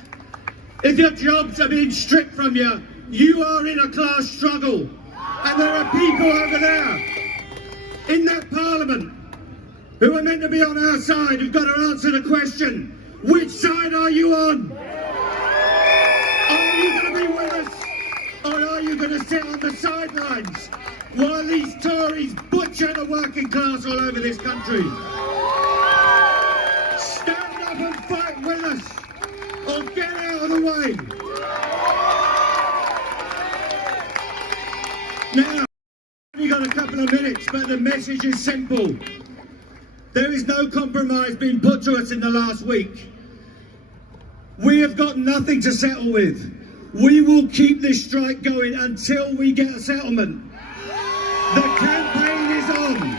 if your jobs are being stripped from you, you are in a class struggle. And there are people over there in that parliament who are meant to be on our side, who've got to answer the question, which side are you on? Are you going to be with us, or are you going to sit on the sidelines while these Tories butcher the working class all over this country? Stand up and fight with us, or get out of the way. Now, we've got a couple of minutes, but the message is simple. There is no compromise being put to us in the last week. We have got nothing to settle with. We will keep this strike going until we get a settlement. The campaign is on.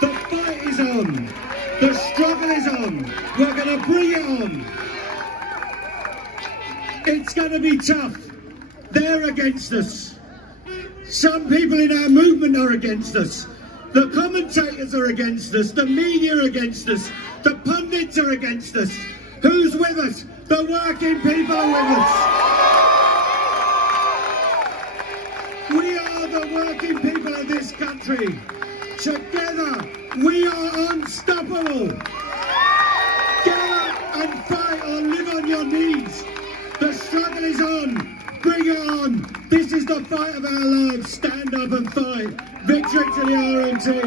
The fight is on. The struggle is on. We're going to bring it on. It's going to be tough. They're against us. Some people in our movement are against us. The commentators are against us. The media are against us. The pundits are against us. Who's with us? The working people are with us. We are the working people of this country. Together, we are unstoppable. Get up and fight or live on your knees. The struggle is on. Bring it on. This is the fight of our lives. Stand up and fight. Victory to the RNT.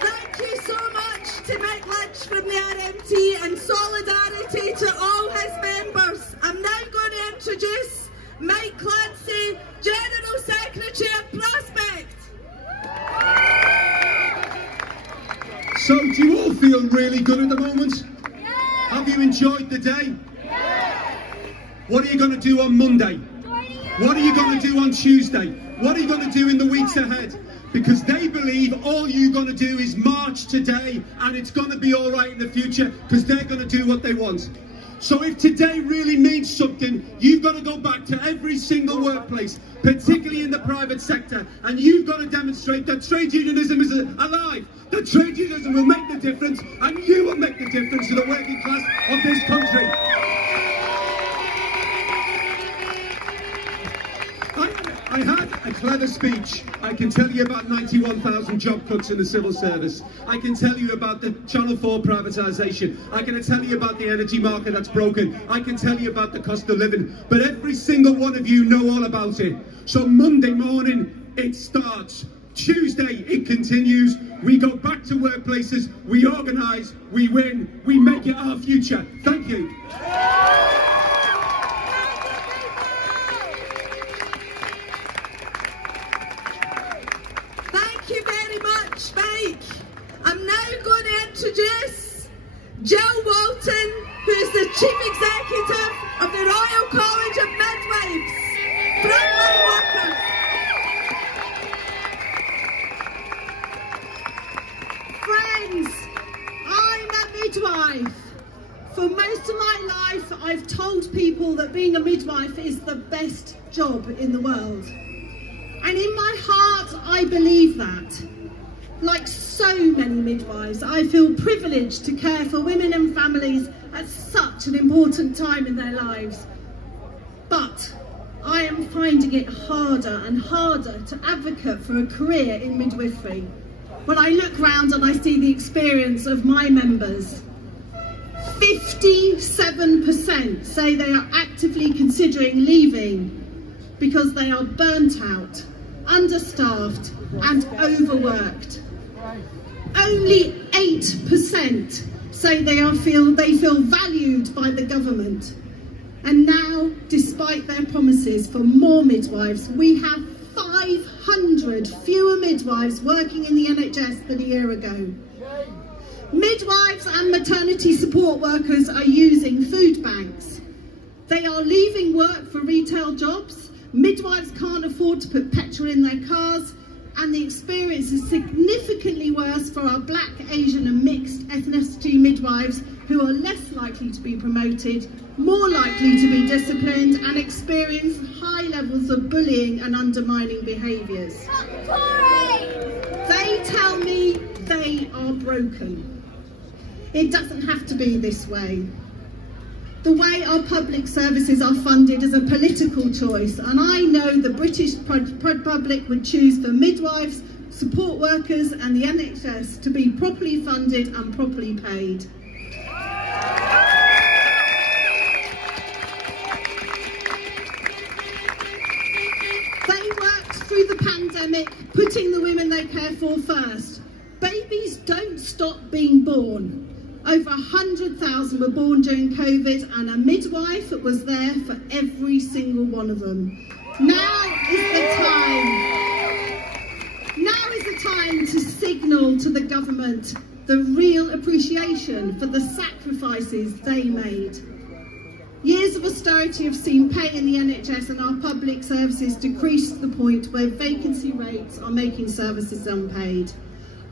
Thank you so much to Mike Lynch from the RMT, and solidarity to all his members. I'm now going to introduce Mike Clancy, General Secretary of Prospect. So, do you all feel really good at the moment? Have you enjoyed the day? What are you going to do on Monday? What are you going to do on Tuesday? What are you going to do in the weeks ahead? Because they believe all you're going to do is march today and it's going to be all right in the future because they're going to do what they want. So if today really means something, you've got to go back to every single workplace, particularly in the private sector, and you've got to demonstrate that trade unionism is alive, that trade unionism will make the difference, and you will make the difference to the working class of this country. I had a clever speech. I can tell you about 91,000 job cuts in the civil service. I can tell you about the Channel 4 privatisation. I can tell you about the energy market that's broken. I can tell you about the cost of living. But every single one of you know all about it. So Monday morning, it starts. Tuesday, it continues. We go back to workplaces. We organise. We win. We make it our future. Thank you. Thank you very much, Mike. I'm now going to introduce Jill Walton, who is the Chief Executive of the Royal College of Midwives. Frontline workers. Friends, I'm a midwife. For most of my life, I've told people that being a midwife is the best job in the world. And in my heart, I believe that. Like so many midwives, I feel privileged to care for women and families at such an important time in their lives. But I am finding it harder and harder to advocate for a career in midwifery. When I look round and I see the experience of my members, 57% say they are actively considering leaving because they are burnt out, understaffed and overworked. Only 8% say they feel valued by the government. And now, despite their promises for more midwives, we have 500 fewer midwives working in the NHS than a year ago. Midwives and maternity support workers are using food banks. They are leaving work for retail jobs. Midwives can't afford to put petrol in their cars, and the experience is significantly worse for our Black, Asian and mixed ethnicity midwives, who are less likely to be promoted, more likely to be disciplined and experience high levels of bullying and undermining behaviours. They tell me they are broken. It doesn't have to be this way. The way our public services are funded is a political choice, and I know the British public would choose for midwives, support workers and the NHS to be properly funded and properly paid. They worked through the pandemic, putting the women they care for first. Babies don't stop being born. Over 100,000 were born during COVID, and a midwife was there for every single one of them. Now is the time to signal to the government the real appreciation for the sacrifices they made. Years of austerity have seen pay in the NHS and our public services decrease to the point where vacancy rates are making services unpaid.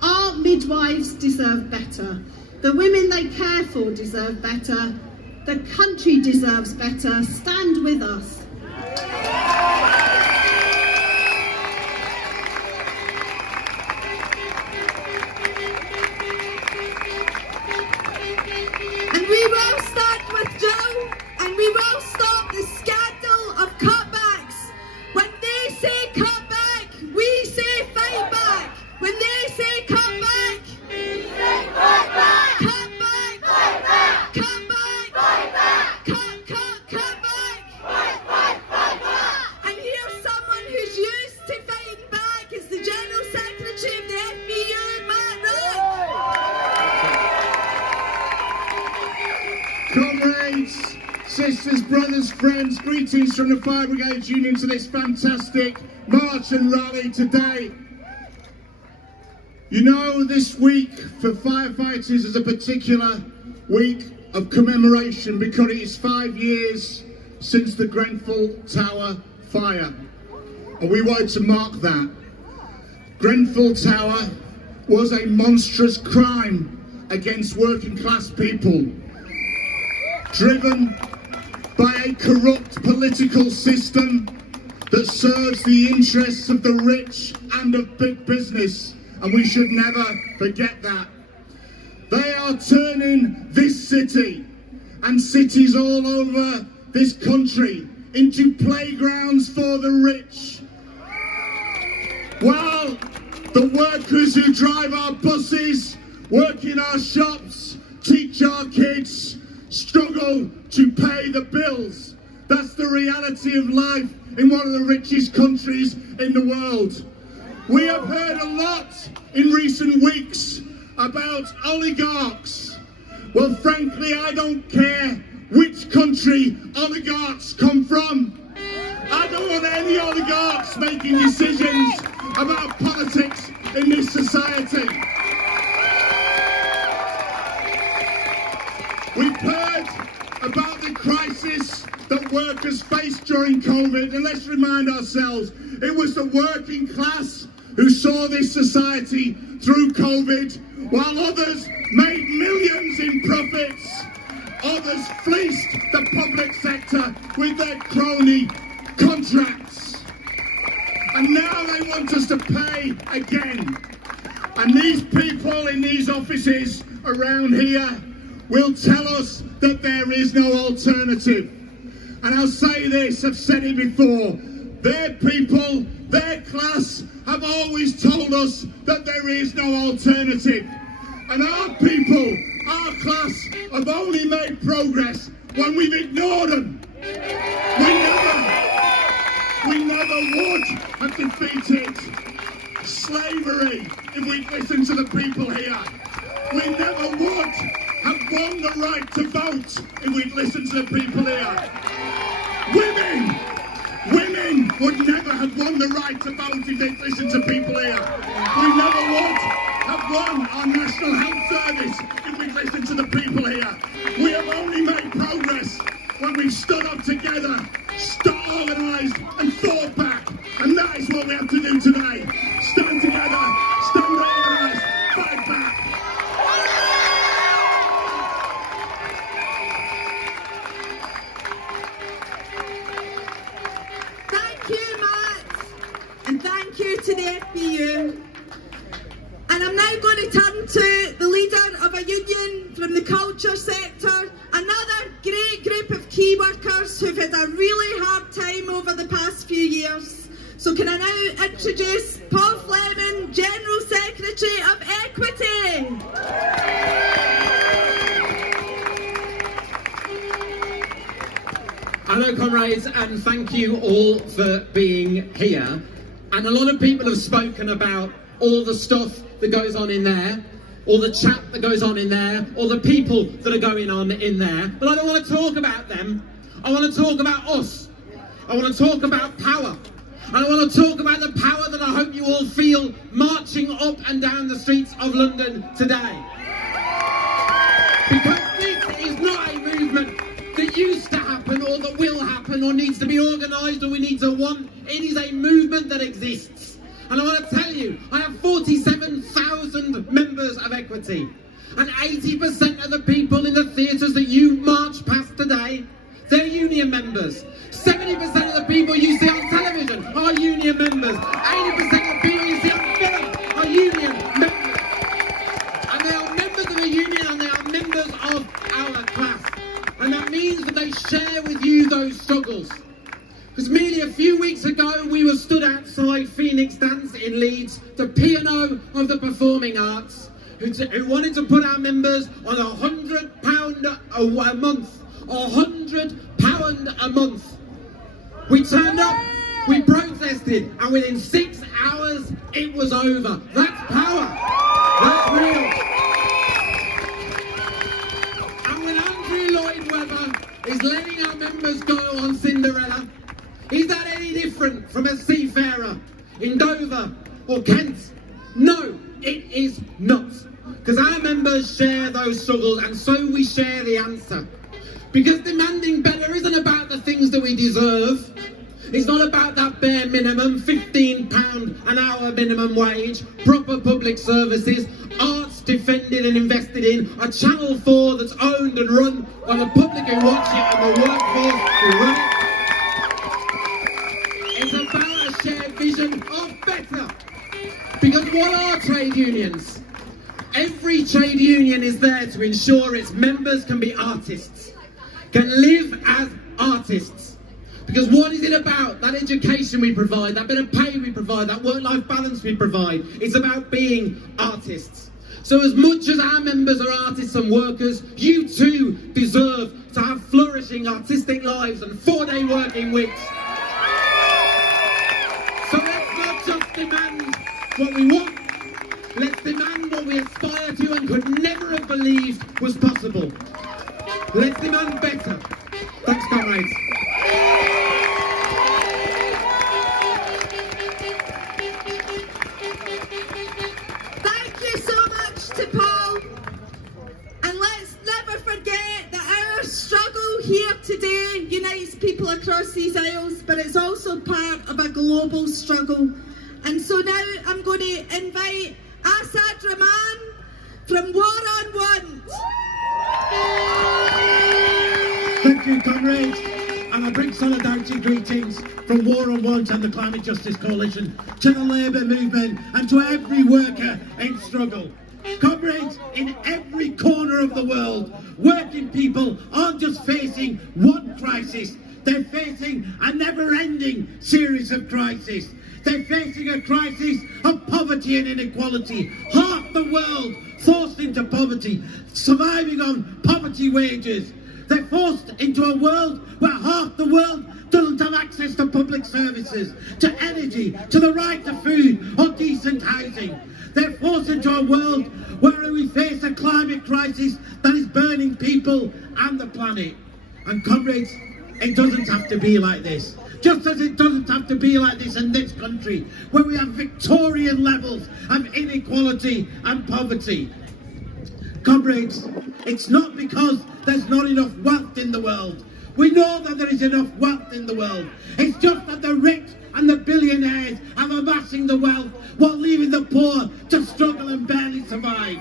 Our midwives deserve better. The women they care for deserve better. The country deserves better. Stand with us. And we will start with Joe, and we will stop the scandal of cutbacks. When they say cutback, we say fight back. When they say cutback, we say fight back. Comrades, sisters, brothers, friends, greetings from the Fire Brigade Union to this fantastic march and rally today. You know, this week for firefighters is a particular week of commemoration because it is 5 years since the Grenfell Tower fire. And we wanted to mark that. Grenfell Tower was a monstrous crime against working class people, driven by a corrupt political system that serves the interests of the rich and of big business, and we should never forget that. They are turning this city and cities all over this country into playgrounds for the rich, while the workers who drive our buses, work in our shops, teach our kids, struggle to pay the bills. That's the reality of life in one of the richest countries in the world. We have heard a lot in recent weeks about oligarchs. Well, frankly, I don't care which country oligarchs come from. I don't want any oligarchs making decisions about politics in this society. We've heard about the crisis that workers faced during COVID, and let's remind ourselves, it was the working class who saw this society through COVID, while others made millions in profits. Others fleeced the public sector with their crony contracts. And now they want us to pay again. And these people in these offices around here will tell us that there is no alternative. And I'll say this, I've said it before, their people, their class have always told us that there is no alternative. And our people, our class, have only made progress when we've ignored them. We never would have defeated slavery if we'd listened to the people here. We never would have won the right to vote if we'd listened to the people here. Women would never have won the right to vote if they'd listened to people here. We never would have won our National Health Service if we'd listened to the people here. We have only made progress when we stood up together, organised and fought back. And that is what we have to do today. Stand Hello, comrades, and thank you all for being here. And a lot of people have spoken about all the stuff that goes on in there, all the chat that goes on in there, all the people that are going on in there. But I don't want to talk about them. I want to talk about us. I want to talk about power. And I want to talk about the power that I hope you all feel marching up and down the streets of London today. Because this is not a movement that used to happen or that will happen or needs to be organised or we need to want. It is a movement that exists. And I want to tell you, I have 47,000 members of Equity. And 80% of the people in the theatres that you march past today, they're union members. 70% of the people you see on television are union members. 80% of the people you see on film are union members. And they are members of a union and they are members of our class. And that means that they share with you those struggles. Because merely a few weeks ago, we were stood outside Phoenix Dance in Leeds, the P&O of the performing arts, who wanted to put our members on £100 a month, £100 a month. We turned up, we protested, and within 6 hours, it was over. That's power. That's real. And when Andrew Lloyd Webber is letting our members go on Cinderella, is that any different from a seafarer in Dover or Kent? No, it is not. Because our members share those struggles, and so we share the answer. Because demanding better isn't about the things that we deserve. It's not about that bare minimum, £15 an hour minimum wage, proper public services, arts defended and invested in, a Channel 4 that's owned and run by the public who watch it and the workforce who run it. It's about a shared vision of better. Because what are trade unions? Every trade union is there to ensure its members can be artists, can live as artists. Because what is it about? That education we provide, that bit of pay we provide, that work-life balance we provide. It's about being artists. So as much as our members are artists and workers, you too deserve to have flourishing artistic lives and 4-day working weeks. So let's not just demand what we want, let's demand what we aspire to and could never have believed was possible. Let's demand better. Thanks, comrades. Thank you so much to Paul. And let's never forget that our struggle here today unites people across these aisles, but it's also part of a global struggle. And so now I'm going to invite Asad Rahman from War on Want. Thank you, comrades, and I bring solidarity greetings from War on Want and the Climate Justice Coalition to the Labour movement and to every worker in struggle. Comrades, in every corner of the world, working people aren't just facing one crisis, they're facing a never-ending series of crises. They're facing a crisis of poverty and inequality. Half the world forced into poverty, surviving on poverty wages. They're forced into a world where half the world doesn't have access to public services, to energy, to the right to food or decent housing. They're forced into a world where we face a climate crisis that is burning people and the planet. And comrades, it doesn't have to be like this. Just as it doesn't have to be like this in this country, where we have Victorian levels of inequality and poverty. Comrades, it's not because there's not enough wealth in the world. We know that there is enough wealth in the world. It's just that the rich and the billionaires are amassing the wealth while leaving the poor to struggle and barely survive.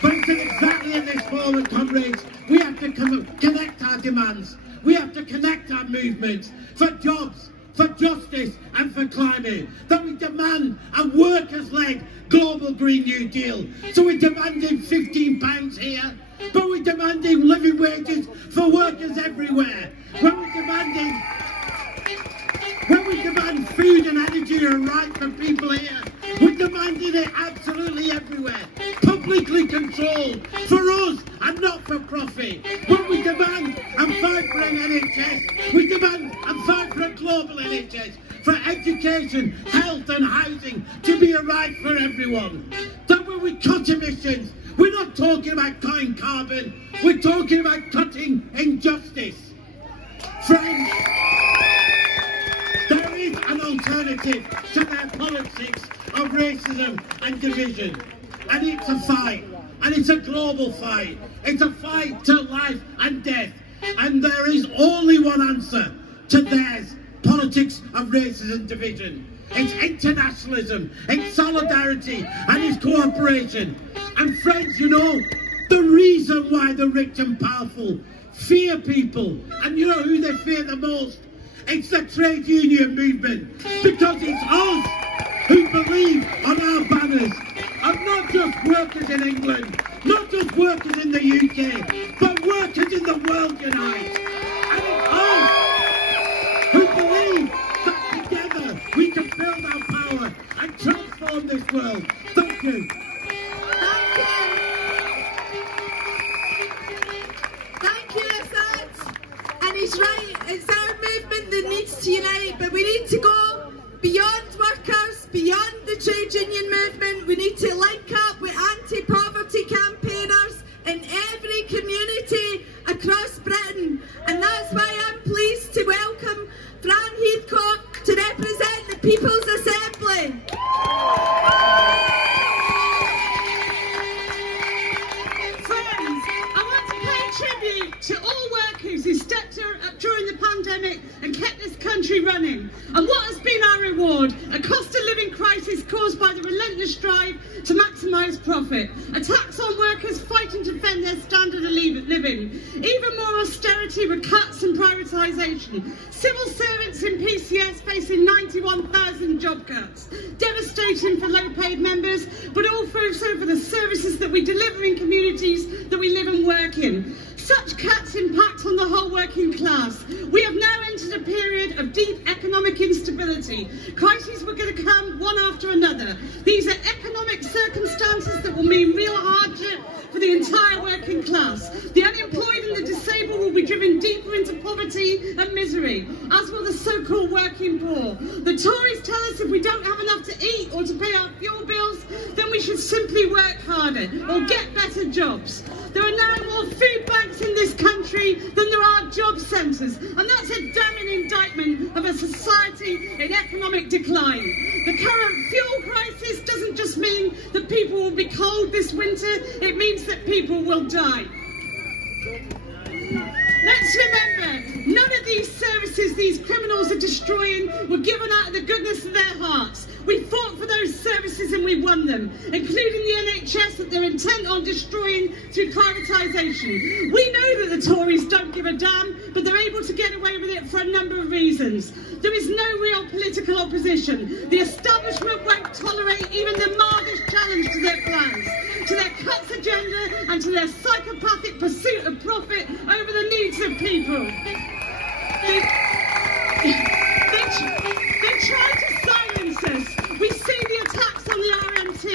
But it's exactly in this moment, comrades, we have to connect our demands. We have to connect our movements for jobs, for justice and for climate. That we demand a workers-led global Green New Deal. So we're demanding £15 here, but we're demanding living wages for workers everywhere. When we demand food and energy are right for people here, we're demanding it absolutely everywhere. Public publicly controlled for us and not for profit. But we demand and fight for an NHS. We demand and fight for a global NHS, for education, health and housing to be a right for everyone. That when we cut emissions, we're not talking about cutting carbon, we're talking about cutting injustice. Friends, there is an alternative to their politics of racism and division. And it's a fight. And it's a global fight. It's a fight to life and death. And there is only one answer to theirs. Politics of racism and division. It's internationalism, it's solidarity, and it's cooperation. And friends, you know, the reason why the rich and powerful fear people, and you know who they fear the most? It's the trade union movement. Because it's us who believe on our banners of not just workers in England, not just workers in the UK, but workers in the world unite. And it's us who believe that together we can build our power and transform this world. Thank you. Thank you, Asad. And he's right, it's our movement that needs to unite, but we need to go beyond workers, beyond the trade union movement. We need to link up with anti-poverty campaigners in every community across Britain. And that's why I'm pleased to welcome Fran Heathcote to represent the People's Assembly. Friends, I want to pay tribute to all workers who stepped up during the pandemic and kept this country running. And what has been our reward? A cost of living crisis caused by the relentless drive to maximise profit. A tax on workers fighting to defend their standard of living. Even more austerity with cuts and privatisation. Civil servants in PCS facing 91,000 job cuts. Devastating for low-paid members, but also for the services that we deliver in communities that we live and work in. Such cuts impact on the whole working class. We have now entered a period of deep economic instability. Crises were going to come one after another. These are economic circumstances that will mean real hardship for the entire working class. The unemployed and the disabled will be driven deeper into poverty and misery, as will the so-called working poor. The Tories tell us if we don't have enough to eat or to pay our fuel bills, then we should simply work harder or get better jobs. There are now more food banks in this country than there are job centres, and that's a damning indictment of a society in economic decline. The current fuel crisis doesn't just mean that people will be cold this winter, it means that people will die. Let's remember, none of these services these criminals are destroying were given out of the goodness of their hearts. We fought for those services and we won them, including the NHS that they're intent on destroying through privatisation. We know that the Tories don't give a damn, but they're able to get away with it for a number of reasons. There is no real political opposition. The establishment won't tolerate even the mildest challenge to their plans, to their cuts agenda and to their psychopathic pursuit of profit over the needs of people. They try to silence us. We see the attacks on the RMT.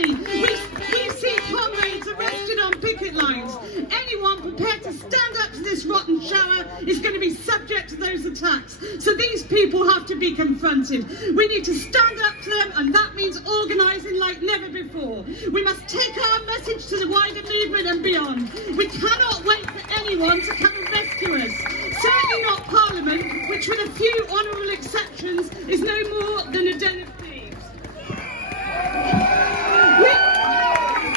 We see comrades arrested on picket lines. Anyone prepared to stand up to this rotten shower is going to be subject to those attacks. So these people have to be confronted. We need to stand up to them, and that means organising like never before. We must take our message to the wider movement and beyond. We cannot wait for anyone to come and rescue us. Certainly not Parliament, which with a few honourable exceptions is no more than a den of thieves.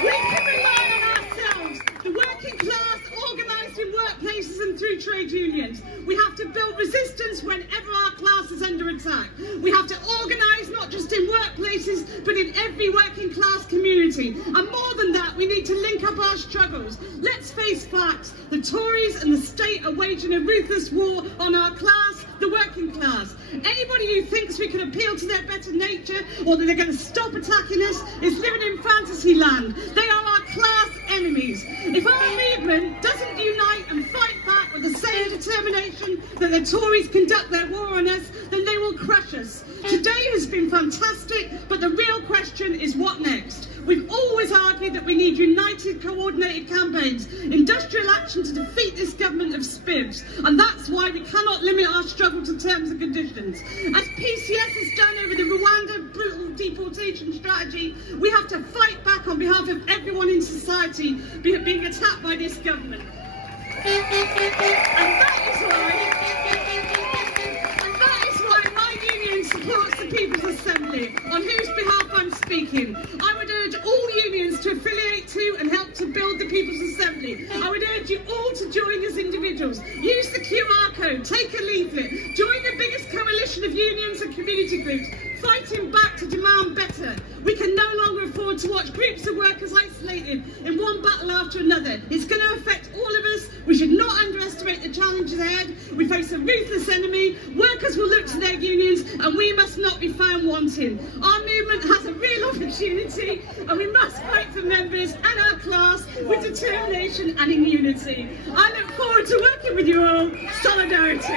We can rely on ourselves, the working class, organised in workplaces and through trade unions. We have to build resistance whenever our class is under attack. We have to organise not just in workplaces, but in every working class community. And more than that, we need to link up our struggles. Let's face facts. The Tories and the state are waging a ruthless war on our class, the working class. Anybody who thinks we can appeal to their better nature or that they're going to stop attacking us is living in fantasy land. They are our class enemies. If our movement doesn't unite and fight back with the same determination that the Tories conduct their war on us, then they will crush us. Today has been fantastic, but the real question is what next? We've all always argued that we need united, coordinated campaigns, industrial action to defeat this government of spivs, and that's why we cannot limit our struggle to terms and conditions. As PCS has done over the Rwanda brutal deportation strategy, we have to fight back on behalf of everyone in society being attacked by this government. And that is why my union supports the People's Assembly, on whose behalf I'm speaking. I would urge all unions to affiliate to and help to build the People's Assembly. I would urge you all to join as individuals. Use the QR code, take a leaflet, join the biggest coalition of unions and community groups, fighting back to demand better. We can no longer afford to watch groups of workers isolated in one battle after another. It's going to affect all of us. We should not underestimate the challenges ahead. We face a ruthless enemy. Workers will look to their unions, and we must not be found wanting. Our movement has a real opportunity, and we must fight for members and our class with determination and in unity. I look forward to working with you all. Solidarity.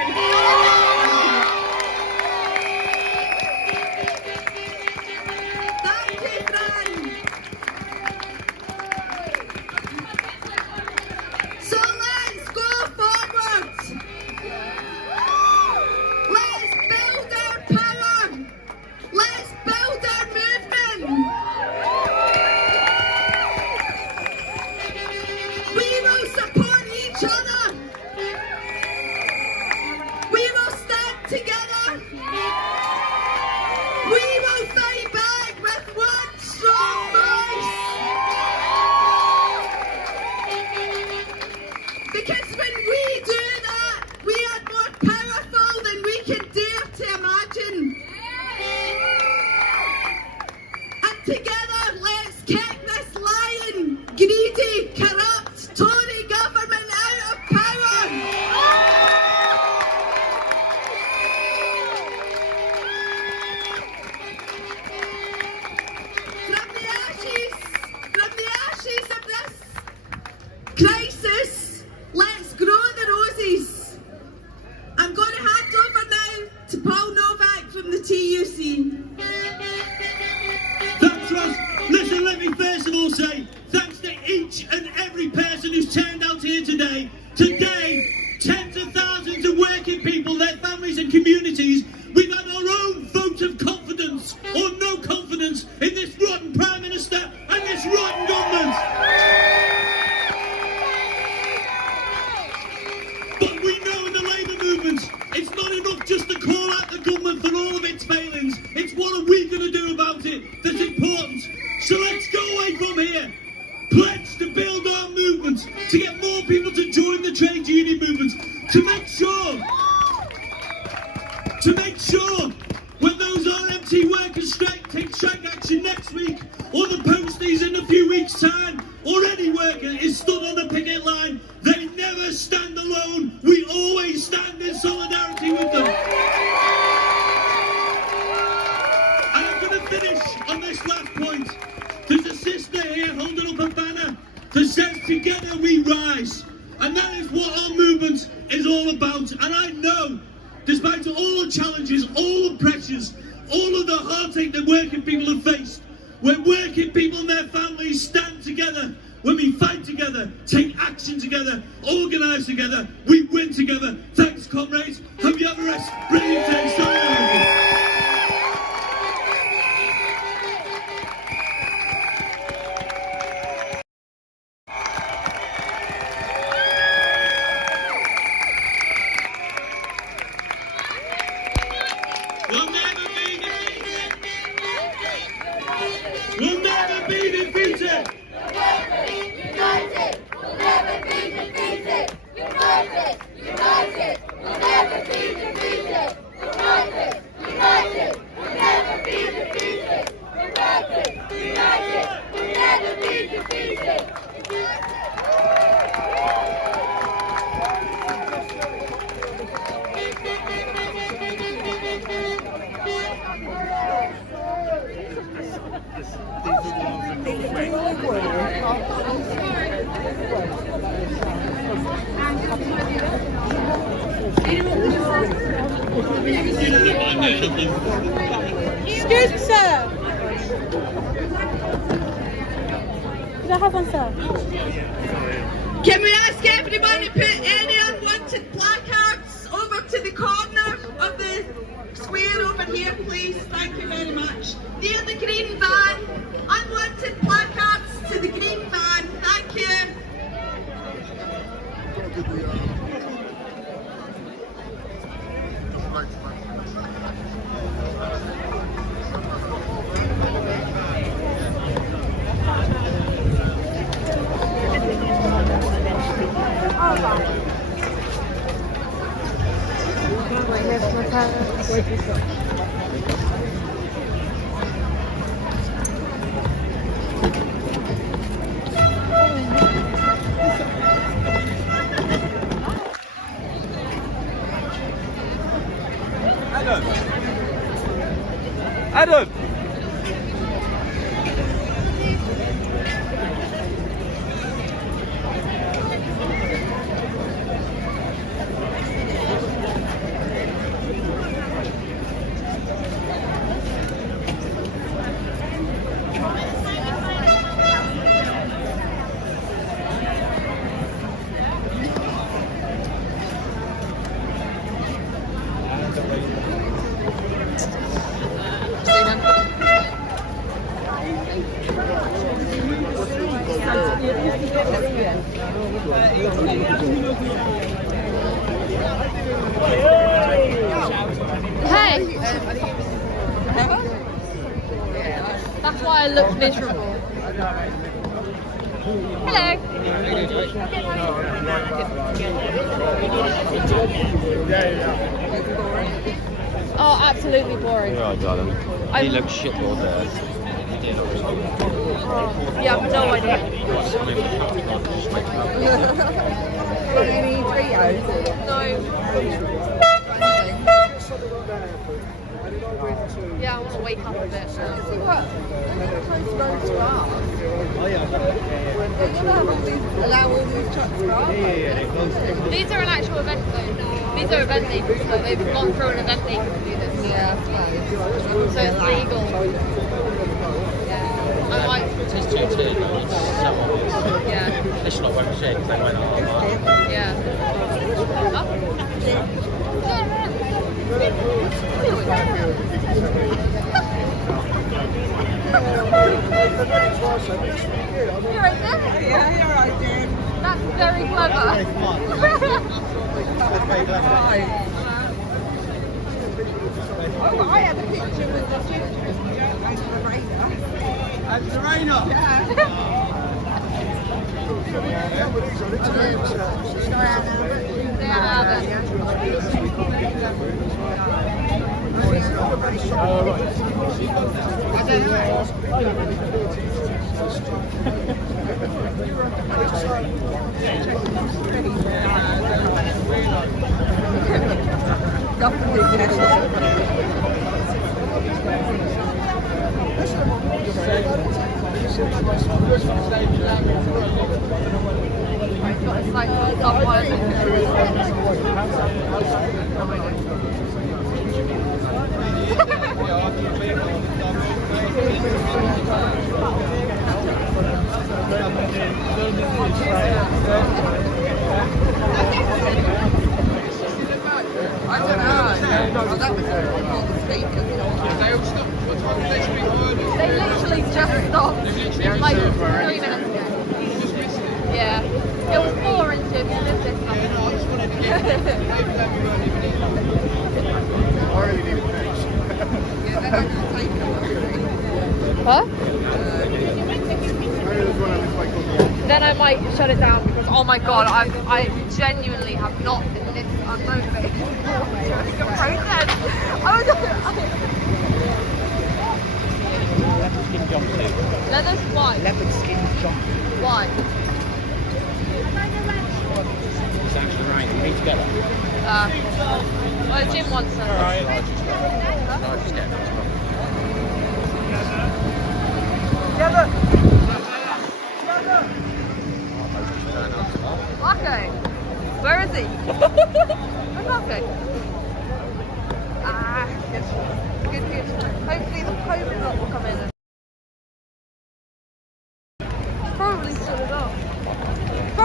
Crisis, let's grow the roses. I'm going to hand over now to Paul Novak from the TUC. Thanks, Ross. Listen, let me first of all say thanks to each and every person who's turned out here today. Today, tens of thousands of working people, their families and communities, we've had our own vote of confidence or no confidence in this rotten Prime Minister and this rotten government. But we know in the Labour movement, it's not enough just to call out the government for all of its failings. It's what are we going to do about it that's important. So let's go away from here. Pledge to build our movement, to get more people to join the trade union movement, to make sure when those RMT workers take strike action next week, or the posties in a few weeks' time, or any worker is stood on the picket line, they never stand alone. We always stand in solidarity with them. And I'm going to finish on this last point. There's a sister here holding up a banner that says, "Together we rise." And that is what our movement is all about. And I know, despite all the challenges, all the pressures, all of the heartache that working people have faced, when working people and their families stand together, when we fight together, take action together, organise together, we win together. Thanks, comrades. Hope you have a brilliant day. Solidarity. We'll never be defeated. United, we'll never be defeated. United, united, we'll never be defeated. United, united, we'll never be defeated. United, united, we'll never be defeated. Excuse me, sir. have one, sir? Can we ask everyone to put any unwanted placards over to the corner of the square over here, please? Thank you very much. Near the green van. Unwanted placards to the green van. Thank you. Adam! Hey! That's why I look miserable. Hello! Oh, absolutely boring. You're right, darling. You look shit all there. Yeah, I've no idea. No. Yeah, I want to wake up a bit. These are an actual event though. These are event leagues, so they've gone through an event league to do this. Yeah. So it's legal. Yeah. I like. It is 2-2, it's so obvious. Yeah. They should not wear a shade because they went on. Yeah. You're right there. Yeah, you're right, dude. That's very clever. Oh, I had a picture with the future and Serena. They literally just stopped like 3 minutes ago. Yeah. It was 4 inches. This is Huh? Then I might shut it down because oh my god, I genuinely have not been this unmotivated during the process. Leopard skin jumpsuit. Leather's white. Leopard skin jumpsuit. Why? It's actually raining. You need to get one. Well, Jim wants some. Alright. I'll just get it. Marco! Where is he? Where's Marco? Ah, good. Hopefully the COVID lot will come in. Probably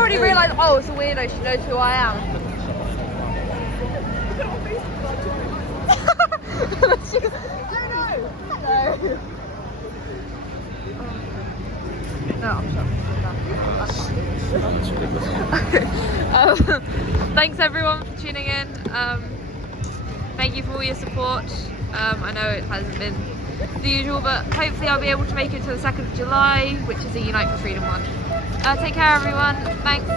already realised, oh, it's a weirdo, she knows who I am. No, I'm sorry. Thanks everyone for tuning in. Thank you for all your support. I know it hasn't been the usual, but hopefully I'll be able to make it to the 2nd of July, which is the Unite for Freedom one. Take care everyone. Thanks.